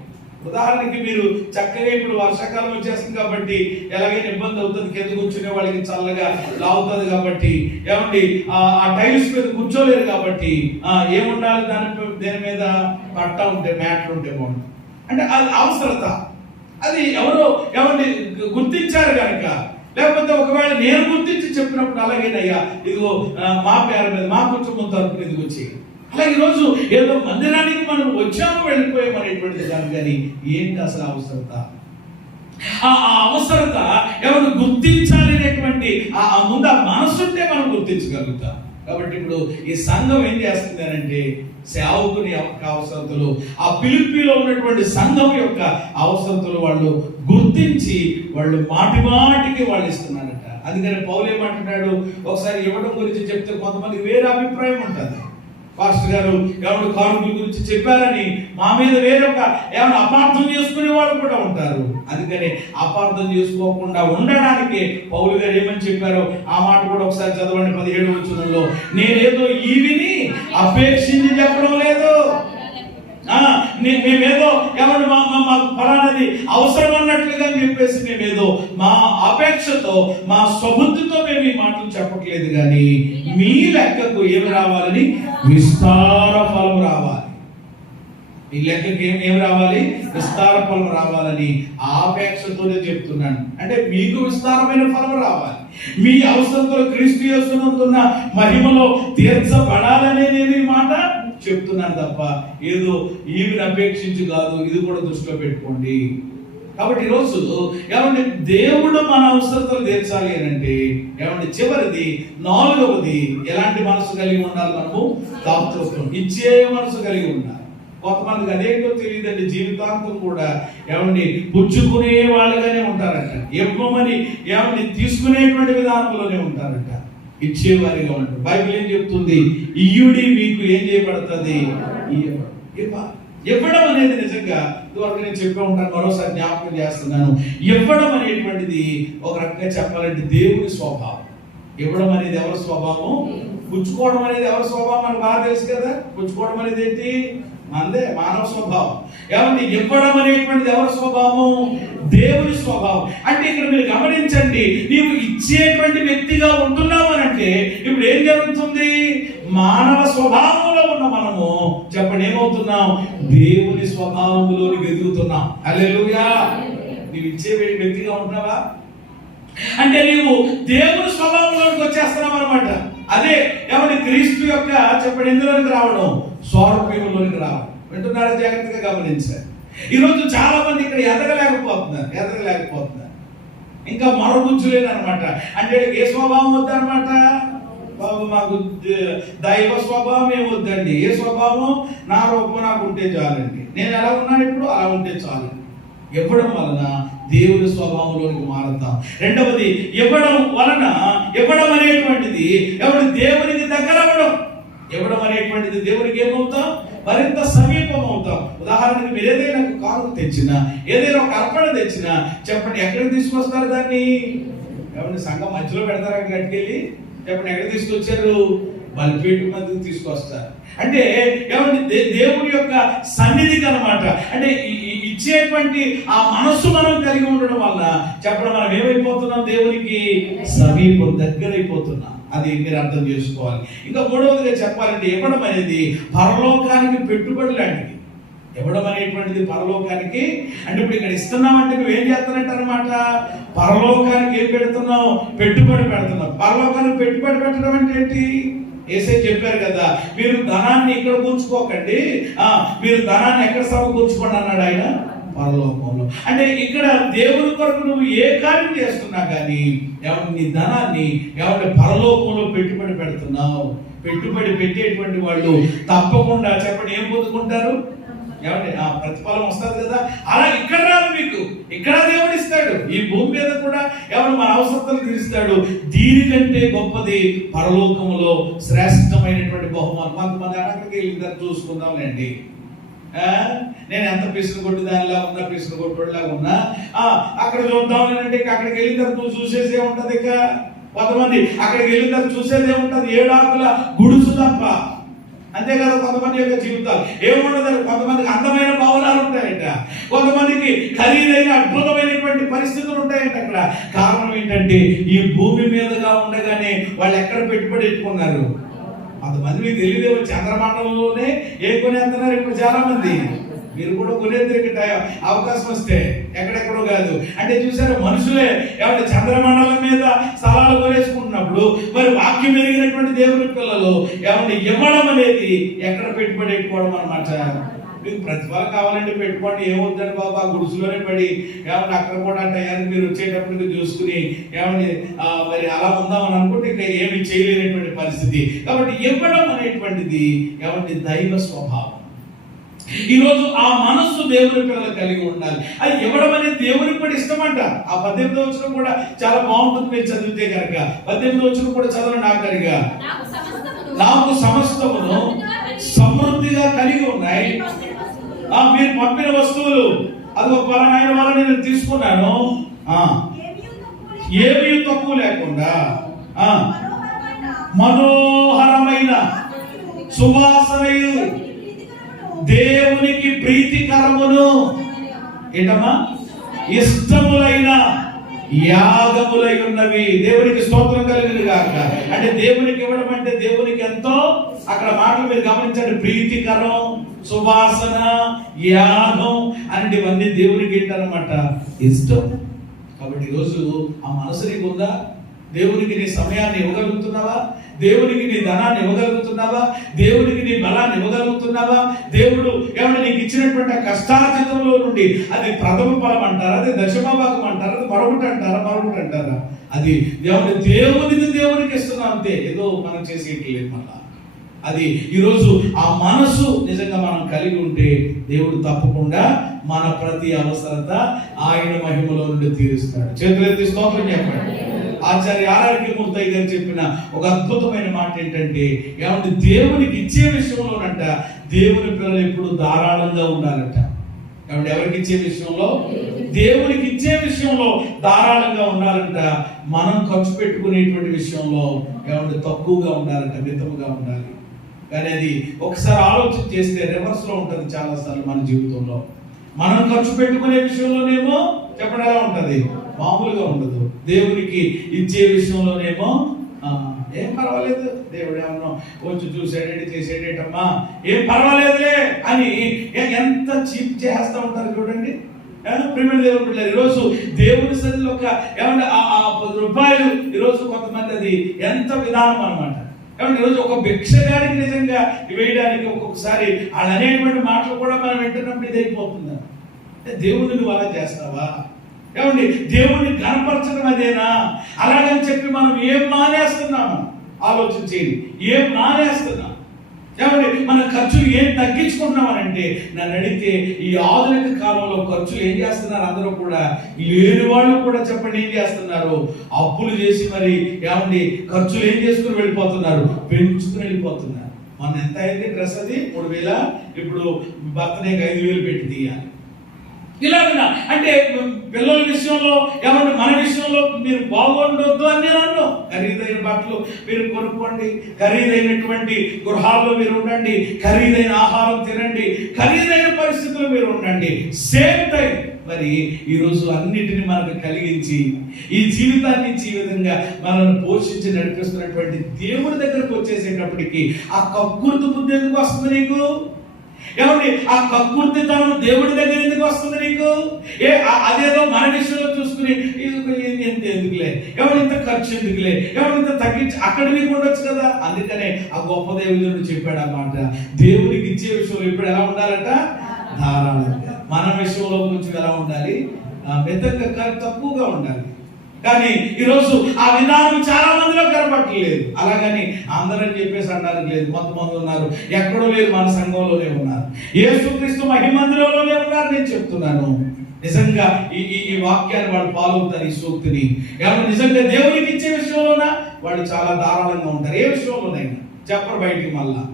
ఉదాహరణకి మీరు చక్కగా ఇప్పుడు వర్షాకాలం వచ్చేస్తుంది కాబట్టి ఎలాగైనా ఇబ్బంది అవుతుంది, కింద కూర్చునే వాళ్ళకి చల్లగా లాగుతుంది కాబట్టి ఏమండి ఆ టైల్స్ మీద కూర్చోలేరు కాబట్టి ఏముండాలి దేని మీద పట్ట ఉంటే మ్యాట్లు ఉంటే బాగుంటుంది. అంటే అది అవసరత, అది ఎవరో ఏమండి గుర్తించారు కనుక. లేకపోతే ఒకవేళ నేను గుర్తించి చెప్పినప్పుడు అలాగేనయ్యా ఇదిగో మా పేరు మీద మా కుటుంబం తరపున ఇదిగో వచ్చి అలాగే ఈరోజు ఏదో మందిరానికి మనం వచ్చాము వెళ్ళిపోయాం అనేటువంటిది కాదు. కానీ ఏంటి అసలు అవసరత? ఆ అవసరత ఎవరు గుర్తించాలి అనేటువంటి ముందు ఆ మనసు ఉంటే మనం గుర్తించగలుగుతాం. కాబట్టి ఇప్పుడు ఈ సంఘం ఏం చేస్తుంది అంటే సేవకుని యొక్క అవసరతలు, ఆ ఫిలిప్పీలో ఉన్నటువంటి సంఘం యొక్క అవసరతలు వాళ్ళు గుర్తించి వాళ్ళు మాటి మాటికి వాళ్ళు ఇస్తున్నారట. అందుకని పౌలు ఏమంటున్నాడు, ఒకసారి ఇవ్వడం గురించి చెప్తే కొంతమంది వేరే అభిప్రాయం ఉంటుంది. పాస్టర్ గారు ఎవరు కానుకల గురించి చెప్పారని మా మీద వేరొక ఏమైనా అపార్థం చేసుకునే వాళ్ళు కూడా ఉంటారు. అందుకని అపార్థం చేసుకోకుండా ఉండడానికి పౌలు గారు ఏమని చెప్పారో ఆ మాట కూడా ఒకసారి చదవండి. 17వ వచనంలో, నేనేదో ఈవిని అపేక్షించి చెప్పడం లేదు, మేమేదో ఎవరు మాకు ఫలానది అవసరం అన్నట్లుగా చెప్పేసి మేమేదో మా అపేక్షతో మా స్వబుద్ధితో మేము ఈ మాటలు చెప్పట్లేదు, కానీ మీ లెక్కకు ఏమి రావాలని, విస్తార ఫలం రావాలి. ఈ లెక్కకి ఏం రావాలి, విస్తార ఫలం రావాలని ఆపేక్షతోనే చెప్తున్నాను. అంటే మీకు విస్తారమైన ఫలం రావాలి, మీ అవసరంతో క్రీస్తు యేసునందున్న మహిమలో తీర్చబడాలనే నేను ఈ మాట చెప్తున్నాను తప్ప ఏదో ఈవిని అపేక్షించి కాదు. ఇది కూడా దృష్టిలో పెట్టుకోండి. కాబట్టి ఈరోజు ఏమంటే దేవుడు మన అవసరతలు తీర్చాలి అని అంటే ఏమంటే చివరిది 4వది ఎలాంటి మనసు కలిగి ఉండాలి, మనము దాతృత్వం, ఇచ్చే మనసు కలిగి ఉండాలి. కొంతమందికి అదేంటో తెలియదండి, జీవితాంతం కూడా ఏమండి పుచ్చుకునే వాళ్ళుగానే ఉంటారట, ఇవ్వమని ఏమండి తీసుకునేటువంటి విధానంలోనే ఉంటారట, ఇచ్చేవారిగా ఉంటారు. బైబిల్ ఏం చెప్తుంది, ఇయ్యుడి మీకు ఏం చేయబడుతుంది, ఇవ్వడం అనేది నిజంగా ఇదివరకు నేను చెప్పే ఉంటాను, మరోసారి జ్ఞాపకం చేస్తున్నాను. ఇవ్వడం అనేటువంటిది ఒక రకంగా చెప్పాలంటే దేవుని స్వభావం. ఇవ్వడం అనేది ఎవరి స్వభావం, పుచ్చుకోవడం అనేది ఎవరి స్వభావం మనకు బాగా తెలుసు కదా. పుచ్చుకోవడం అనేది ఏంటి, మనదే మానవ స్వభావం. ఏమంటే ఇవ్వడం అనేటువంటిది ఎవరి స్వభావం, దేవుని స్వభావం. అంటే ఇక్కడ మీరు గమనించండి, నీవు ఇచ్చేటువంటి వ్యక్తిగా ఉంటున్నావు అని అంటే ఇప్పుడు ఏం జరుగుతుంది, మానవ స్వభావంలో ఉన్న మనము చెప్పండి ఏమవుతున్నాం, దేవుని స్వభావంలోనికి ఎదుగుతున్నాం. హల్లెలూయా. నీవు ఇచ్చే వ్యక్తిగా ఉంటున్నావా అంటే నీవు దేవుని స్వభావంలోకి వచ్చేస్తున్నావు అనమాట. అదే ఏమని క్రీస్తు యొక్క చెప్పండి ఎందులోనికి రావడం, స్వరూపంలోనికి రావడం. వింటున్నారా, జాగ్రత్తగా గమనించారు. ఈరోజు చాలా మంది ఇక్కడ ఎదగలేకపోతున్నారు, ఇంకా మరొగుంచులేను అనమాట. అంటే ఏ స్వభావం వద్దనమాట, బాబు మాకు దైవ స్వభావం ఏమొద్దండి, ఏ స్వభావం, నా రూపం నాకు ఉంటే చాలండి, నేను ఎలా ఉన్నాను ఇప్పుడు అలా ఉంటే చాలండి. ఇవ్వడం వలన దేవుని స్వభావంలోనికి మారుతాం. రెండవది, ఇవ్వడం వలన, ఇవ్వడం అనేటువంటిది ఎవరు దేవునికి దగ్గర అవ్వడం. ఇవ్వడం అనేటువంటిది దేవునికి ఏమవుతాం, మరింత సమీపం అవుతాం. ఉదాహరణకి మీరు ఏదైనా ఒక కానుక తెచ్చినా, ఏదైనా ఒక అర్పణ తెచ్చినా చెప్పండి ఎక్కడికి తీసుకొస్తారు దాన్ని, ఎవరిని సంఘం మధ్యలో పెడతారు, అక్కడ కట్టుకెళ్ళి చెప్పండి ఎక్కడ తీసుకొచ్చారు, బలిపీఠ మధ్యకి తీసుకొస్తారు. అంటే ఏమంటే దేవుని యొక్క సన్నిధికి అనమాట. అంటే ఇచ్చేటువంటి ఆ మనస్సు మనం కలిగి ఉండడం వల్ల చెప్పడం మనం ఏమైపోతున్నాం, దేవునికి సమీపం, దగ్గర అయిపోతున్నాం. అది మీరు అర్థం చేసుకోవాలి. ఇంకా మూడవదిగా చెప్పాలంటే ఇవ్వడం అనేది పరలోకానికి పెట్టుబడి లాంటిది. ఇవ్వడం అనేటువంటిది పరలోకానికి, అంటే ఇప్పుడు ఇక్కడ ఇస్తున్నామంటే నువ్వేం చేస్తున్నట్టు అనమాట, పరలోకానికి ఏం పెడుతున్నావు, పెట్టుబడి పెడుతున్నావు. పరలోకానికి పెట్టుబడి పెట్టడం అంటే ఏంటి, యేసే చెప్పారు కదా, మీరు ధనాన్ని ఇక్కడ కూర్చుకోకండి, మీరు ధనాన్ని ఎక్కడ సమకూర్చుకోండి అన్నాడు ఆయన, పరలోకంలో. అంటే ఇక్కడ దేవుని కొరకు నువ్వు ఏ కార్యం చేస్తున్నా కానీ నీ ధనాన్ని పరలోకంలో పెట్టుబడి పెడుతున్నావు. పెట్టుబడి పెట్టేటువంటి వాళ్ళు తప్పకుండా చెప్పండి ఏం పొందుకుంటారు, ఏమంటే ప్రతిఫలం వస్తుంది కదా. అలా ఇక్కడ రాదు, మీకు ఇక్కడ దేవుడు ఇస్తాడు, ఈ భూమి మీద కూడా ఎవరు మన అవసరతలు తీరుస్తాడు. దీనికంటే గొప్పది పరలోకములో శ్రేష్టమైనటువంటి బహుమానం. కొంతమంది అక్కడికి వెళ్ళి చూసుకుందాంలేండి, నేను ఎంత పిసులు కొట్టు దానిలా ఉన్నా, పిసులు కొట్టులాగా ఉన్నా, అక్కడ చూద్దాం అంటే అక్కడికి వెళ్ళిన తర్వాత నువ్వు చూసేసే ఉంటది. ఇక కొంతమంది అక్కడికి వెళ్ళిన తర్వాత చూసేదే ఉంటది, 7 ఆకుల గుడుసు తప్ప. అంతే కదా కొంతమంది యొక్క జీవితాలు ఏముండదు. కొంతమందికి అందమైన భవనాలు ఉంటాయంట, కొంతమందికి ఖరీదైన అద్భుతమైనటువంటి పరిస్థితులు ఉంటాయంట. అక్కడ కారణం ఏంటంటే ఈ భూమి మీదగా ఉండగానే వాళ్ళు ఎక్కడ పెట్టుబడి పెట్టుకున్నారు. కొంతమంది మీకు తెలియదేమో, చంద్రమండలంలోనే కొనేస్తున్నారు ఇప్పుడు చాలా మంది. మీరు కూడా కొనేందుకు అవకాశం వస్తే ఎక్కడెక్కడో కాదు. అంటే చూసారు, మనుషులే ఏమంటే చంద్రమండలం మీద స్థలాలు కొనేసుకుంటున్నప్పుడు మరి వాక్యం ఎరిగినటువంటి దేవుని పిల్లలు ఏమంటే ఇవ్వడం అనేది ఎక్కడ పెట్టుబడి పెట్టుకోవడం అనమాట, మీకు ప్రతిఫలం కావాలంటే పెట్టుకోండి, ఏమవుతుందండి బాబా, గుడుసులోనే పడి ఏమన్నా అక్కడ కూడా టయానికి మీరు వచ్చేటప్పటికి చూసుకుని ఏమని మరి అలా ఉందామని అనుకుంటే ఇంకా ఏమి చేయలేనటువంటి పరిస్థితి. కాబట్టి ఇవ్వడం అనేటువంటిది ఏమంటే దైవ స్వభావం. ఈరోజు ఆ మనస్సు దేవుని పిల్లలు కలిగి ఉండాలి. అది ఇవ్వడం అనేది దేవునికి కూడా ఇష్టమంట. ఆ 18వ వచనం కూడా చాలా బాగుంటుంది, మీరు చదివితే కనుక. 18వ వచనం కూడా చదవండి ఆఖరిగా. నాకు సమస్తమును సమృద్ధిగా కలిగి ఉన్నాయి. మీరు పంపిన వస్తువులు అది ఒక పలానా వల్ల నేను తీసుకున్నాను, ఏమీ తక్కువ లేకుండా మనోహరమైన సువాసనయు దేవునికి ప్రీతికరమును ఏంటమ్మా ఇష్టములైన యాగములై ఉన్నవి. దేవునికి స్తోత్రం కలిగింది కాక. అంటే దేవునికి ఇవ్వడం అంటే దేవునికి ఎంతో, అక్కడ మాటలు మీరు గమనించండి, ప్రీతికరం, సువాసన, యాగం అనేటివన్నీ దేవునికి ఏంటన్నమాట ఇష్టం. కాబట్టి ఈరోజు ఆ మనసు నీకు ఉందా? దేవునికి నీ సమయాన్ని ఇవ్వగలుగుతున్నావా? దేవునికి నీ ధనాన్ని ఇవ్వగలుగుతున్నావా? దేవునికి నీ బలాన్ని ఇవ్వగలుగుతున్నావా? దేవుడు ఏమన్నా నీకు ఇచ్చినటువంటి కష్టార్జితంలో నుండి అది ప్రథమ ఫలం అంటారా, అది దశమభాగం అంటారా, అది మరొకటి అంటారా, అది దేవునికి ఇస్తున్నాం అంతే, ఏదో మనం చేసేయట్లేదు. మళ్ళా అది ఈరోజు ఆ మనసు నిజంగా మనం కలిగి ఉంటే దేవుడు తప్పకుండా మన ప్రతి అవసరత ఆయన మహిమలో నుండి తీరుస్తాడు. చేతులెత్తి స్తోత్రం చెప్పండి. ఆచార్య ఆర్ఆర్కే మూర్తయ్య గారు చెప్పిన ఒక అద్భుతమైన మాట ఏంటంటే, ఏమంటే దేవునికి ఇచ్చే విషయంలోనంట దేవుని పిల్లలు ఎప్పుడు ధారాళంగా ఉండాలంట. ఏమంటే ఎవరికి ఇచ్చే విషయంలో? దేవునికి ఇచ్చే విషయంలో ధారాళంగా ఉండాలంట. మనం ఖర్చు పెట్టుకునేటువంటి విషయంలో ఏమంటే తక్కువగా ఉండాలంట, మితముగా ఉండాలి. కానీ అది ఒకసారి ఆలోచన చేస్తే రివర్స్ లో ఉంటుంది చాలా సార్లు మన జీవితంలో. మనం ఖర్చు పెట్టుకునే విషయంలోనేమో చెప్పడం ఎలా ఉంటది, మామూలుగా ఉండదు. దేవునికి ఇచ్చే విషయంలోనేమో ఏం పర్వాలేదు, దేవుడు ఏమన్నా వచ్చి చూసాడేంటి చేసేటమ్మా ఏం పర్వాలేదులే అని ఎంత చీప్ చేస్తూ ఉంటారు చూడండి. ప్రేమ దేవుని పిల్లలు, ఈరోజు దేవుని సన్నిధిలో ఒక ఏమంటే ఆ 10 రూపాయలు ఈరోజు కొంతమంది అది ఎంత విధానం అనమాట. కాబట్టి ఈరోజు ఒక భిక్షగాడికి నిజంగా వేయడానికి ఒక్కొక్కసారి వాళ్ళు అనేటువంటి మాటలు కూడా మనం వింటున్నప్పుడు ఇదైపోతుంది. అంటే దేవుడిని నువ్వు అలా చేస్తావా? ఏమండి దేవుడిని కనపరచడం అదేనా? అలాగని చెప్పి మనం ఏం మానేస్తున్నాము ఆలోచన చేయండి. ఏం మానేస్తున్నాం? ఏమండి మన ఖర్చులు ఏం తగ్గించుకుంటున్నామనంటే, నన్ను అడిగితే ఈ ఆధునిక కాలంలో ఖర్చులు ఏం చేస్తున్నారు? అందరూ కూడా లేని వాళ్ళు కూడా చెప్పండి ఏం చేస్తున్నారు? అప్పులు చేసి మరి ఏమండి ఖర్చులు ఏం చేసుకుని వెళ్ళిపోతున్నారు, పెంచుకుని వెళ్ళిపోతున్నారు. మన ఎంత అయింది డ్రెస్? అది 3000, ఇప్పుడు బర్త్డేకి 5000 పెట్టి తీయాలి. ఇలాగా అంటే పిల్లల విషయంలో ఏమంటే మన విషయంలో మీరు బాగుండొద్దు అని నేను అన్నాను. ఖరీదైన బట్టలు మీరు కొనుక్కోండి, ఖరీదైనటువంటి గృహాల్లో మీరు ఉండండి, ఖరీదైన ఆహారం తినండి, ఖరీదైన పరిస్థితుల్లో మీరు ఉండండి. సేమ్ టైం మరి ఈరోజు అన్నిటిని మనకు కలిగించి ఈ జీవితాన్ని ఈ విధంగా మనల్ని పోషించి నడిపిస్తున్నటువంటి దేవుడి దగ్గరకు వచ్చేసేటప్పటికి ఆ కక్కుర్తి బుద్ధి ఎందుకు వస్తుంది నీకు? ఏమండి ఆ కక్కుర్తితనం దేవుడి దగ్గర ఎందుకు వస్తుంది నీకు? అదేదో మన విషయంలో చూసుకుని ఎంత ఎందుకులే, ఎవరు ఇంత ఖర్చు ఎందుకులే, ఎవరు ఇంత తగ్గించి అక్కడ నీకు ఉండొచ్చు కదా. అందుకనే ఆ గొప్ప దేవుడు చెప్పాడు అన్నమాట, దేవుడికి ఇచ్చే విషయంలో ఇప్పుడు ఎలా ఉండాలంట? ధారాళంగా. మన విషయంలో కొంచెం ఎలా ఉండాలి? మితంగా, తక్కువగా ఉండాలి. కానీ ఈరోజు ఆ విధానం చాలా మందిలో కనబట్టలేదు. అలాగని అందరని చెప్పేసి అంటారు లేదు, కొంతమంది ఉన్నారు ఎక్కడో లేదు, మన సంఘంలోనే ఉన్నారు, యేసుక్రీస్తు మహిమ మందిరంలోనే ఉన్నారు. నేను చెప్తున్నాను నిజంగా ఈ వాక్యాన్ని వాళ్ళు ఫాలో అవుతారు, ఈ సూక్తిని. ఎవరు నిజంగా దేవునికి ఇచ్చే విషయంలోనా వాళ్ళు చాలా ధారాళంగా ఉంటారు. ఏ విషయంలోనైనా చెప్పరు బయటికి. మళ్ళా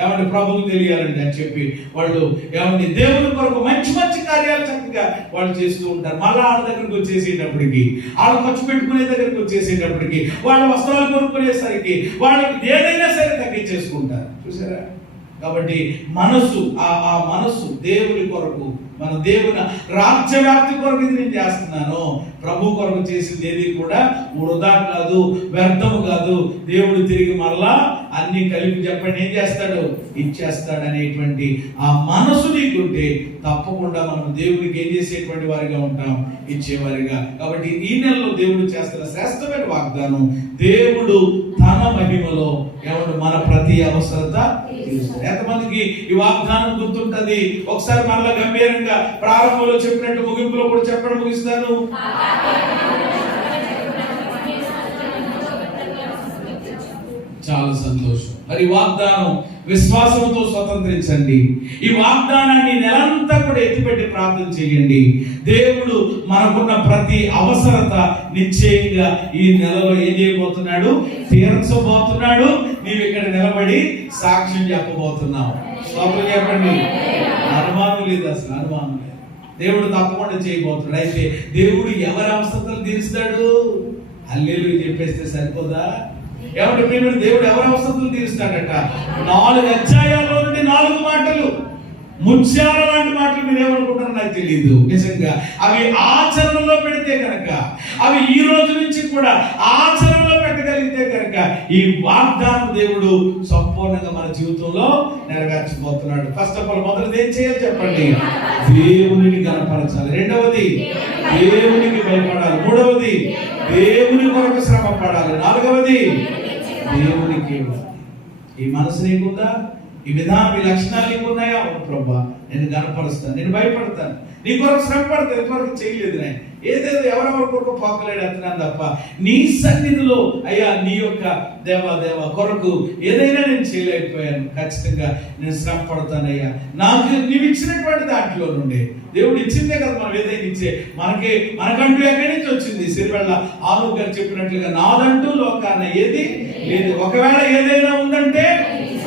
ఏమంటే ప్రభువుకు తెలియాలండి అని చెప్పి వాళ్ళు ఏమంటే దేవుని కొరకు మంచి మంచి కార్యాలు చక్కగా వాళ్ళు చేస్తూ ఉంటారు. మళ్ళీ వాళ్ళ దగ్గరికి వచ్చేసేటప్పటికి, వాళ్ళు ఖర్చు పెట్టుకునే దగ్గరికి వచ్చేసేటప్పటికి, వాళ్ళ వస్త్రాలు కొనుక్కునేసరికి వాళ్ళకి ఏదైనా సరే తగ్గించేసుకుంటారు. చూసారా? కాబట్టి మనసు ఆ మనసు దేవుని కొరకు, మన దేవుని రాజ్య వ్యాప్తి కొరకు ఇది నేను చేస్తున్నాను, ప్రభు కొరకు చేసింది ఏది కూడా వృధా కాదు, వ్యర్థము కాదు. దేవుడు తిరిగి మరలా అన్ని కలిపి చెప్పండి ఏం చేస్తాడు? ఇచ్చేస్తాడు అనేటువంటి ఆ మనసు నీకుంటే తప్పకుండా మనం దేవుడికి ఏం చేసేటువంటి వారిగా ఉంటాం? ఇచ్చేవారిగా. కాబట్టి ఈ నెలలో దేవుడు చేస్తున్న శ్రేష్టమైన వాగ్దానం, దేవుడు తన మహిమలో ఎవడు మన ప్రతి అవసరత తీరుస్తాడు. ఎంతమందికి ఈ వాగ్దానం గుర్తుంటది? ఒకసారి మరలా గంభీరంగా ప్రారంభంలో చెప్పినట్టు ముగింపులో కూడా చెప్పడం ముగిస్తాను. చాలా సంతోషం. మరి వాగ్దానం విశ్వాసంతో స్వతంత్రించండి. ఈ వాగ్దానాన్ని నెలంతా కూడా ఎత్తిపెట్టి ప్రార్థన చేయండి. దేవుడు మనకున్న ప్రతి అవసరత నిశ్చయంగా ఈ నెలలో ఏం చేయబోతున్నాడు? తీర్చబోతున్నాడు. నీవు ఇక్కడ నిలబడి సాక్ష్యం చెప్పబోతున్నావు. స్తోత్రం చెప్పండి. అనుమానం లేదు, అసలు అనుమానం లేదు. దేవుడు తప్పకుండా చేయబోతున్నాడు. అయితే దేవుడు ఎవరి అవసరతలు తీరుస్తాడు? హల్లెలూయా చెప్పేస్తే సరిపోదా? ఎవరి ప్రేమ దేవుడు ఎవరి అవసరతలు తీరుస్తాడట? 4 అధ్యాయాల్లో నుండి 4 మాటలు, ముత్యాల లాంటి మాటలు. మీరు ఏమనుకుంటారో నాకు తెలియదు. నిజంగా అవి ఆచరణలో పెడితే కనుక, అవి ఈ రోజు నుంచి కూడా ఆచరణలో పెట్టగలిగితే కనుక ఈ వాగ్దానం దేవుడు సంపూర్ణంగా మన జీవితంలో నెరవేర్చబోతున్నాడు. ఫస్ట్ ఆఫ్ ఆల్ మొదటిది ఏం చేయాలి చెప్పండి? దేవునిని గణపరచాలి. రెండవది దేవునికి భయపడాలి. మూడవది దేవుని కొరకు శ్రమ పడాలి. నాలుగవది దేవునికి ఈ మనసు నీకుందా? ఈ విధానం, ఈ లక్షణాలు నీకున్నాయా? అవును ప్రభా, నేను గణపరుస్తాను, నేను భయపడతాను, నీ కొరకు శ్రమ పడతాను. ఇంతవరకు చేయలేదు నేను, ఏదేదో ఎవరెవరి కొరకు పోకలేడుతున్నాను తప్ప నీ సన్నిధిలో అయ్యా నీ యొక్క దేవ కొరకు ఏదైనా నేను చేయలేకపోయాను. ఖచ్చితంగా నేను శ్రమ పడతానయ్యా. నాకు నీవు ఇచ్చినటువంటి దాంట్లో నుండి, దేవుడు ఇచ్చిందే కదా మనం ఏదైనా ఇచ్చే. మనకంటూ ఎక్కడి నుంచి వచ్చింది? సిరివెళ్ళ ఆను గారు చెప్పినట్లుగా నాదంటూ లోకాన ఏది లేదు. ఒకవేళ ఏదైనా ఉందంటే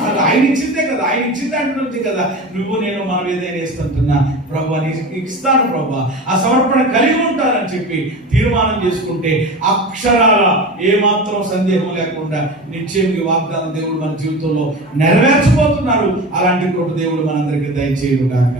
అది ఆయన ఇచ్చిందే కదా. ఆయన ఇచ్చింది అంటుంది కదా. నువ్వు నేను మనం ఏదైనా ఇస్తుంటున్నా ప్రభా, నీకు ఇస్తాను ప్రభా, ఆ సమర్పణ కలిగి ఉంటానని చెప్పి తీర్మానం చేసుకుంటే అక్షరాల ఏమాత్రం సందేహం లేకుండా నిశ్చయంగా వాగ్దానం దేవుడు మన జీవితంలో నెరవేర్చబోతున్నారు. అలాంటి కృప దేవుడు మనందరికీ దయచేయుగాక.